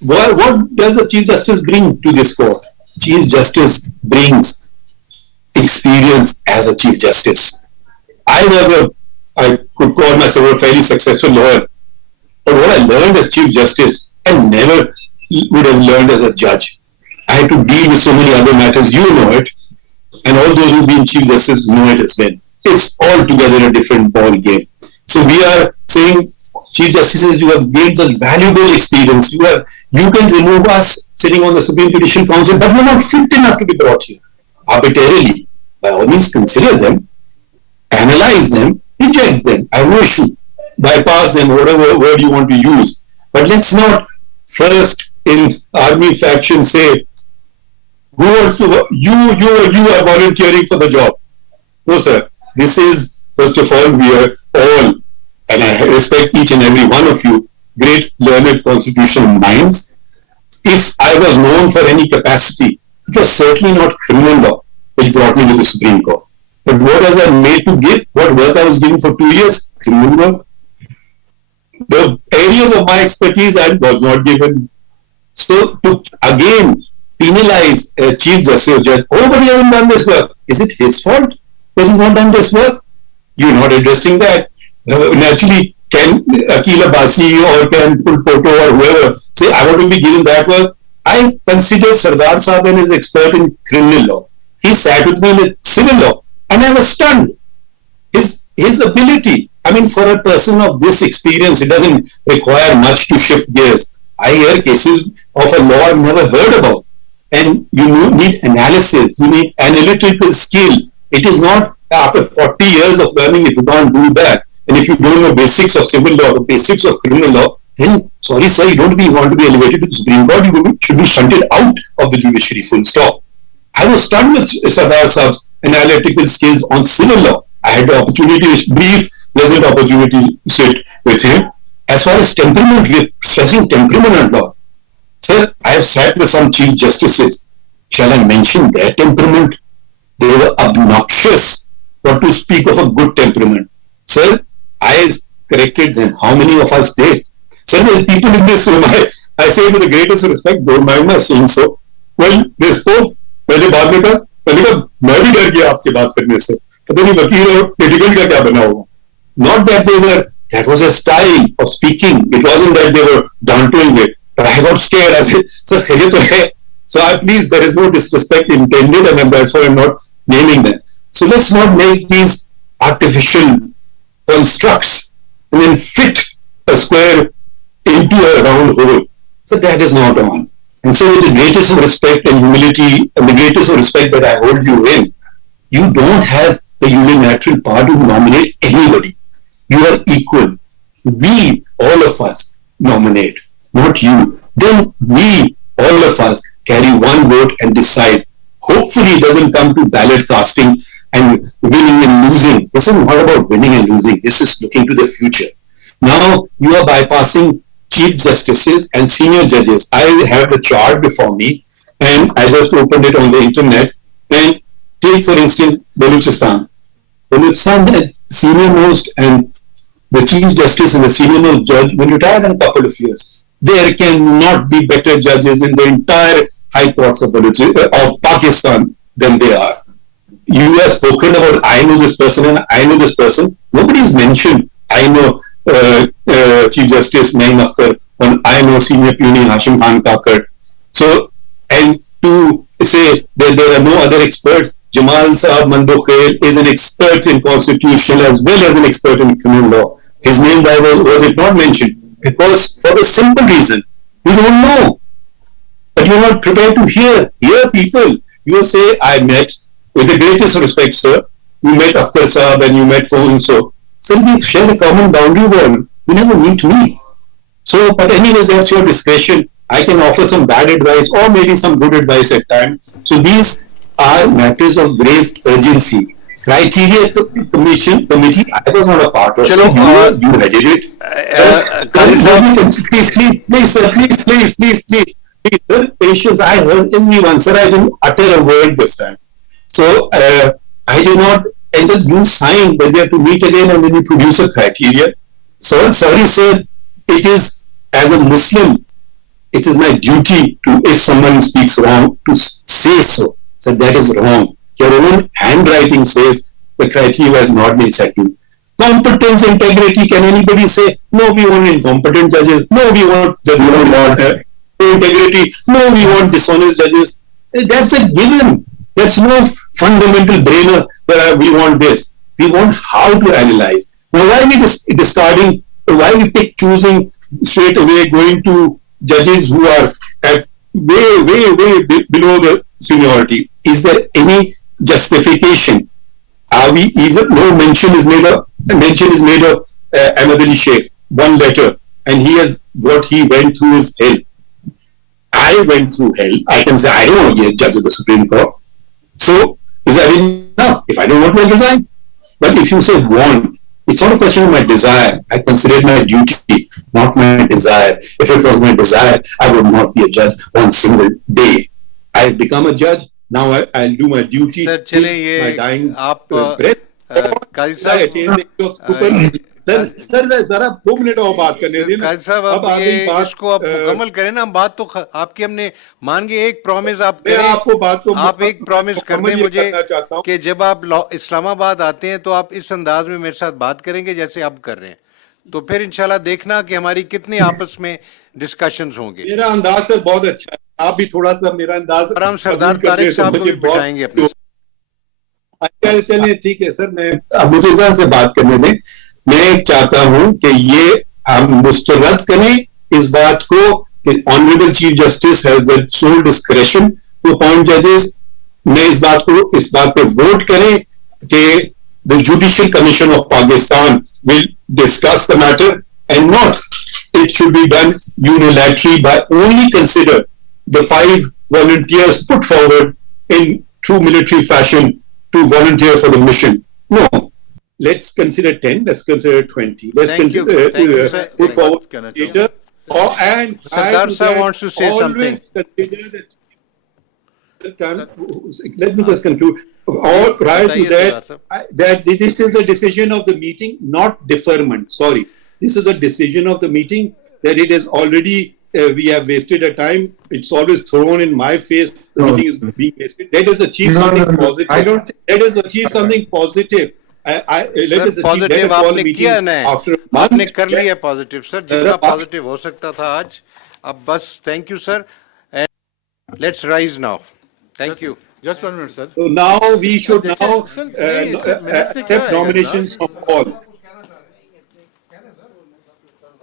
What does the Chief Justice bring to this court? Chief Justice brings experience as a Chief Justice. I could call myself a fairly successful lawyer, but what I learned as Chief Justice, I never would have learned as a judge. I had to deal with so many other matters. You know it, and all those who've been Chief Justice know it as well. It's altogether a different ball game. So we are saying, Chief Justices, you have gained a valuable experience. You can remove us sitting on the Supreme Judicial Council, but we're not fit enough to be brought here arbitrarily. By all means, consider them, analyze them, reject them. I have no issue. Bypass them, whatever word you want to use. But let's not first in army faction say, who wants to, you are volunteering for the job. No, sir. This is, first of all, we are all and I respect each and every one of you, great learned constitutional minds. If I was known for any capacity, it was certainly not criminal law which brought me to the Supreme Court. But what was I made to give? What work I was given for 2 years? Criminal work. The areas of my expertise I was not given. So to again penalize a Chief Justice or Judge, oh, but he hasn't done this work. Is it his fault that he's not done this work? You're not addressing that. Naturally, can Akil Abbasi or can Pulpoto or whoever say, I want to be given that work? I considered Sardar Sahib as an expert in criminal law. He sat with me in civil law and I was stunned. His ability, I mean, for a person of this experience, it doesn't require much to shift gears. I hear cases of a law I've never heard about. And you need analysis, you need analytical skill. It is not after 40 years of learning, if you can't do that, and if you don't know basics of civil law, the basics of criminal law, then, sorry sir, you don't want to be elevated to the Supreme Court, you should be shunted out of the judiciary, full stop. I was stunned with Sardar Saab's analytical skills on civil law. I had the opportunity, brief, pleasant opportunity to sit with him. As far as temperament, stressing temperament and law, sir, I have sat with some Chief Justices. Shall I mention their temperament? They were obnoxious, not to speak of a good temperament. Sir, I corrected them. How many of us did? Sir, there are people in this room, I say with the greatest respect, don't mind my saying so. Well, they spoke, मैंने बाद में कहा मैं भी डर गया आपकी बात करने से, पता नहीं वकील और लिटिगेंट का क्या बना होगा. Not that they were, that was a style of speaking. It wasn't that they were downplaying it. But I got scared. I said, sir, ये तो है. So please, there is no disrespect intended, and that's why I'm not naming them. So let's not make these artificial constructs and then fit a square into a round hole. So that is not on. And so with the greatest of respect and humility and the greatest of respect that I hold you in, you don't have the unilateral power to nominate anybody. You are equal. We, all of us, nominate, not you. Then we, all of us, carry one vote and decide. Hopefully it doesn't come to ballot casting and winning and losing. This is not about winning and losing. This is looking to the future. Now you are bypassing Chief Justices and senior judges. I have the chart before me and I just opened it on the internet. And take for instance Balochistan. Balochistan, the senior most and the Chief Justice and the senior most judge will retire in a couple of years. There cannot be better judges in the entire high courts of Pakistan than they are. You have spoken about I know this person and I know this person. Nobody has mentioned I know Chief Justice Naeem Akhtar and I know Senior Puni Hashim Khan Kakar. So, and to say that there are no other experts, Jamal Saab Mandokhail is an expert in constitutional as well as an expert in criminal law. His name was it not mentioned? Because for the simple reason, you don't know. But you're not prepared to hear people. You say, I met, with the greatest respect, sir, you met Akhtar Saab and you met so. So we share a common boundary wall. You never meet me. So, but anyways, that's your discretion. I can offer some bad advice or maybe some good advice at times. So these are matters of grave urgency. Criteria committee, I was not a part of. So you headed it. Please, sir, patience. I heard everyone, sir. I didn't utter a word this time. So I did not. And then you sign that we have to meet again and then you produce a criteria. So sorry, sir. It is, as a Muslim, it is my duty to, if someone speaks wrong, to say so. So that is wrong. Your own handwriting says the criteria has not been settled. Competence, integrity, can anybody say, no, we want incompetent judges, no, we want judges who want integrity, no, we want dishonest judges. That's a given. That's no fundamental brainer that we want this. We want how to analyze. Now, why are we discarding, why are we choosing straight away going to judges who are at way below the seniority? Is there any justification? Are we even, no mention is made of Ahmed Ali Sheikh, one letter, and he has, what he went through is hell. I went through hell. I can say, I don't want to be a judge of the Supreme Court. So, is that enough? If I don't want to, I'll resign. But if you say want, It's not a question of my desire. I consider it my duty, not my desire. If it was my desire, I would not be a judge one single day. I've become a judge. Now I'll do my duty Sir, till चलें ये my dying आप breath. काजी I attain the age of super. Sir जरा 2 minute और बात करने दें ना। काजी साहब अब अब आ ये गई बात, इसको आप मुकम्मल करें ना, हम बात तो आपकी हमने मान के एक प्रॉमिस आप मैं करें, आपको बात को आप एक प्रॉमिस कर दें मुकम्मल ये मुझे करना चाहता हूं। कि जब आप इस्लामाबाद आते हैं तो आप इस अंदाज में मेरे साथ बात करेंगे जैसे आप कर रहे हैं, तो फिर इंशाल्लाह देखना कि हमारी कितनी आपस में डिस्कशंस होंगे। मेरा अंदाज सर बहुत अच्छा है, आप भी थोड़ा सा मेरा अंदाज और हम सरदार तारिक साहब को भी बिठाएंगे अपने साथ। अच्छा चलिए ठीक है सर, मैं अब मुझे जरा से बात करने दें। मैं चाहता हूं कि ये हम मुस्तरद करें इस बात को कि honourable chief justice has the sole discretion to appoint जजेस। मैं इस बात पे वोट करें कि the judicial commission of Pakistan will discuss the matter and not it should be done unilaterally by only consider the 5 volunteers put forward in true military fashion to volunteer for the mission. No, let's consider 10, let's consider 20. Let's Thank you, sir. put forward Can I later. And Sardar to sir that, wants to say always consider that. Let me just conclude. All prior to Sardar that, sir. that this is the decision of the meeting, not deferment. Sorry, this is the decision of the meeting that it is already. We have wasted a time. It's always thrown in my face. The meeting is being wasted. Let us achieve something positive. I don't think- Let us achieve something positive. Let us achieve better positive call आपने meeting किया ना, after a month. आपने कर लिया positive sir, जितना जरा बात- positive हो सकता था आज। अब बस thank you sir, and let's rise now. Thank you. Just 1 minute, sir. So now we should now Sir, minute में क्या accept आएगा nominations from all.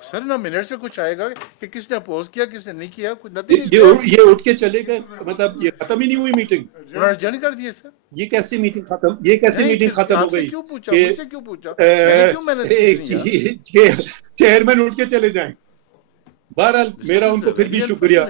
सर ना मिनट्स में कुछ आएगा कि किसने अपोज किया, किसने नहीं किया, कुछ नथिंग। ये उठ के चले गए, मतलब ये खत्म ही नहीं हुई मीटिंग। उन्होंने जन कर दिए सर। ये कैसे मीटिंग खत्म, ये कैसे नहीं, मीटिंग खत्म हो आपसे गई? क्यों पूछा, कि, मुझसे क्यों पूछा? मैंने क्यों मैनेज नहीं किया? चेयरमैन उठ के चले जाएं। बहरहाल मेरा उनको फिर भी शुक्रिया